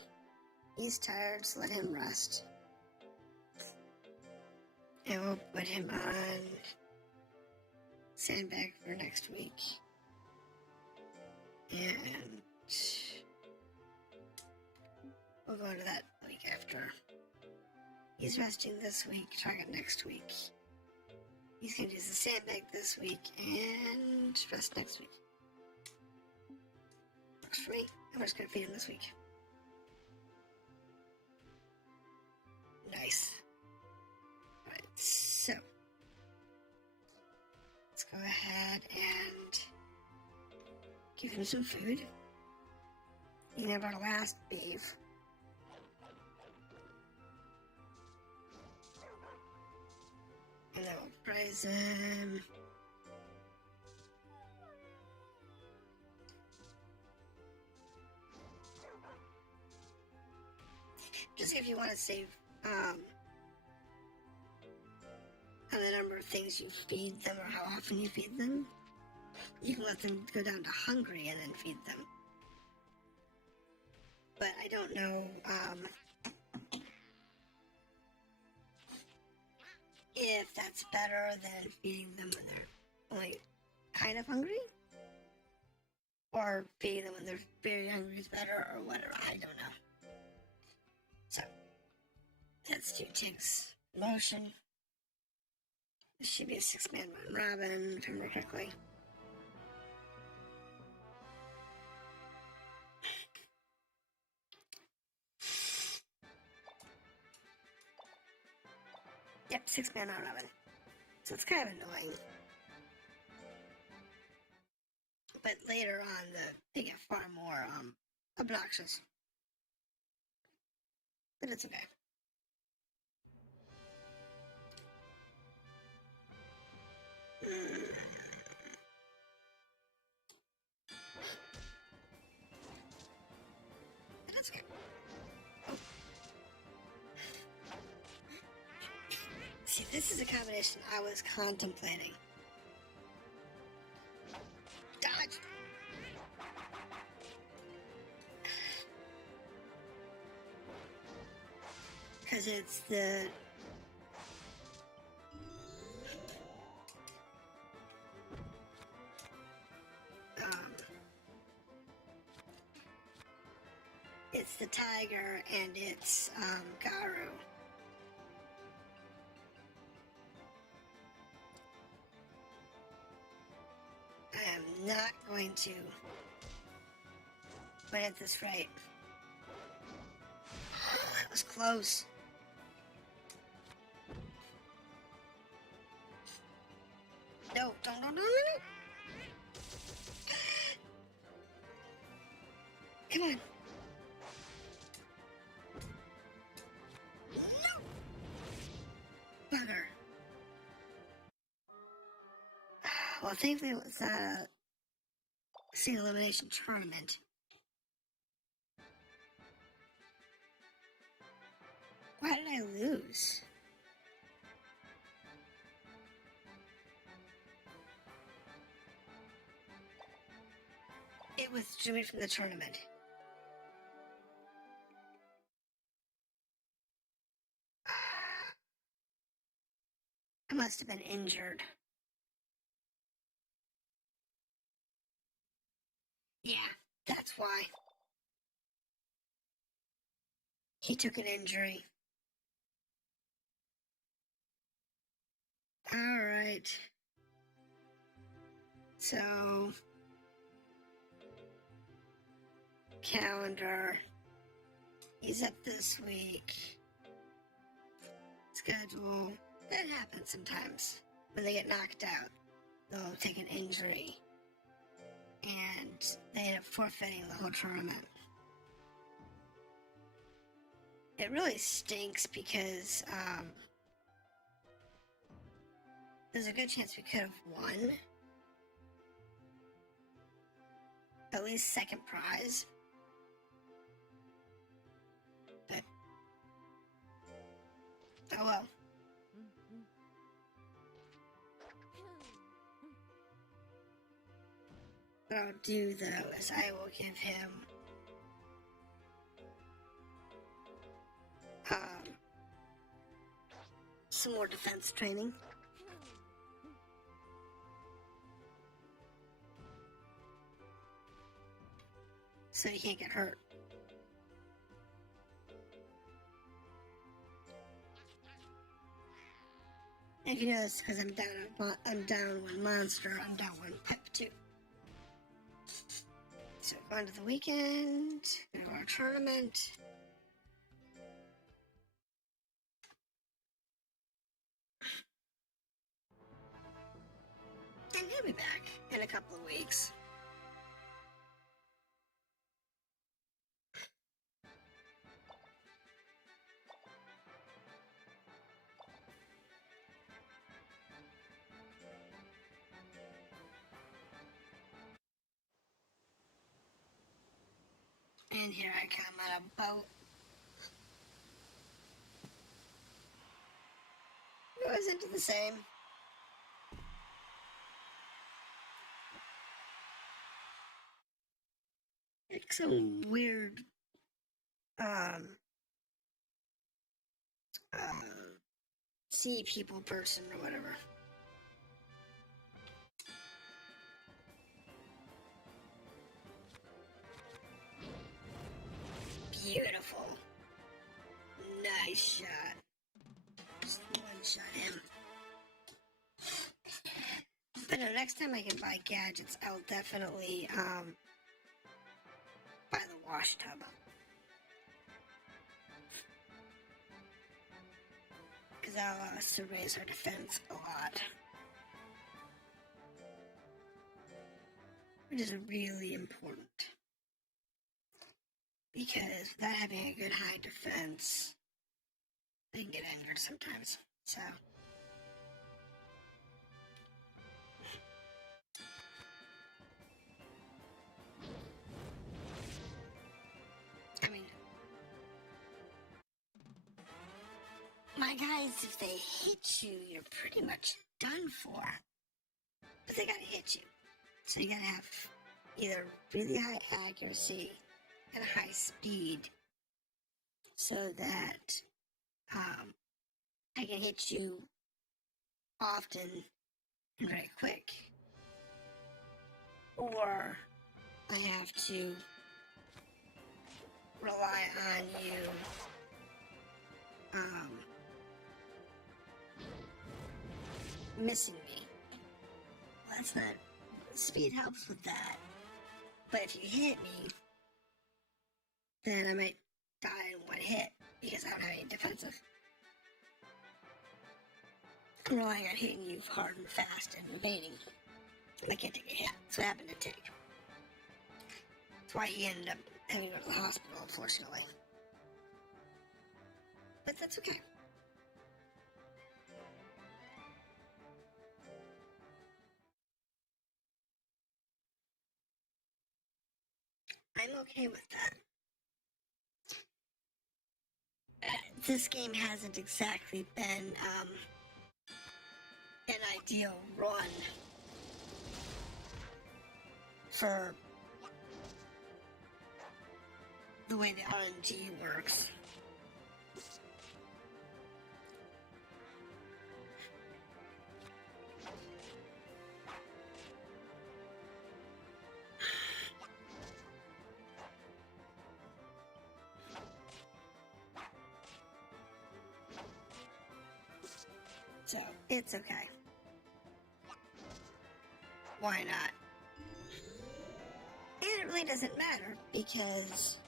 He's tired, so let him rest. And we'll put him on sandbag for next week. And we'll go to that week after. He's resting this week, target next week. He's going to use the sandbag this week and rest next week. Works for me. I'm just going to feed him this week. Nice. Alright, so let's go ahead and give him some food. He never last beef. And then we'll praise him. Just if you want to save on the number of things you feed them or how often you feed them, you can let them go down to hungry and then feed them. But I don't know if that's better than feeding them when they're only kind of hungry, or feeding them when they're very hungry is better, or whatever. I don't know. So let's do Tig's motion. This should be a 6-man round robin, if I remember correctly. Yep, 6-man round robin. So it's kind of annoying. But later on, they get far more obnoxious. But it's okay. That's okay. Oh. See, this is a combination I was contemplating. Dodge! Because it's the... it's the tiger and it's Garu. I am not going to win at this rate. That was close. No, don't. Come on. No! Bugger. Well, thankfully it was not a single elimination tournament. Why did I lose? It withdrew me from the tournament. I must have been injured. Yeah, that's why. He took an injury. Alright. So... calendar. He's up this week. Schedule. That happens sometimes. When they get knocked out, they'll take an injury. And they end up forfeiting the whole tournament. It really stinks because there's a good chance we could have won. At least second prize. But oh well. what I'll do though is I will give him some more defense training. So he can't get hurt. If you notice, because I'm down one monster, I'm down one pep too. So on to the weekend, go to our tournament. And he'll be back in a couple of weeks. And here I come on a boat. It goes into the same. It's some weird, sea people person or whatever. Beautiful. Nice shot. Just one shot him. But no, next time I can buy gadgets, I'll definitely, buy the wash tub. Because that'll allow us to raise our defense a lot. Which is really important. Because without having a good high defense, they can get injured sometimes. So. I mean, my guys, if they hit you, you're pretty much done for. But they gotta hit you. So you gotta have either really high accuracy and high speed so that I can hit you often and very quick. Or I have to rely on you missing me. Well, that's not... Speed helps with that. But if you hit me, then I might die in one hit because I don't have any defensive. I'm relying on hitting you hard and fast and evading. I can't take a hit. That's what happened to Tig. That's why he ended up having to go to the hospital, unfortunately. But that's okay. I'm okay with that. This game hasn't exactly been an ideal run for the way the RNG works. So, it's okay. Why not? And it really doesn't matter, because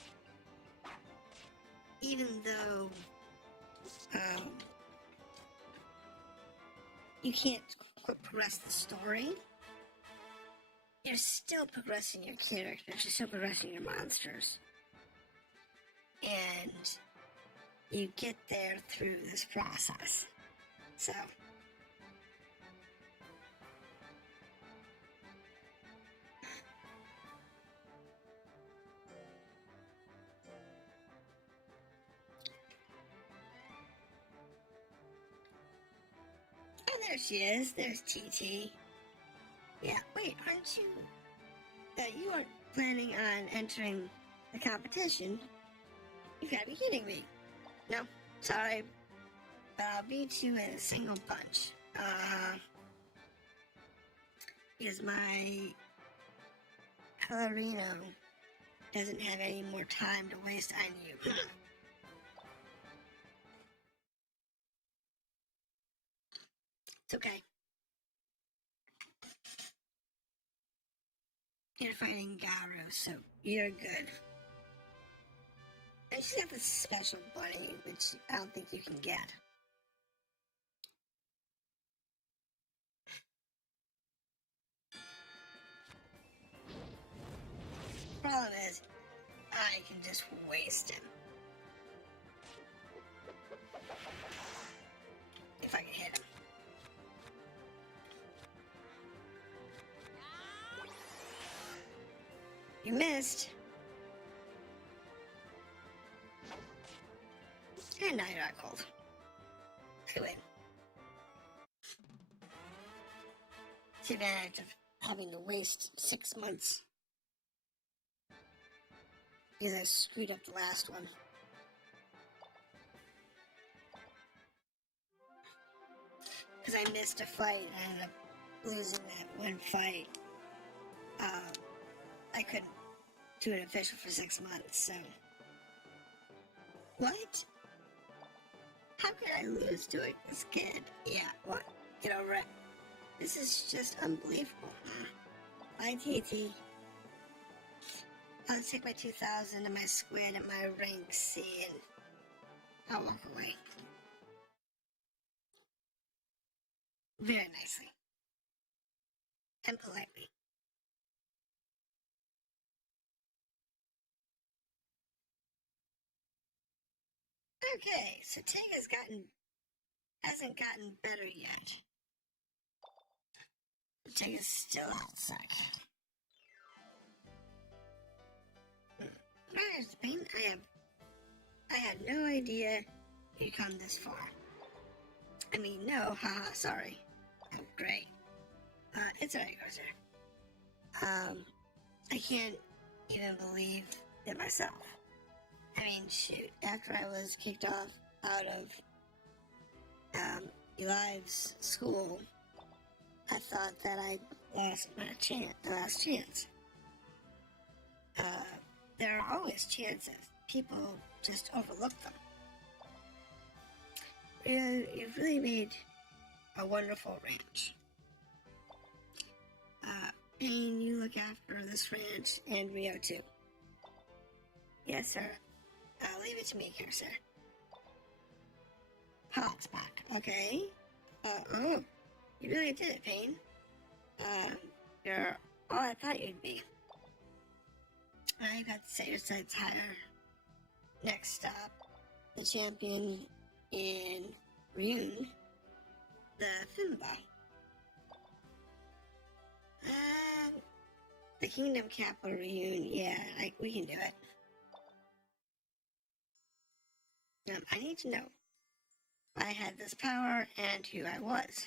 even though you can't progress the story, you're still progressing your characters, you're still progressing your monsters. And you get there through this process. So, oh, there she is. There's TT. Yeah, wait, aren't you? that you are planning on entering the competition, you've got to be kidding me. No, sorry, but I'll beat you in a single punch. Because my Colorino doesn't have any more time to waste on you. It's okay. You're fighting Garu, so you're good. And she's got this special bunny, which I don't think you can get. Problem is, I can just waste him. If I can hit him. You missed. And now you're not cold. Too late. It's the advantage of having to waste 6 months. Because I screwed up the last one. Because I missed a fight and I ended up losing that one fight. I couldn't do an official for 6 months, so... What? How could I lose to this kid? Yeah, what? Get over it. This is just unbelievable. Bye, TT. I'll take my 2,000 and my squid and my rank C and I'll walk away. Very nicely. And politely. Okay, so Tig hasn't gotten better yet. Tig is still outside. Where's the pain? I had no idea you'd come this far. I mean, no, haha, sorry. Oh, great. It's alright, Grocer. I can't even believe it myself. I mean, shoot, after I was kicked off out of, Eli's school, I thought that I lost my last chance. There are always chances. People just overlook them. You've really made a wonderful ranch. Phayne, you look after this ranch and Rio too. Yes, sir. Leave it to me here, sir. Pot's back. Okay. Oh, you really did it, Phayne. You're all I thought you'd be. I got to set your sights higher. Next stop, the champion in Rio, the Finba. The Kingdom Capital Reunion, yeah, we can do it. I need to know why I had this power and who I was.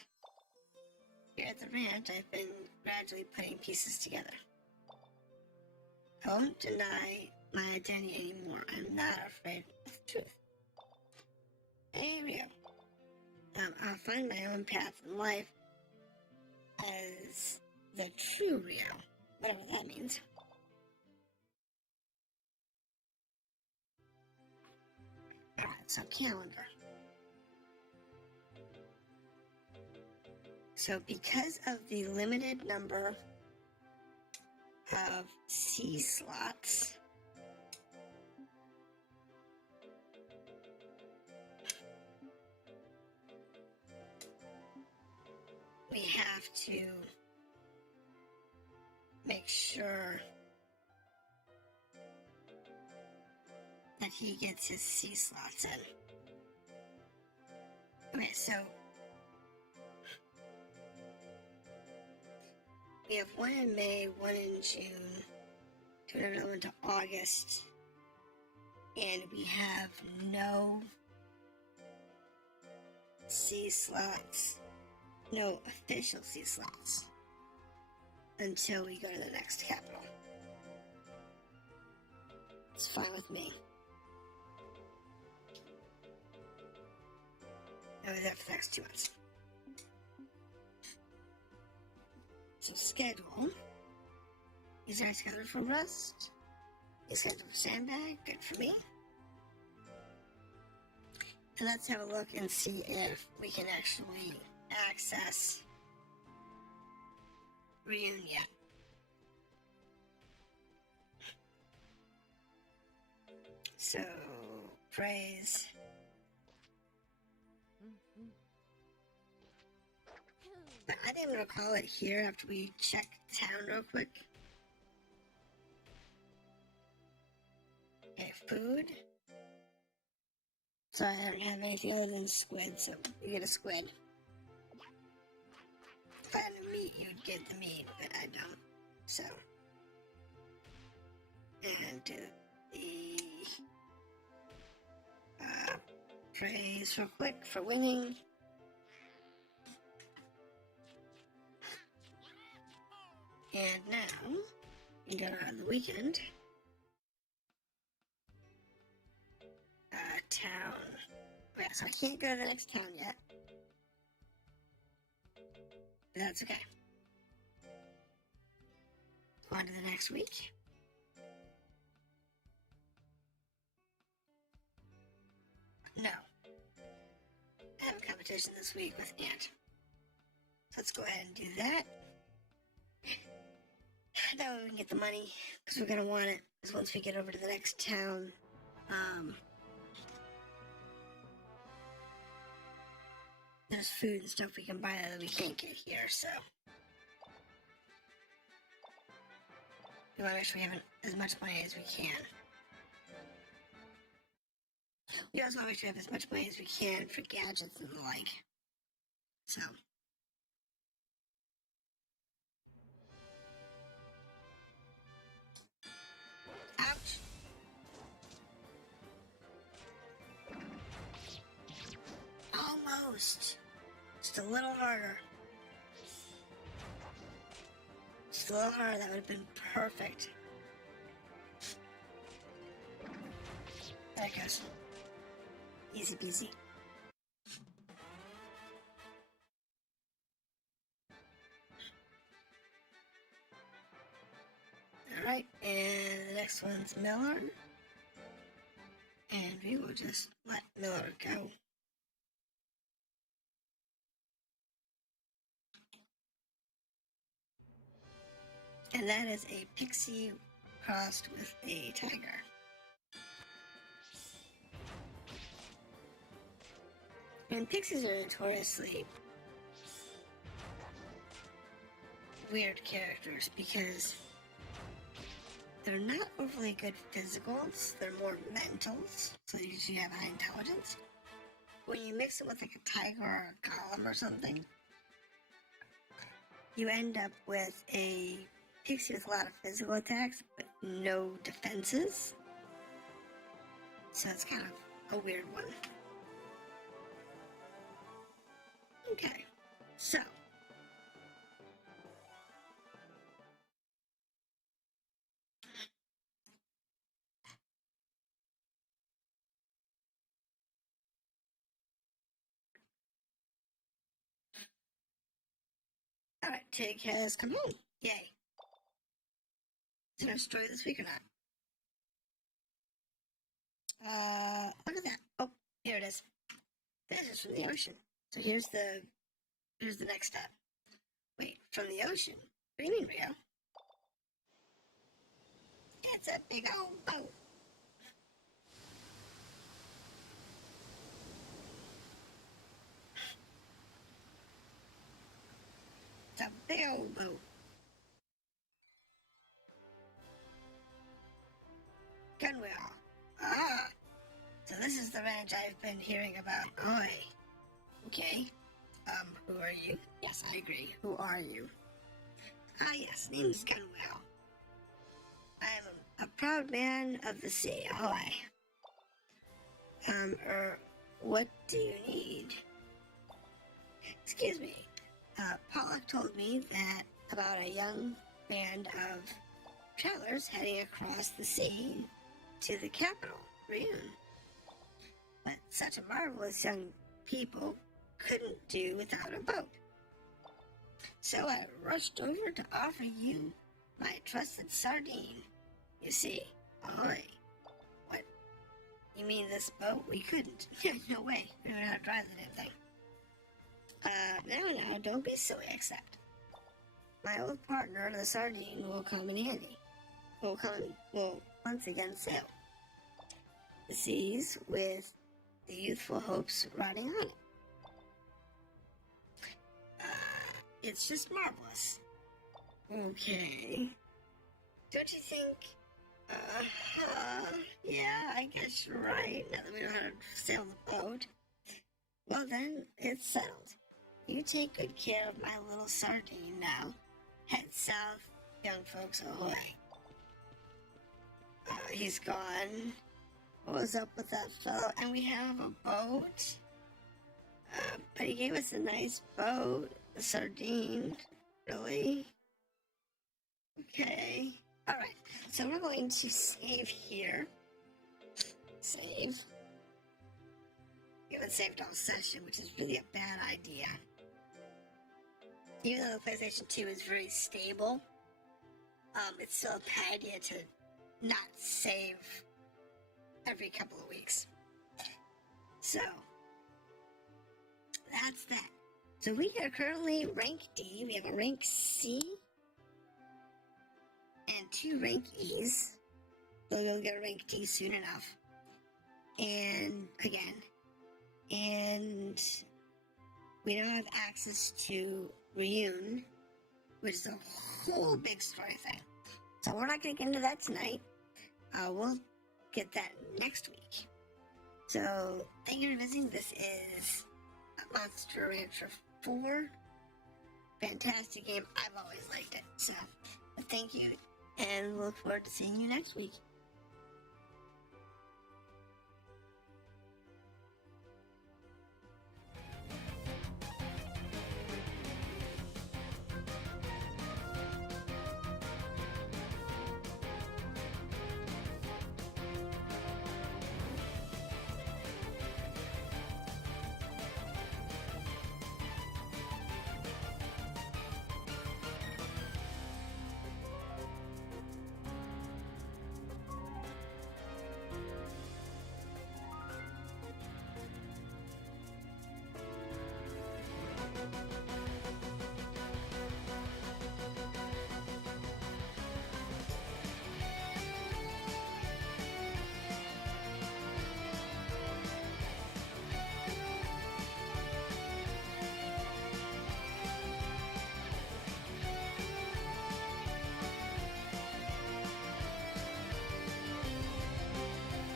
Here at the ranch, I've been gradually putting pieces together. I won't deny my identity anymore. I'm not afraid of the truth. Hey, Rio. I'll find my own path in life as the true Rio, whatever that means. Alright, so calendar. So because of the limited number of C slots, we have to make sure that he gets his C slots in. Okay, so we have one in May, one in June, another one to August, and we have no C slots, no official C slots, until we go to the next capital. It's fine with me. I'll be there for the next 2 months. So schedule. Is there scheduled for rest? Is scheduled for sandbag? Good for me. And let's have a look and see if we can actually access Reunion. So, praise. But I think I'm gonna call it here after we check town real quick. Okay, food. So I don't have anything other than squid, so you get a squid. If I had a meat, you'd get the meat, but I don't. So. And do the praise real quick for winging. And now, we go on the weekend. Town. Yeah, so I can't go to the next town yet. But that's okay. On to the next week. No. I have a competition this week with Ant. So let's go ahead and do that. That way we can get the money, because we're going to want it, because once we get over to the next town, there's food and stuff we can buy that we can't get here, so. We want to make sure we have as much money as we can. We also want to make sure we have as much money as we can for gadgets and the like. So. Ouch. Almost. Just a little harder. Just a little harder, that would have been perfect. There it goes. Easy peasy. Alright, and the next one's Miller. And we will just let Miller go. And that is a pixie crossed with a tiger. And pixies are notoriously weird characters because they're not overly good physicals, they're more mentals, so they usually have high intelligence. When you mix it with like a tiger or a golem or something, you end up with a pixie with a lot of physical attacks, but no defenses. So it's kind of a weird one. Okay, so. Alright, Tig has come home. Yay. Is there a story this week or not? Look at that. Oh, here it is. This is from the ocean. So here's the next step. Wait, from the ocean? What do you mean, Rio? It's a big old boat. It's a big old boat. Gunwale. Ah. So this is the ranch I've been hearing about. Oi. Okay. Who are you? Yes, I agree. Who are you? Ah, yes, name's Gunwale. I am a proud man of the sea. Ahoy. What do you need? Excuse me. Pollock told me that about a young band of travelers heading across the sea to the capital, Rio. But such a marvelous young people couldn't do without a boat. So I rushed over to offer you my trusted sardine. You see, ahoy. What? You mean this boat? We couldn't. No way. We don't know how to drive the damn thing. Now, don't be silly, except my old partner, the sardine, will come in handy. Will once again sail the seas with the youthful hopes riding on it. It's just marvelous. Okay. Don't you think? Yeah, I guess you're right, now that we know how to sail the boat. Well then, it's settled. You take good care of my little sardine now. Head south, young folks, ahoy. He's gone. What was up with that fellow? And we have a boat. But he gave us a nice boat. The sardine. Really? Okay. Alright, so we're going to save here. Save. We haven't saved all session, which is really a bad idea. Even though the PlayStation 2 is very stable, it's still a bad idea to not save every couple of weeks. So, that's that. So we are currently rank D, we have a rank C, and 2 rank E's. So we'll get a rank D soon enough. And we don't have access to Reune, which is a whole big story thing. So we're not going to get into that tonight. We'll get that next week. So thank you for visiting. This is Monster Rancher 4. Fantastic game. I've always liked it. So thank you, and look forward to seeing you next week.